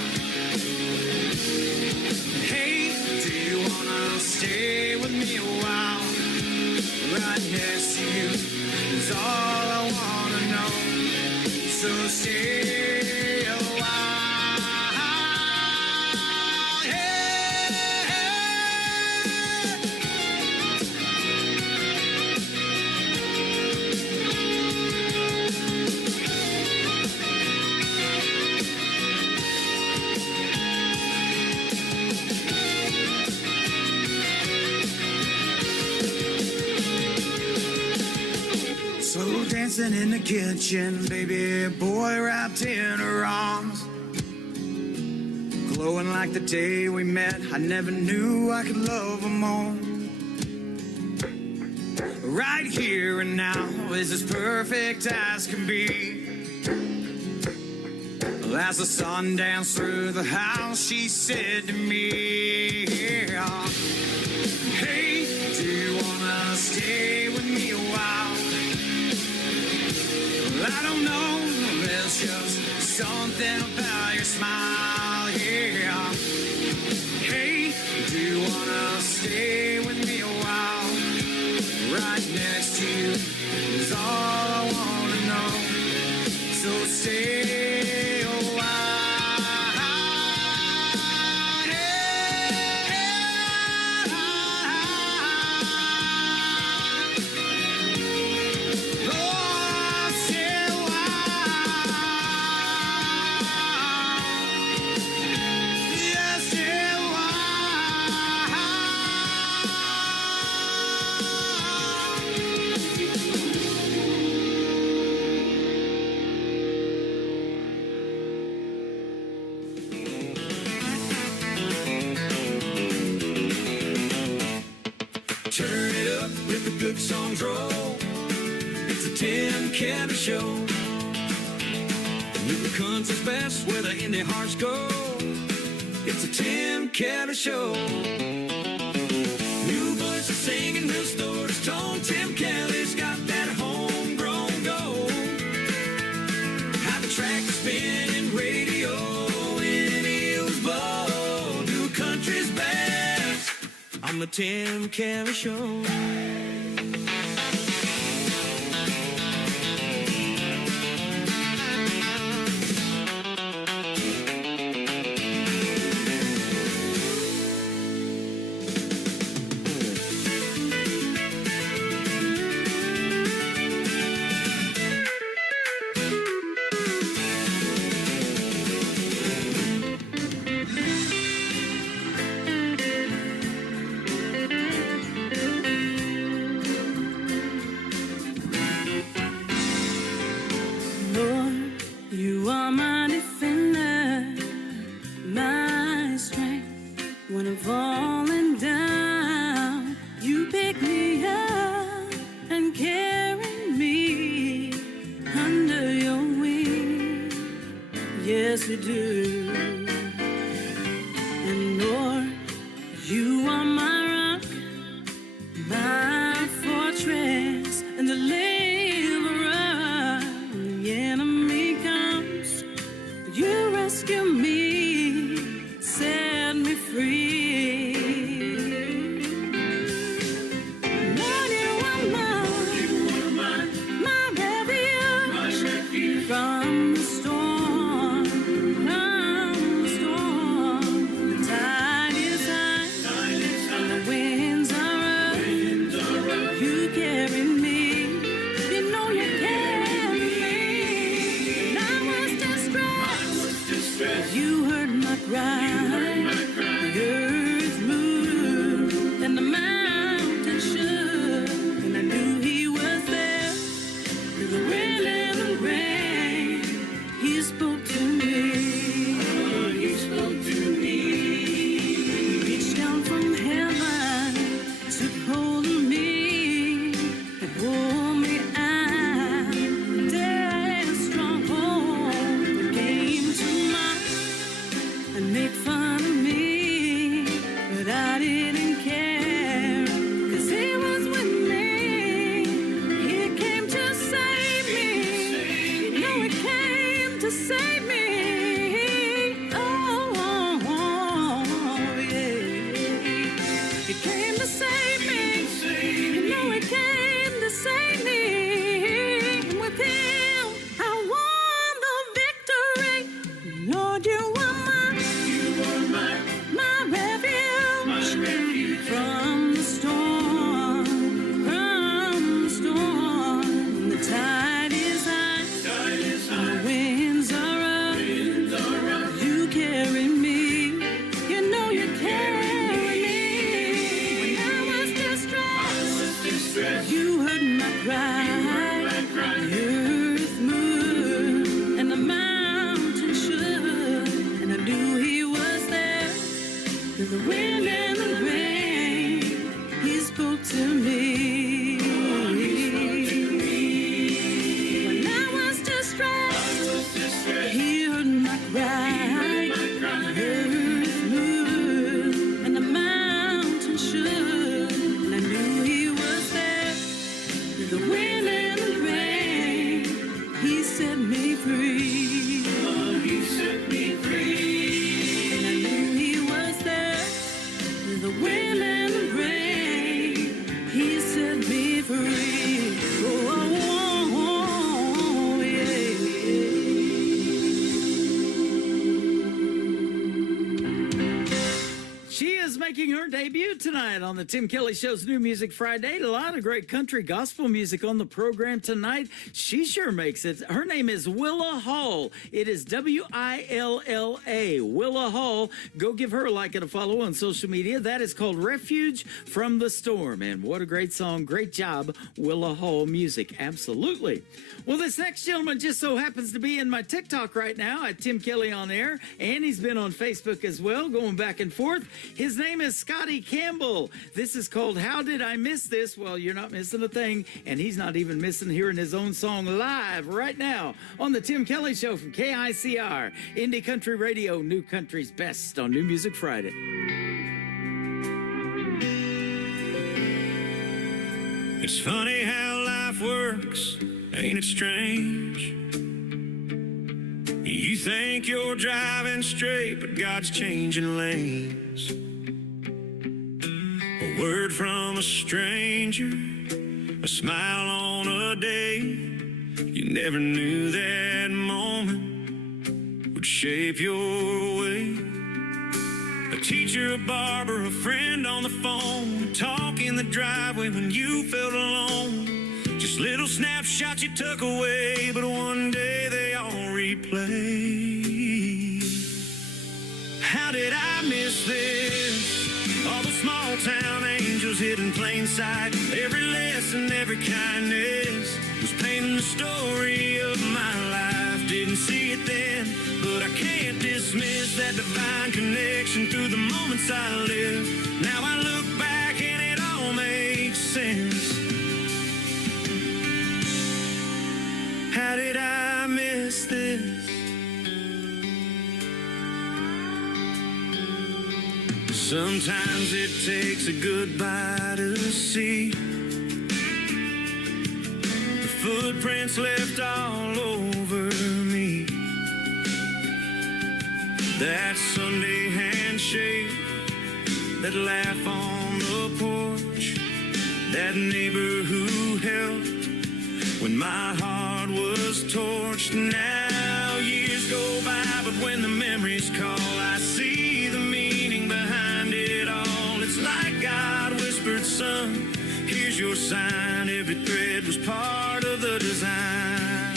Hey, do you wanna stay with me a while? Right next to you is all I wanna know. So stay a while. Hey. Slow dancing in the kitchen, baby boy wrapped in her arms. Glowing like the day we met, I never knew I could love her more. Right here and now is as perfect as can be. As the sun danced through the house, she said to me, hey, do you wanna stay with me a while? I don't know, there's just something about your smile, yeah. Hey, do you wanna stay with me a while? Right next to you is all I wanna know. So stay a while. Turn it up, let the good songs roll. It's the Tim Kelly Show. New country's best where the indie hearts go. It's the Tim Kelly Show. New voices singing, new stories told. Tim Kelly's got that homegrown gold. How the track is spinning, radio in Eels Bowl. New country's best on the Tim Kelly Show. Lord, you are my defender, my strength. When I'm falling down, you pick me up and carry me under your wing. Yes, you do. And Lord, you are my rock, my fortress, and deliverer. When the enemy comes, you rescue me, set me free. Lord, you are my refuge, from the storm, The tide is high, and the winds are up. You carry me. You know you carry me. When I was distressed, you heard my cry. The earth moved and the mountain shook, and I knew He was there. Through the wind and the rain, He spoke to me. He spoke to me. He reached down from heaven, took hold of me, and pulled me out. Death's stronghold came to mind and made fun of me, but I didn't care, 'cause He was with me. He came to save me. You know He came to save me. Yeah. He came to save me. You know He came to save me. And with Him, I won the victory. Lord, you are my refuge, from the storm, The tide is high, and the winds are up. You carry me. You know you carry me. When I was distressed, you heard my cry. The earth moved and the mountain shook, and I knew He was there. Through the wind and the rain, He spoke to me. When I was distressed, He heard my cry. The earth moved and the mountain shook, and I knew He was there. Through the wind and the rain, He set me free. He set me free. And I knew He was there. Through the wind and the rain, He set me free. She is making her debut tonight on the Tim Kelly Show's New Music Friday. A lot of great country gospel music on the program tonight. She sure makes it. Her name is Willa Hall. It is Willa, Willa Hall. Go give her a like and a follow on social media. That is called Refuge from the Storm. And what a great song. Great job, Willa Hall Music. Absolutely. Well, this next gentleman just so happens to be in my TikTok right now at Tim Kelly On Air, and he's been on Facebook as well, going back and forth. His name is Scotty Campbell. This is called How Did I Miss This? Well, you're not missing a thing, and he's not even missing hearing his own song live right now on the Tim Kelly Show from KICR, Indie Country Radio, New Country's Best on New Music Friday. It's funny how life works, ain't it strange? You think you're driving straight, but God's changing lanes. A word from a stranger, a smile on a day. You never knew that moment would shape your way. A teacher, a barber, a friend on the phone, talk in the driveway when you felt alone. Just little snapshots you took away, but one day they all replay. How did I miss this? All the small town angels hidden in plain sight. Every lesson, every kindness was painting the story of my life. Didn't see it then, but I can't dismiss that divine connection through the moments I live. Now I look back and it all makes sense. How did I miss this? Sometimes it takes a goodbye to see the footprints left all over me. That Sunday handshake, that laugh on the porch, that neighbor who helped when my heart was torched. Now years go by, but when the memories call, I see the meaning behind it all. It's like God whispered, son, here's your sign. Every thread was part of the design.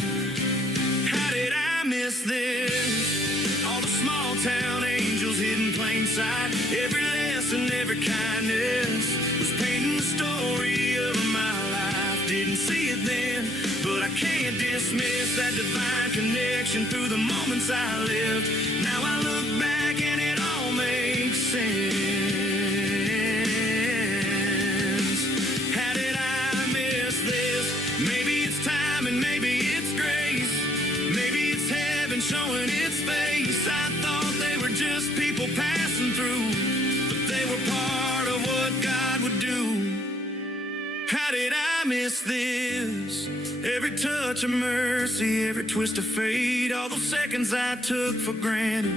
How did I miss this? All the small town angels hidden in plain sight. Every lesson, every kindness was painting the story of my life. Didn't see it then, but I can't dismiss that divine connection through the moments I lived. Now I look back and it all makes sense. How did I miss this? Maybe it's time and maybe it's grace. Maybe it's heaven showing its face. I thought they were just people passing through, but they were part of what God would do. How did I miss this? Every touch of mercy, every twist of fate, all those seconds I took for granted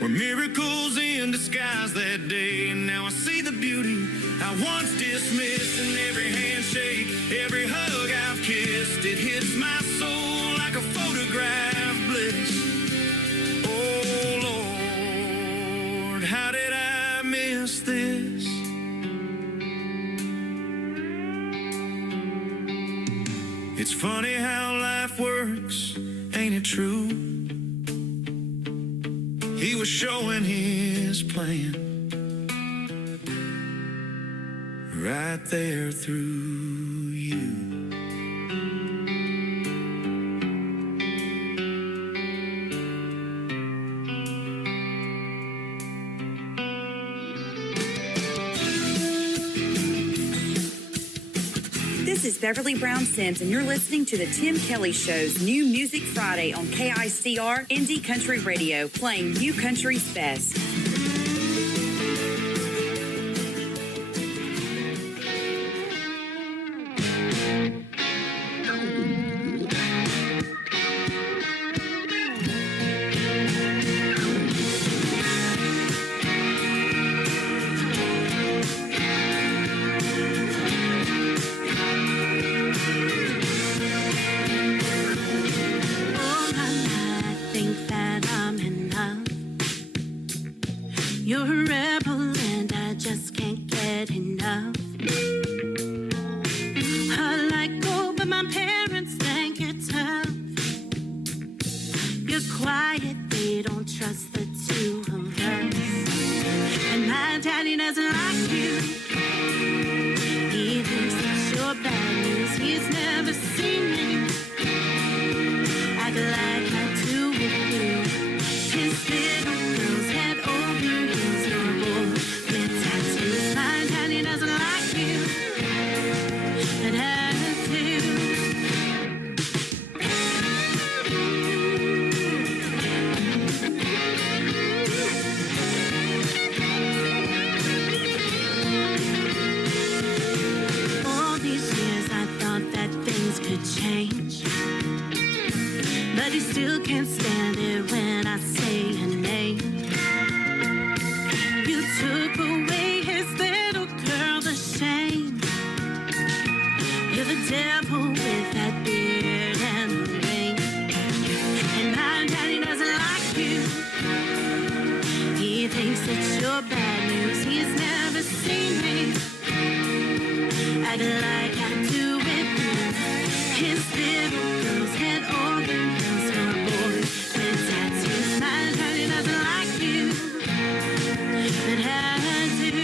were miracles in disguise that day. And now I see the beauty I once dismissed in every handshake, every hug I've kissed. It hits my soul like a photograph bliss. Oh Lord, how did I miss this? It's funny how life works, ain't it true? He was showing his plan right there through you. This is Beverly Brown Sims, and you're listening to the Tim Kelly Show's New Music Friday on KICR Indie Country Radio, playing New Country's best. You're a rebel and I just can't get enough. I like go, but my parents think it's tough. You're quiet, they don't trust the two of us. And my daddy doesn't like you. He thinks it's your bad news. He's never seen me act like I do with you. His little girl's head over heels, no more than he still can't stand it when I say her name. You took away his little girl, the shame. You're the devil with that beard and the ring. And my daddy doesn't like you. He thinks that you're bad news. He's never seen me act like I do with you. His little girl's head over heels, her boy with tattoos. My daddy doesn't like you, but I do.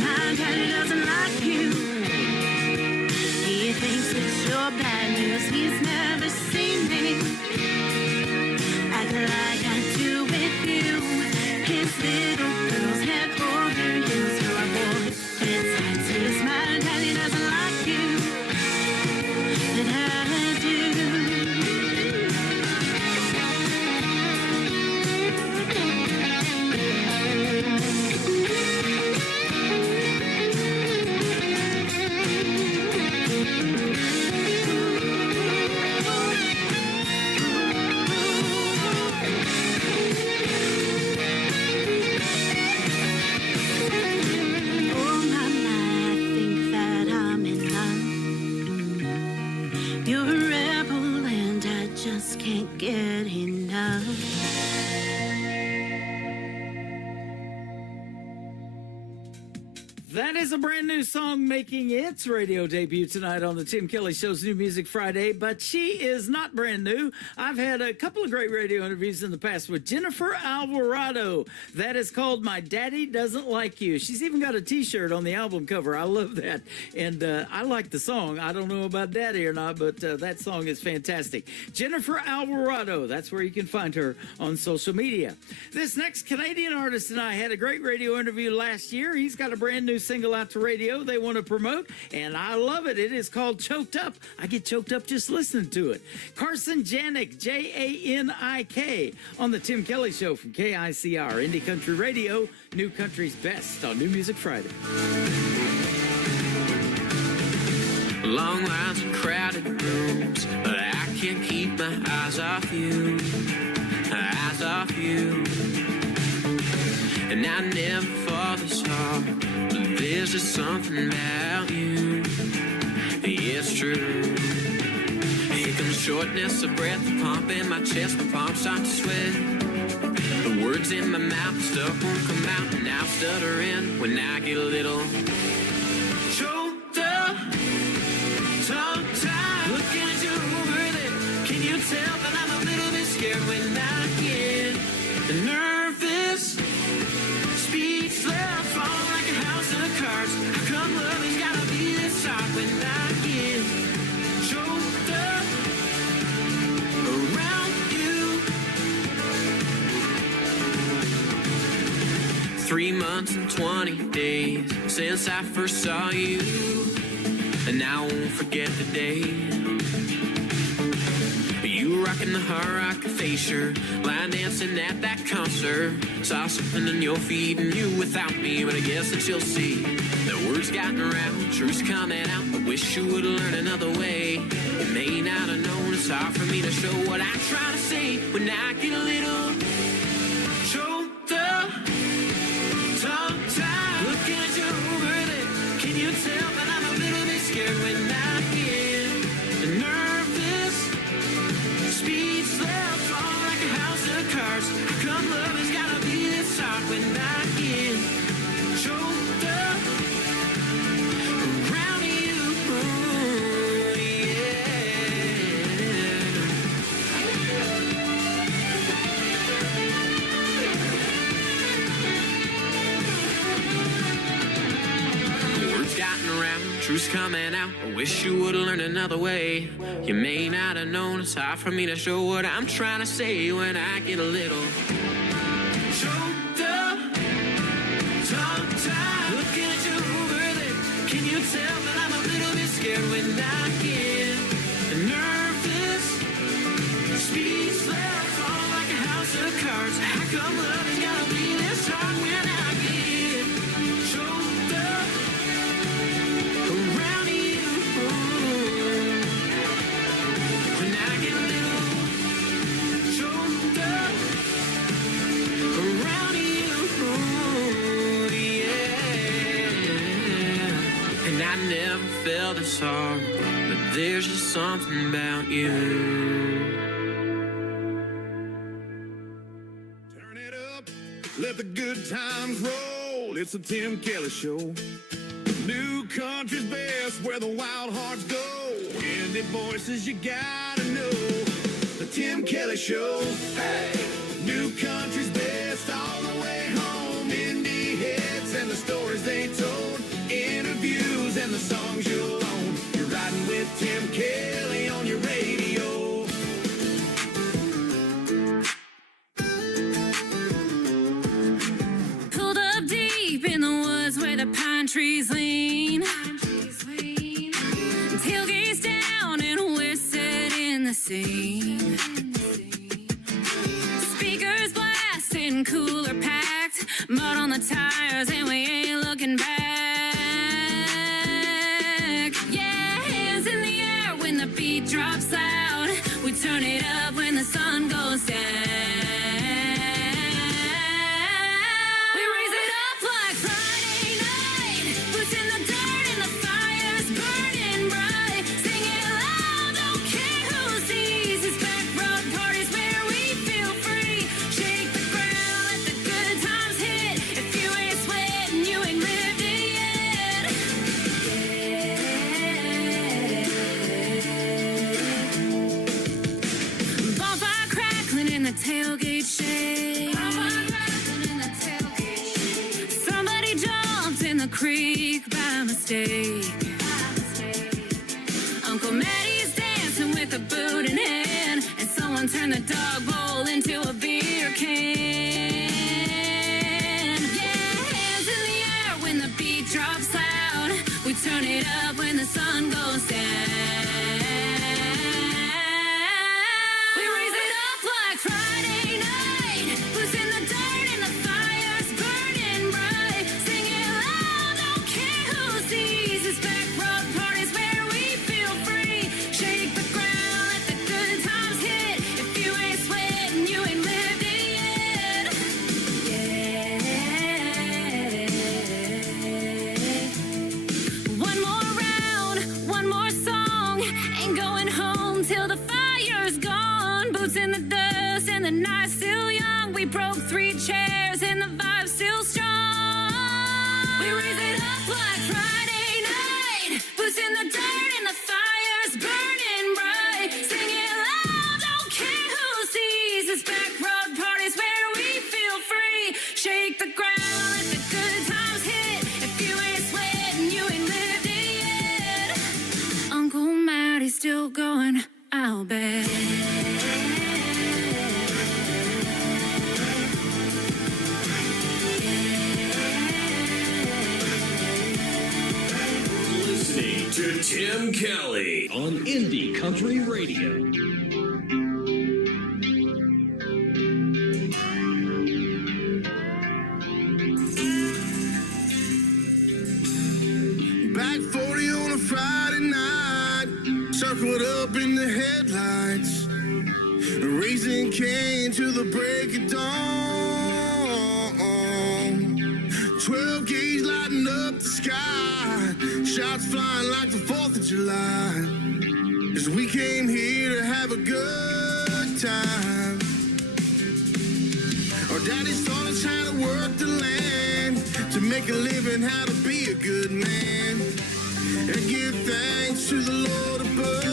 My daddy doesn't like you. He thinks that you're bad news. He's never seen me act like I do with you. His little girl's head over heels, your boy with tattoos. My daddy doesn't like you, but I do. Oh mama, I think that I'm in love. You're a rebel and I just can't get enough. That is a brand new song making its radio debut tonight on the Tim Kelly Show's New Music Friday, but she is not brand new. I've had a couple of great radio interviews in the past with Jennifer Alvarado. That is called My Daddy Doesn't Like You. She's even got a t-shirt on the album cover. I love that. And I like the song. I don't know about Daddy or not, but that song is fantastic. Jennifer Alvarado. That's where you can find her on social media. This next Canadian artist and I had a great radio interview last year. He's got a brand new single out to radio they want to promote, and I love it. It is called Choked Up. I get choked up just listening to it. Carson Janik, Janik, on the Tim Kelly Show from KICR, Indie Country Radio, New Country's Best on New Music Friday. Long lines and crowded rooms, but I can't keep my eyes off you. Eyes off you. And I never fall this hard, but there's just something about you. It's true. Here comes shortness of breath, the pump in my chest, my palms start to sweat. The words in my mouth, stuff won't come out, and I'm stuttering when I get a little choked up, tongue-tied. Looking at you over there, can you tell that I'm a little bit scared when I get nervous? Speechless, fall like a house of cards. How come love has gotta be this hard when I get choked up around you? 3 months and 20 days since I first saw you, and I won't forget the day. You were rocking the hard rock fascia, line dancing at that concert. Saw something in your feet and you without me, but I guess that you'll see. The words gotten around, truth's coming out. I wish you would learn another way. You may not have known, it's hard for me to show what I'm trying to say when I get a little choked up, tongue-tied. Looking at you over there, can you tell that I'm a little bit scared when I get nervous? Speechless, fall like a house of cards. How come love has gotta be this hard when I get choked up around you? Yeah. Words gotten around, truth's coming out. I wish you would learn another way. You may not have known, it's hard for me to show what I'm trying to say when I get a little choked up, tongue-tied. Looking at you over could tell that I'm a little bit scared when I get nervous. Speed slips on like a house of cards. How come love has gotta be this hard when I get choked up around you? When I get a little choked up around you, yeah. And I never felt this hard, but there's just something about you. Let the good times roll. It's the Tim Kelly Show. New country's best, where the wild hearts go. Indie voices you gotta know. The Tim Kelly Show. Hey, new country's best, all the way home. Indie hits and the stories they told. Interviews and the songs you'll own. You're riding with Tim Kelly on your radio. In the woods where the pine trees lean, tailgates down and we're set in the scene. Speakers blasting, cooler packed, mud on the tires and we ain't looking back. Yeah, hands in the air when the beat drops loud. We turn it up when the sun goes down. Tailgate shade. Somebody jumped in the creek by mistake. Uncle Mattie's dancing with a boot in hand, and someone turned the dog bowl into a beer can. Yeah, hands in the air when the beat drops loud. We turn it up when the sun goes down. Till the fire's gone, boots in the dust and the night's still young. We broke 3 chairs and the vibe's still strong. We raise it up like Friday night, boots in the dirt and the fire's burning bright. Sing it loud, don't care who sees us. Back road parties where we feel free. Shake the ground, let the good times hit. If you ain't sweating, you ain't lived it yet. Uncle Mattie's still going, I'll bet. Listening to Tim Kelly on Indie Country Radio. Back 40 on a Friday night, circled up in the headlights, raising Cain to the break of dawn. 12 gauge lighting up the sky, shots flying like the 4th of July, as we came here to have a good time. Our daddies taught us how to work the land, to make a living, how to be a good man, and give thanks to the Lord above.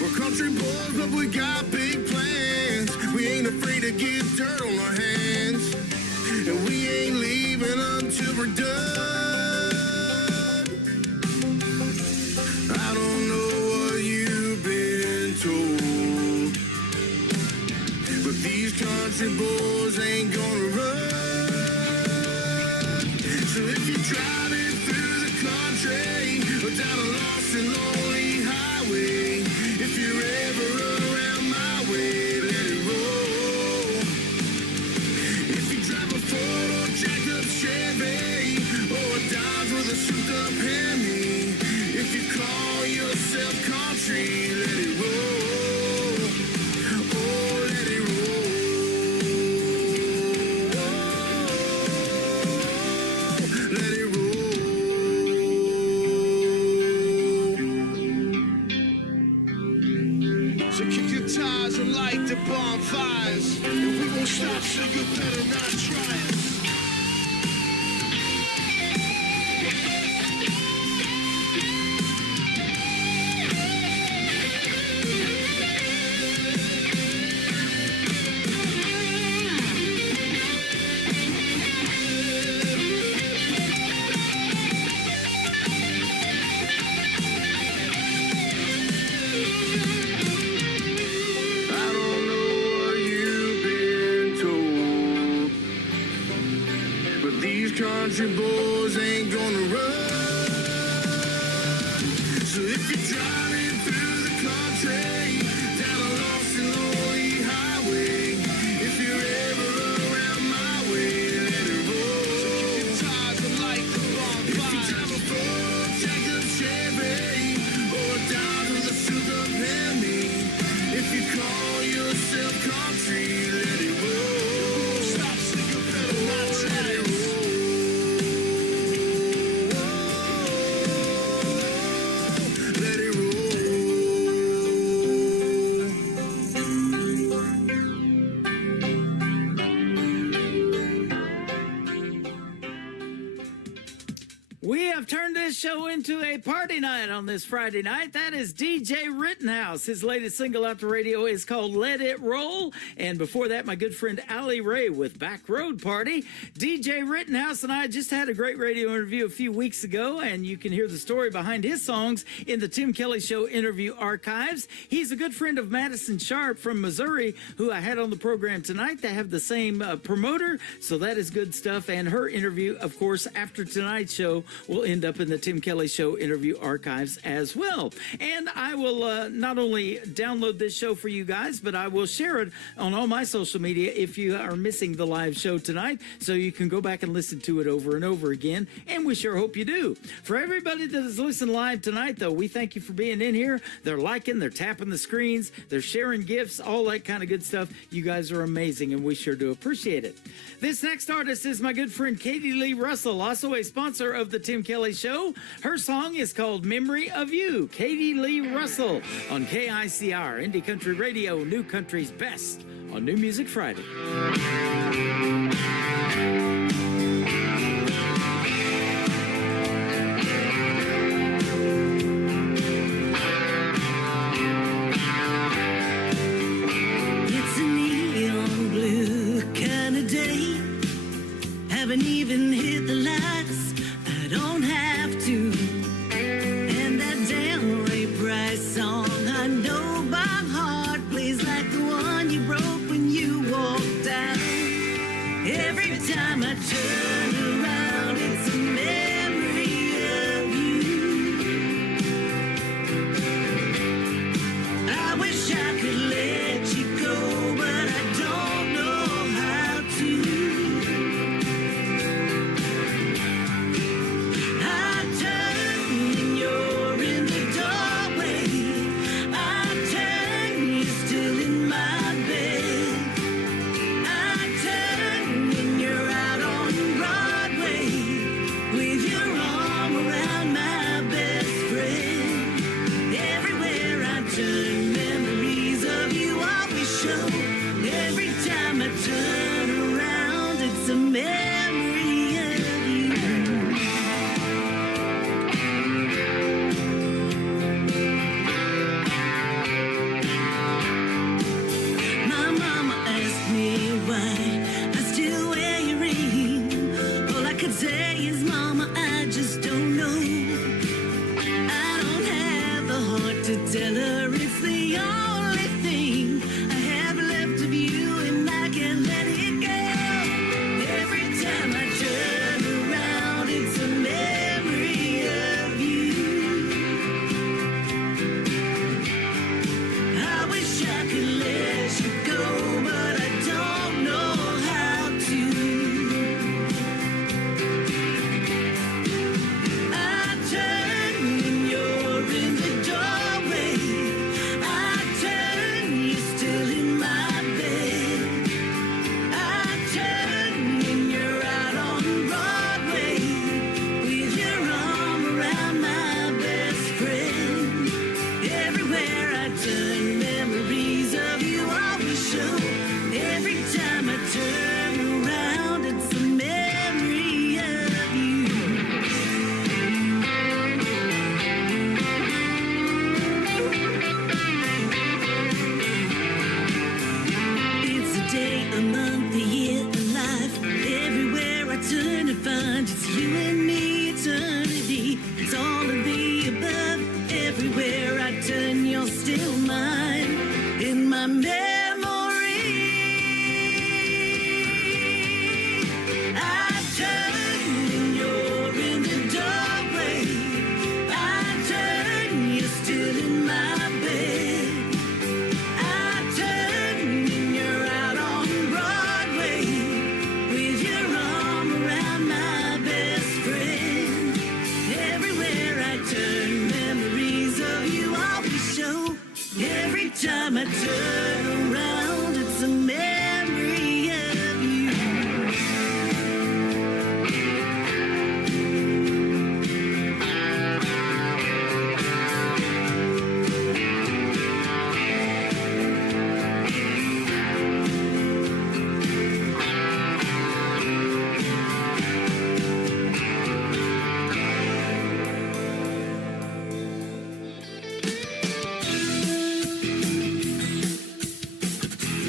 We're country boys, but we got big plans. We ain't afraid to get dirt on our hands, and we ain't leaving until we're done. I don't know what you've been told, but these country boys ain't gonna run. So if you're driving through the country or down a lost and lonely highway, if you're ever around my way, let it roll. If you drive a Ford or jacked up Chevy or a Dodge with a souped up Hemi, if you call yourself country, let it roll. Oh, let it roll. Let it roll. So kick your tires and light the bonfires, and we won't stop, so you better not try it. I don't know what you've been told, but these country boys ain't gonna run. So if you're driving through the country, down a lost and lonely highway, if you're ever around my way, let it roll. So keep your tires and light the bonfire. If you drive a Ford, jacked up Chevy, or a Dodge with a souped up Hemi, if you call yourself country, let it roll. Stop, so you better not try it. Let it roll. We have turned this show into a party night on this Friday night. That is DJ Rittenhouse. His latest single out to radio is called Let It Roll. And before that, my good friend Allie Ray with Back Road Party. DJ Rittenhouse and I just had a great radio interview a few weeks ago, and you can hear the story behind his songs in the Tim Kelly Show interview archives. He's a good friend of Madison Sharp from Missouri, who I had on the program tonight. They have the same promoter, so that is good stuff. And her interview, of course, after tonight's show, will end up in the Tim Kelly Show interview archives as well. And I will not only download this show for you guys, but I will share it on all my social media if you are missing the live show tonight, so you can go back and listen to it over and over again, and we sure hope you do. For everybody that is listening live tonight, though, we thank you for being in here. They're liking, they're tapping the screens, they're sharing gifts, all that kind of good stuff. You guys are amazing, and we sure do appreciate it. This next artist is my good friend Katie Lee Russell, also a sponsor of the Tim Kelly Show. Her song is called Memory of You. Katie Lee Russell on KICR, Indie Country Radio, New Country's Best on New Music Friday. It's a neon blue kind of day. Haven't even hit the lights. I don't have to. And that damn Ray Price song I know by heart plays like the one you broke when you walked out. Every time I turn around, it's a memory of you. I wish I could let you go, but I don't know how to. I turn and you're in the doorway. I turn, you're still in my bed. I turn and you're out on Broadway with your arm around my best friend. Everywhere I turn, memories of you always show. Every time I turn around, it's a memory of you. My mama asked me why I still wear your ring. All I could say is, Mama, I just don't know. I don't have the heart to tell her it's the only thing I have left of you, and I can't let it my memory. I turn and you're in the doorway. I turn, you stood in my bed. I turn and you're out on Broadway with your arm around my best friend. Everywhere I turn, memories of you always show. Every time I turn around, it's a memory of you.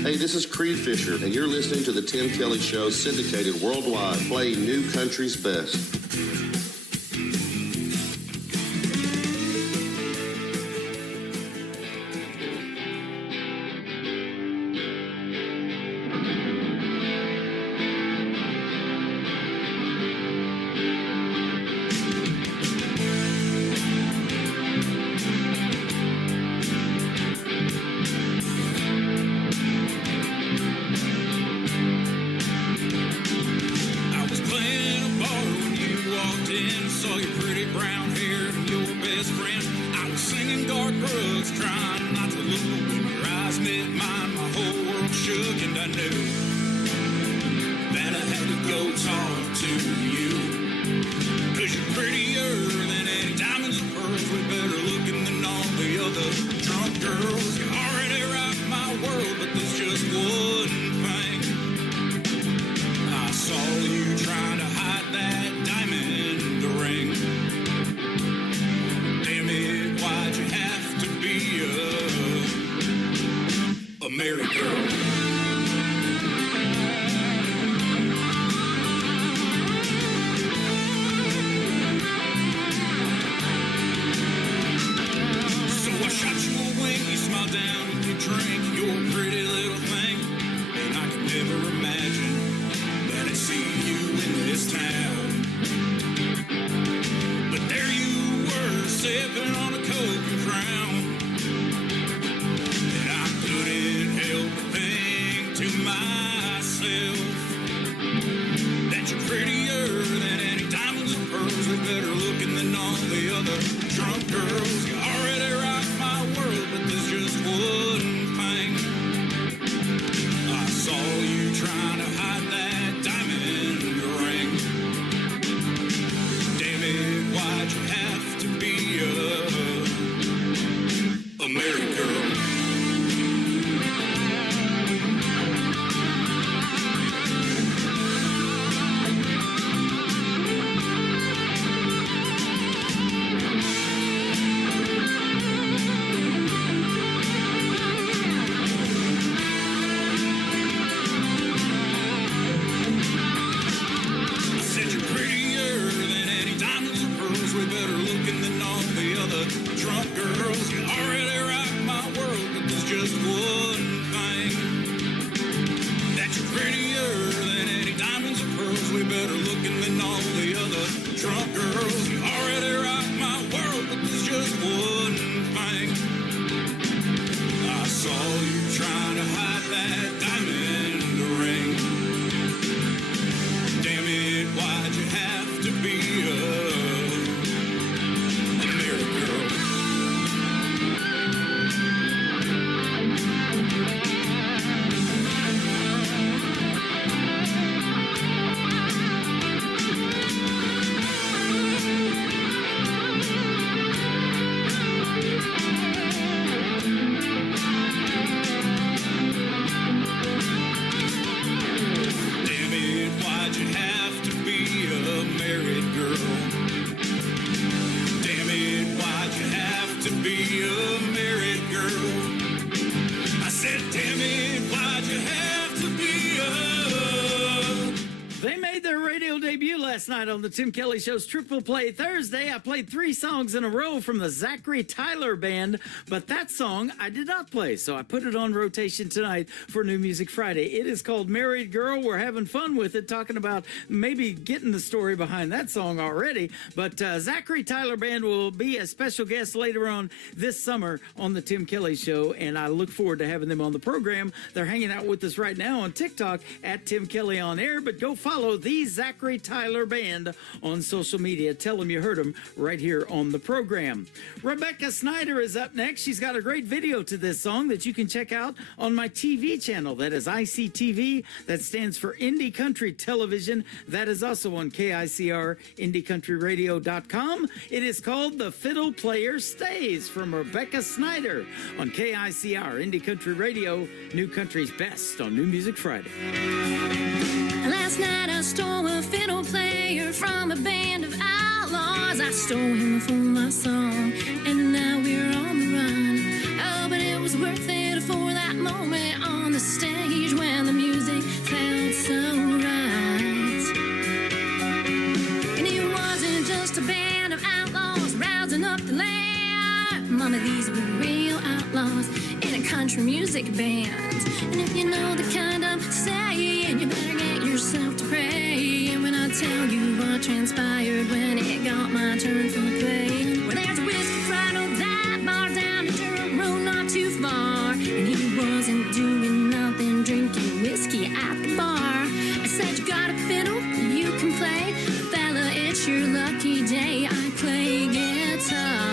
Hey, this is Creed Fisher, and you're listening to The Tim Kelly Show, syndicated worldwide, playing new country's best. I was playing a ball when you walked in. Saw your pretty brown hair and your best friend. I was singing Garth Brooks, trying not to look. When your eyes met mine, my whole world shook, and I knew that I had to go talk to you. 'Cause you're prettier than any diamonds and pearls, way better looking than all the other drunk girls. You already rock my world, but there's just one thing. I saw you trying to hide that diamond ring. Damn it, why'd you have to be a married girl? So I shot you a wink, you smiled down and you drink your pretty little thing. And I could never imagine that I'd see you in this town. But there you were, sipping on a Coke and Crown. And I couldn't help but think to myself that you're prettier than any diamonds and pearls, way better looking than all the other drunk girls. You already rock my world, but there's just one thing. I saw you trying to hide that diamond ring. Damn it, why'd you have to be a married girl? I said you're prettier than any diamonds or pearls, way better looking than all the other drunk girls. You already rock my world, but there's just one thing. That you're prettier than any diamonds or pearls, way better looking than all the other drunk girls. You already rock my world, but there's just one thing. I saw you trying to hide that diamond ring. Damn it, why'd you have to be a married girl? debut last night on the Tim Kelly Show's Triple Play Thursday. I played 3 songs in a row from the Zachary Tyler Band, but that song I did not play, so I put it on rotation tonight for New Music Friday. It is called Married Girl. We're having fun with it, talking about maybe getting the story behind that song already, but Zachary Tyler Band will be a special guest later on this summer on the Tim Kelly Show, and I look forward to having them on the program. They're hanging out with us right now on TikTok at Tim Kelly On Air, but go follow the Zachary Tyler Band on social media. Tell them you heard them right here on the program. Rebecca Snyder is up next. She's got a great video to this song that you can check out on my TV channel. That is ICTV. That stands for Indie Country Television. That is also on KICR, IndieCountryRadio.com. It is called The Fiddle Player Stays from Rebecca Snyder on KICR, Indie Country Radio, New Country's Best on New Music Friday. Last night I stole a fiddle player from a band of outlaws. I stole him for my song, and now we're on the run. Oh, but it was worth it for that moment on the stage when the music felt so right. And it wasn't just a band of outlaws rousing up the land. Mama, these were real outlaws in a country music band. And if you know the kind I'm saying, you better get yourself to pray. And when I tell you what transpired when it got my turn for play, well, there's a whiskey right on that bar down the dirt road not too far. And he wasn't doing nothing, drinking whiskey at the bar. I said, you got a fiddle, you can play. Fella, it's your lucky day. I play guitar.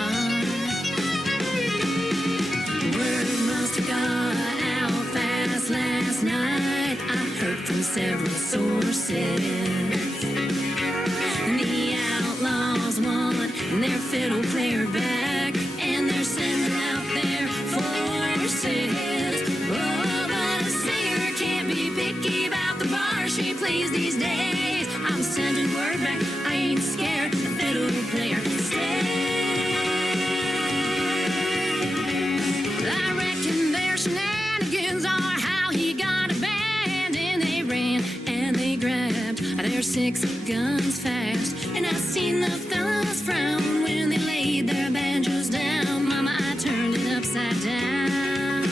Word must have got out fast last night. I heard from several sources. The outlaws want their fiddle player back, and they're sending out their forces. Oh, but a singer can't be picky about the bar she plays these days. I'm sending word back, I ain't scared. The fiddle player stays. I reckon their shenanigans are how he got abandoned. And they ran and they grabbed their 6 guns fast. And I seen the fellas frown when they laid their banjos down. Mama, I turned it upside down.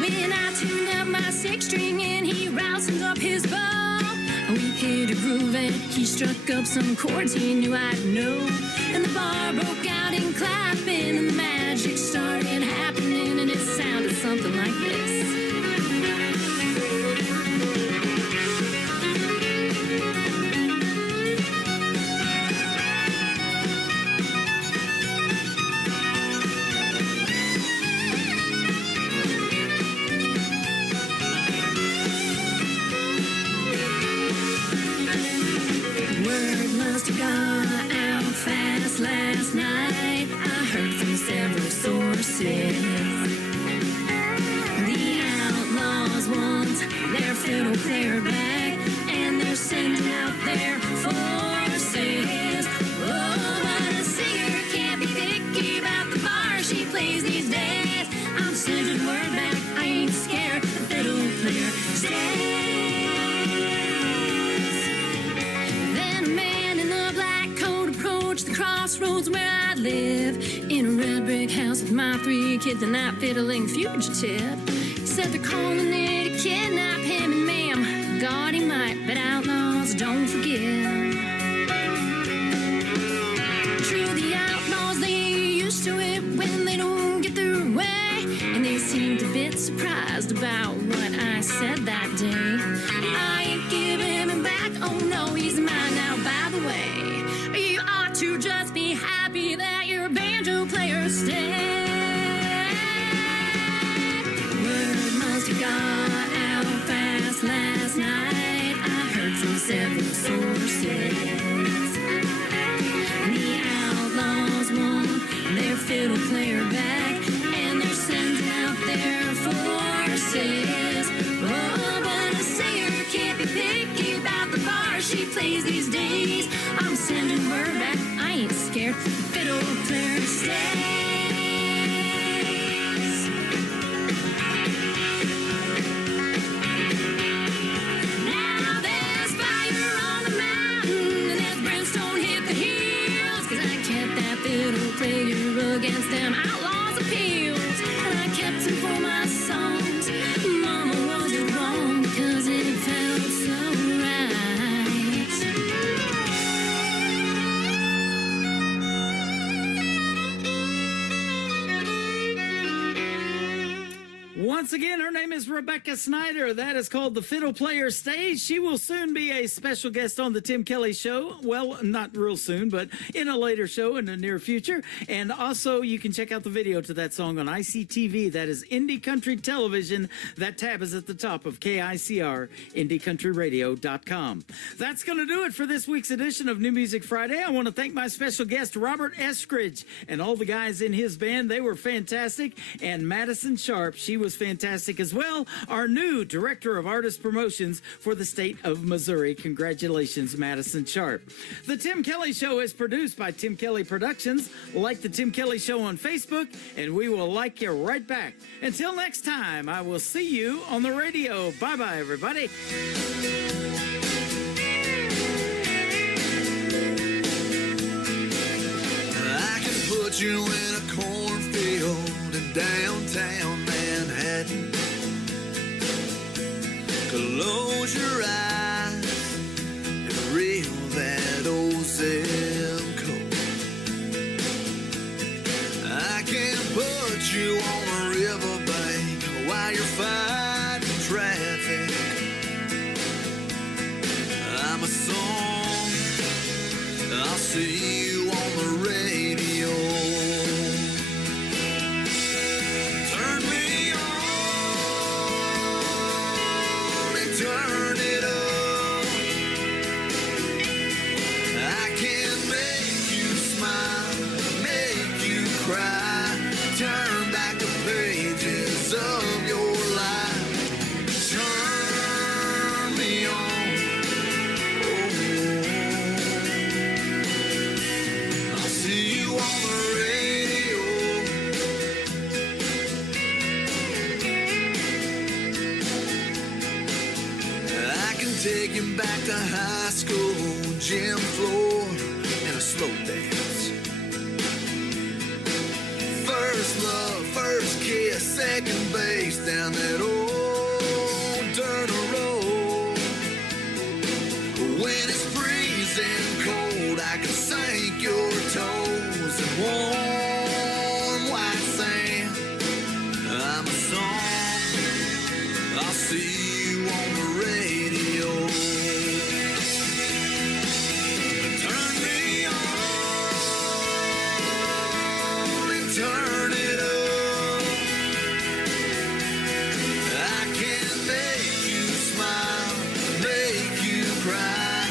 When I tuned up my 6-string and he rousened up his bow, we hit a groove and he struck up some chords he knew I'd know. And the bar broke out in clapping and the magic started happening, and it sounded something like this. Word must have got out fast last night. I heard from several sources. The outlaws want their fiddle player back, and they're sending out their forces. Oh, but a singer can't be picky about the bar she plays these days. I'm sending word back, I ain't scared. The fiddle player stays. Then a man in a black coat approached the crossroads where I live, in a red brick house with my 3 kids, a night fiddling fugitive. He said they're calling it to kidnap him, and ma'am, God he might, but outlaws don't forgive. True, the outlaws, they used to it when they don't get their way, and they seemed a bit surprised about what I said that day. I ain't giving him back, oh no, he's mine now, by the way. You ought to just be happy that your banjo player stayed. Word must have got out fast last night. I heard from several sources. The outlaws want their fiddle player back, and they're sending out their forces. Oh, but a singer can't be picky about the bar she plays these days. I'm sending word back, I ain't scared. The fiddle player stays. Now there's fire Once again, her name is Rebecca Snyder. That is called The Fiddle Player Stage. She will soon be a special guest on the Tim Kelly Show. Well, not real soon, but in a later show in the near future. And also, you can check out the video to that song on ICTV. That is Indie Country Television. That tab is at the top of KICR, IndieCountryRadio.com. That's going to do it for this week's edition of New Music Friday. I want to thank my special guest, Robert Eskridge, and all the guys in his band. They were fantastic. And Madison Sharp, she was fantastic as well. Our new Director of Artist Promotions for the state of Missouri. Congratulations, Madison Sharp. The Tim Kelly Show is produced by Tim Kelly Productions. Like the Tim Kelly Show on Facebook, and we will like you right back. Until next time, I will see you on the radio. Bye-bye, everybody. I can put you in a cornfield in downtown Manhattan. Close your eyes and reel that old zip code. I can put you on a riverbank while you're fighting traffic. I'm a song, I'll see you on the radio. Turn me on and turn it up. I can make you smile, make you cry, turn back the pages of your life. Turn me on. I'll see you on the radio. I can take you back to high school, gym floor, and a slow dance. First love, first kiss, second base down that old dirt road. When it's freezing cold, I can sink your toes in warm white sand. I'm a song, I'll see you on the radio. Turn me on and turn it up. I can make you smile, make you cry,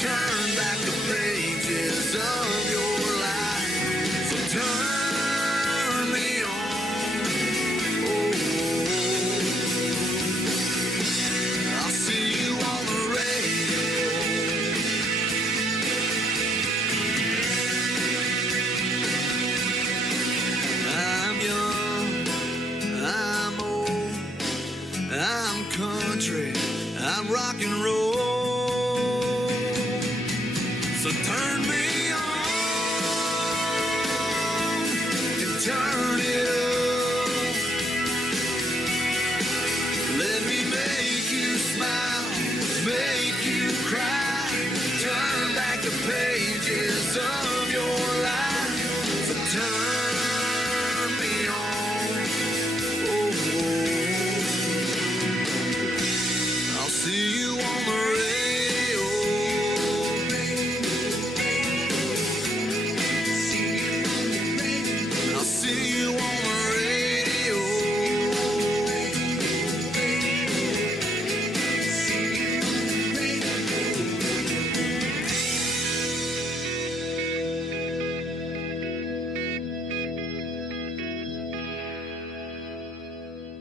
turn back the pages of your life. So turn me on. I'll see you on the radio. I'm young, I'm old, I'm country, I'm rock and roll. So turn me on and turn it up. Let me make you smile, make you cry, turn back the pages of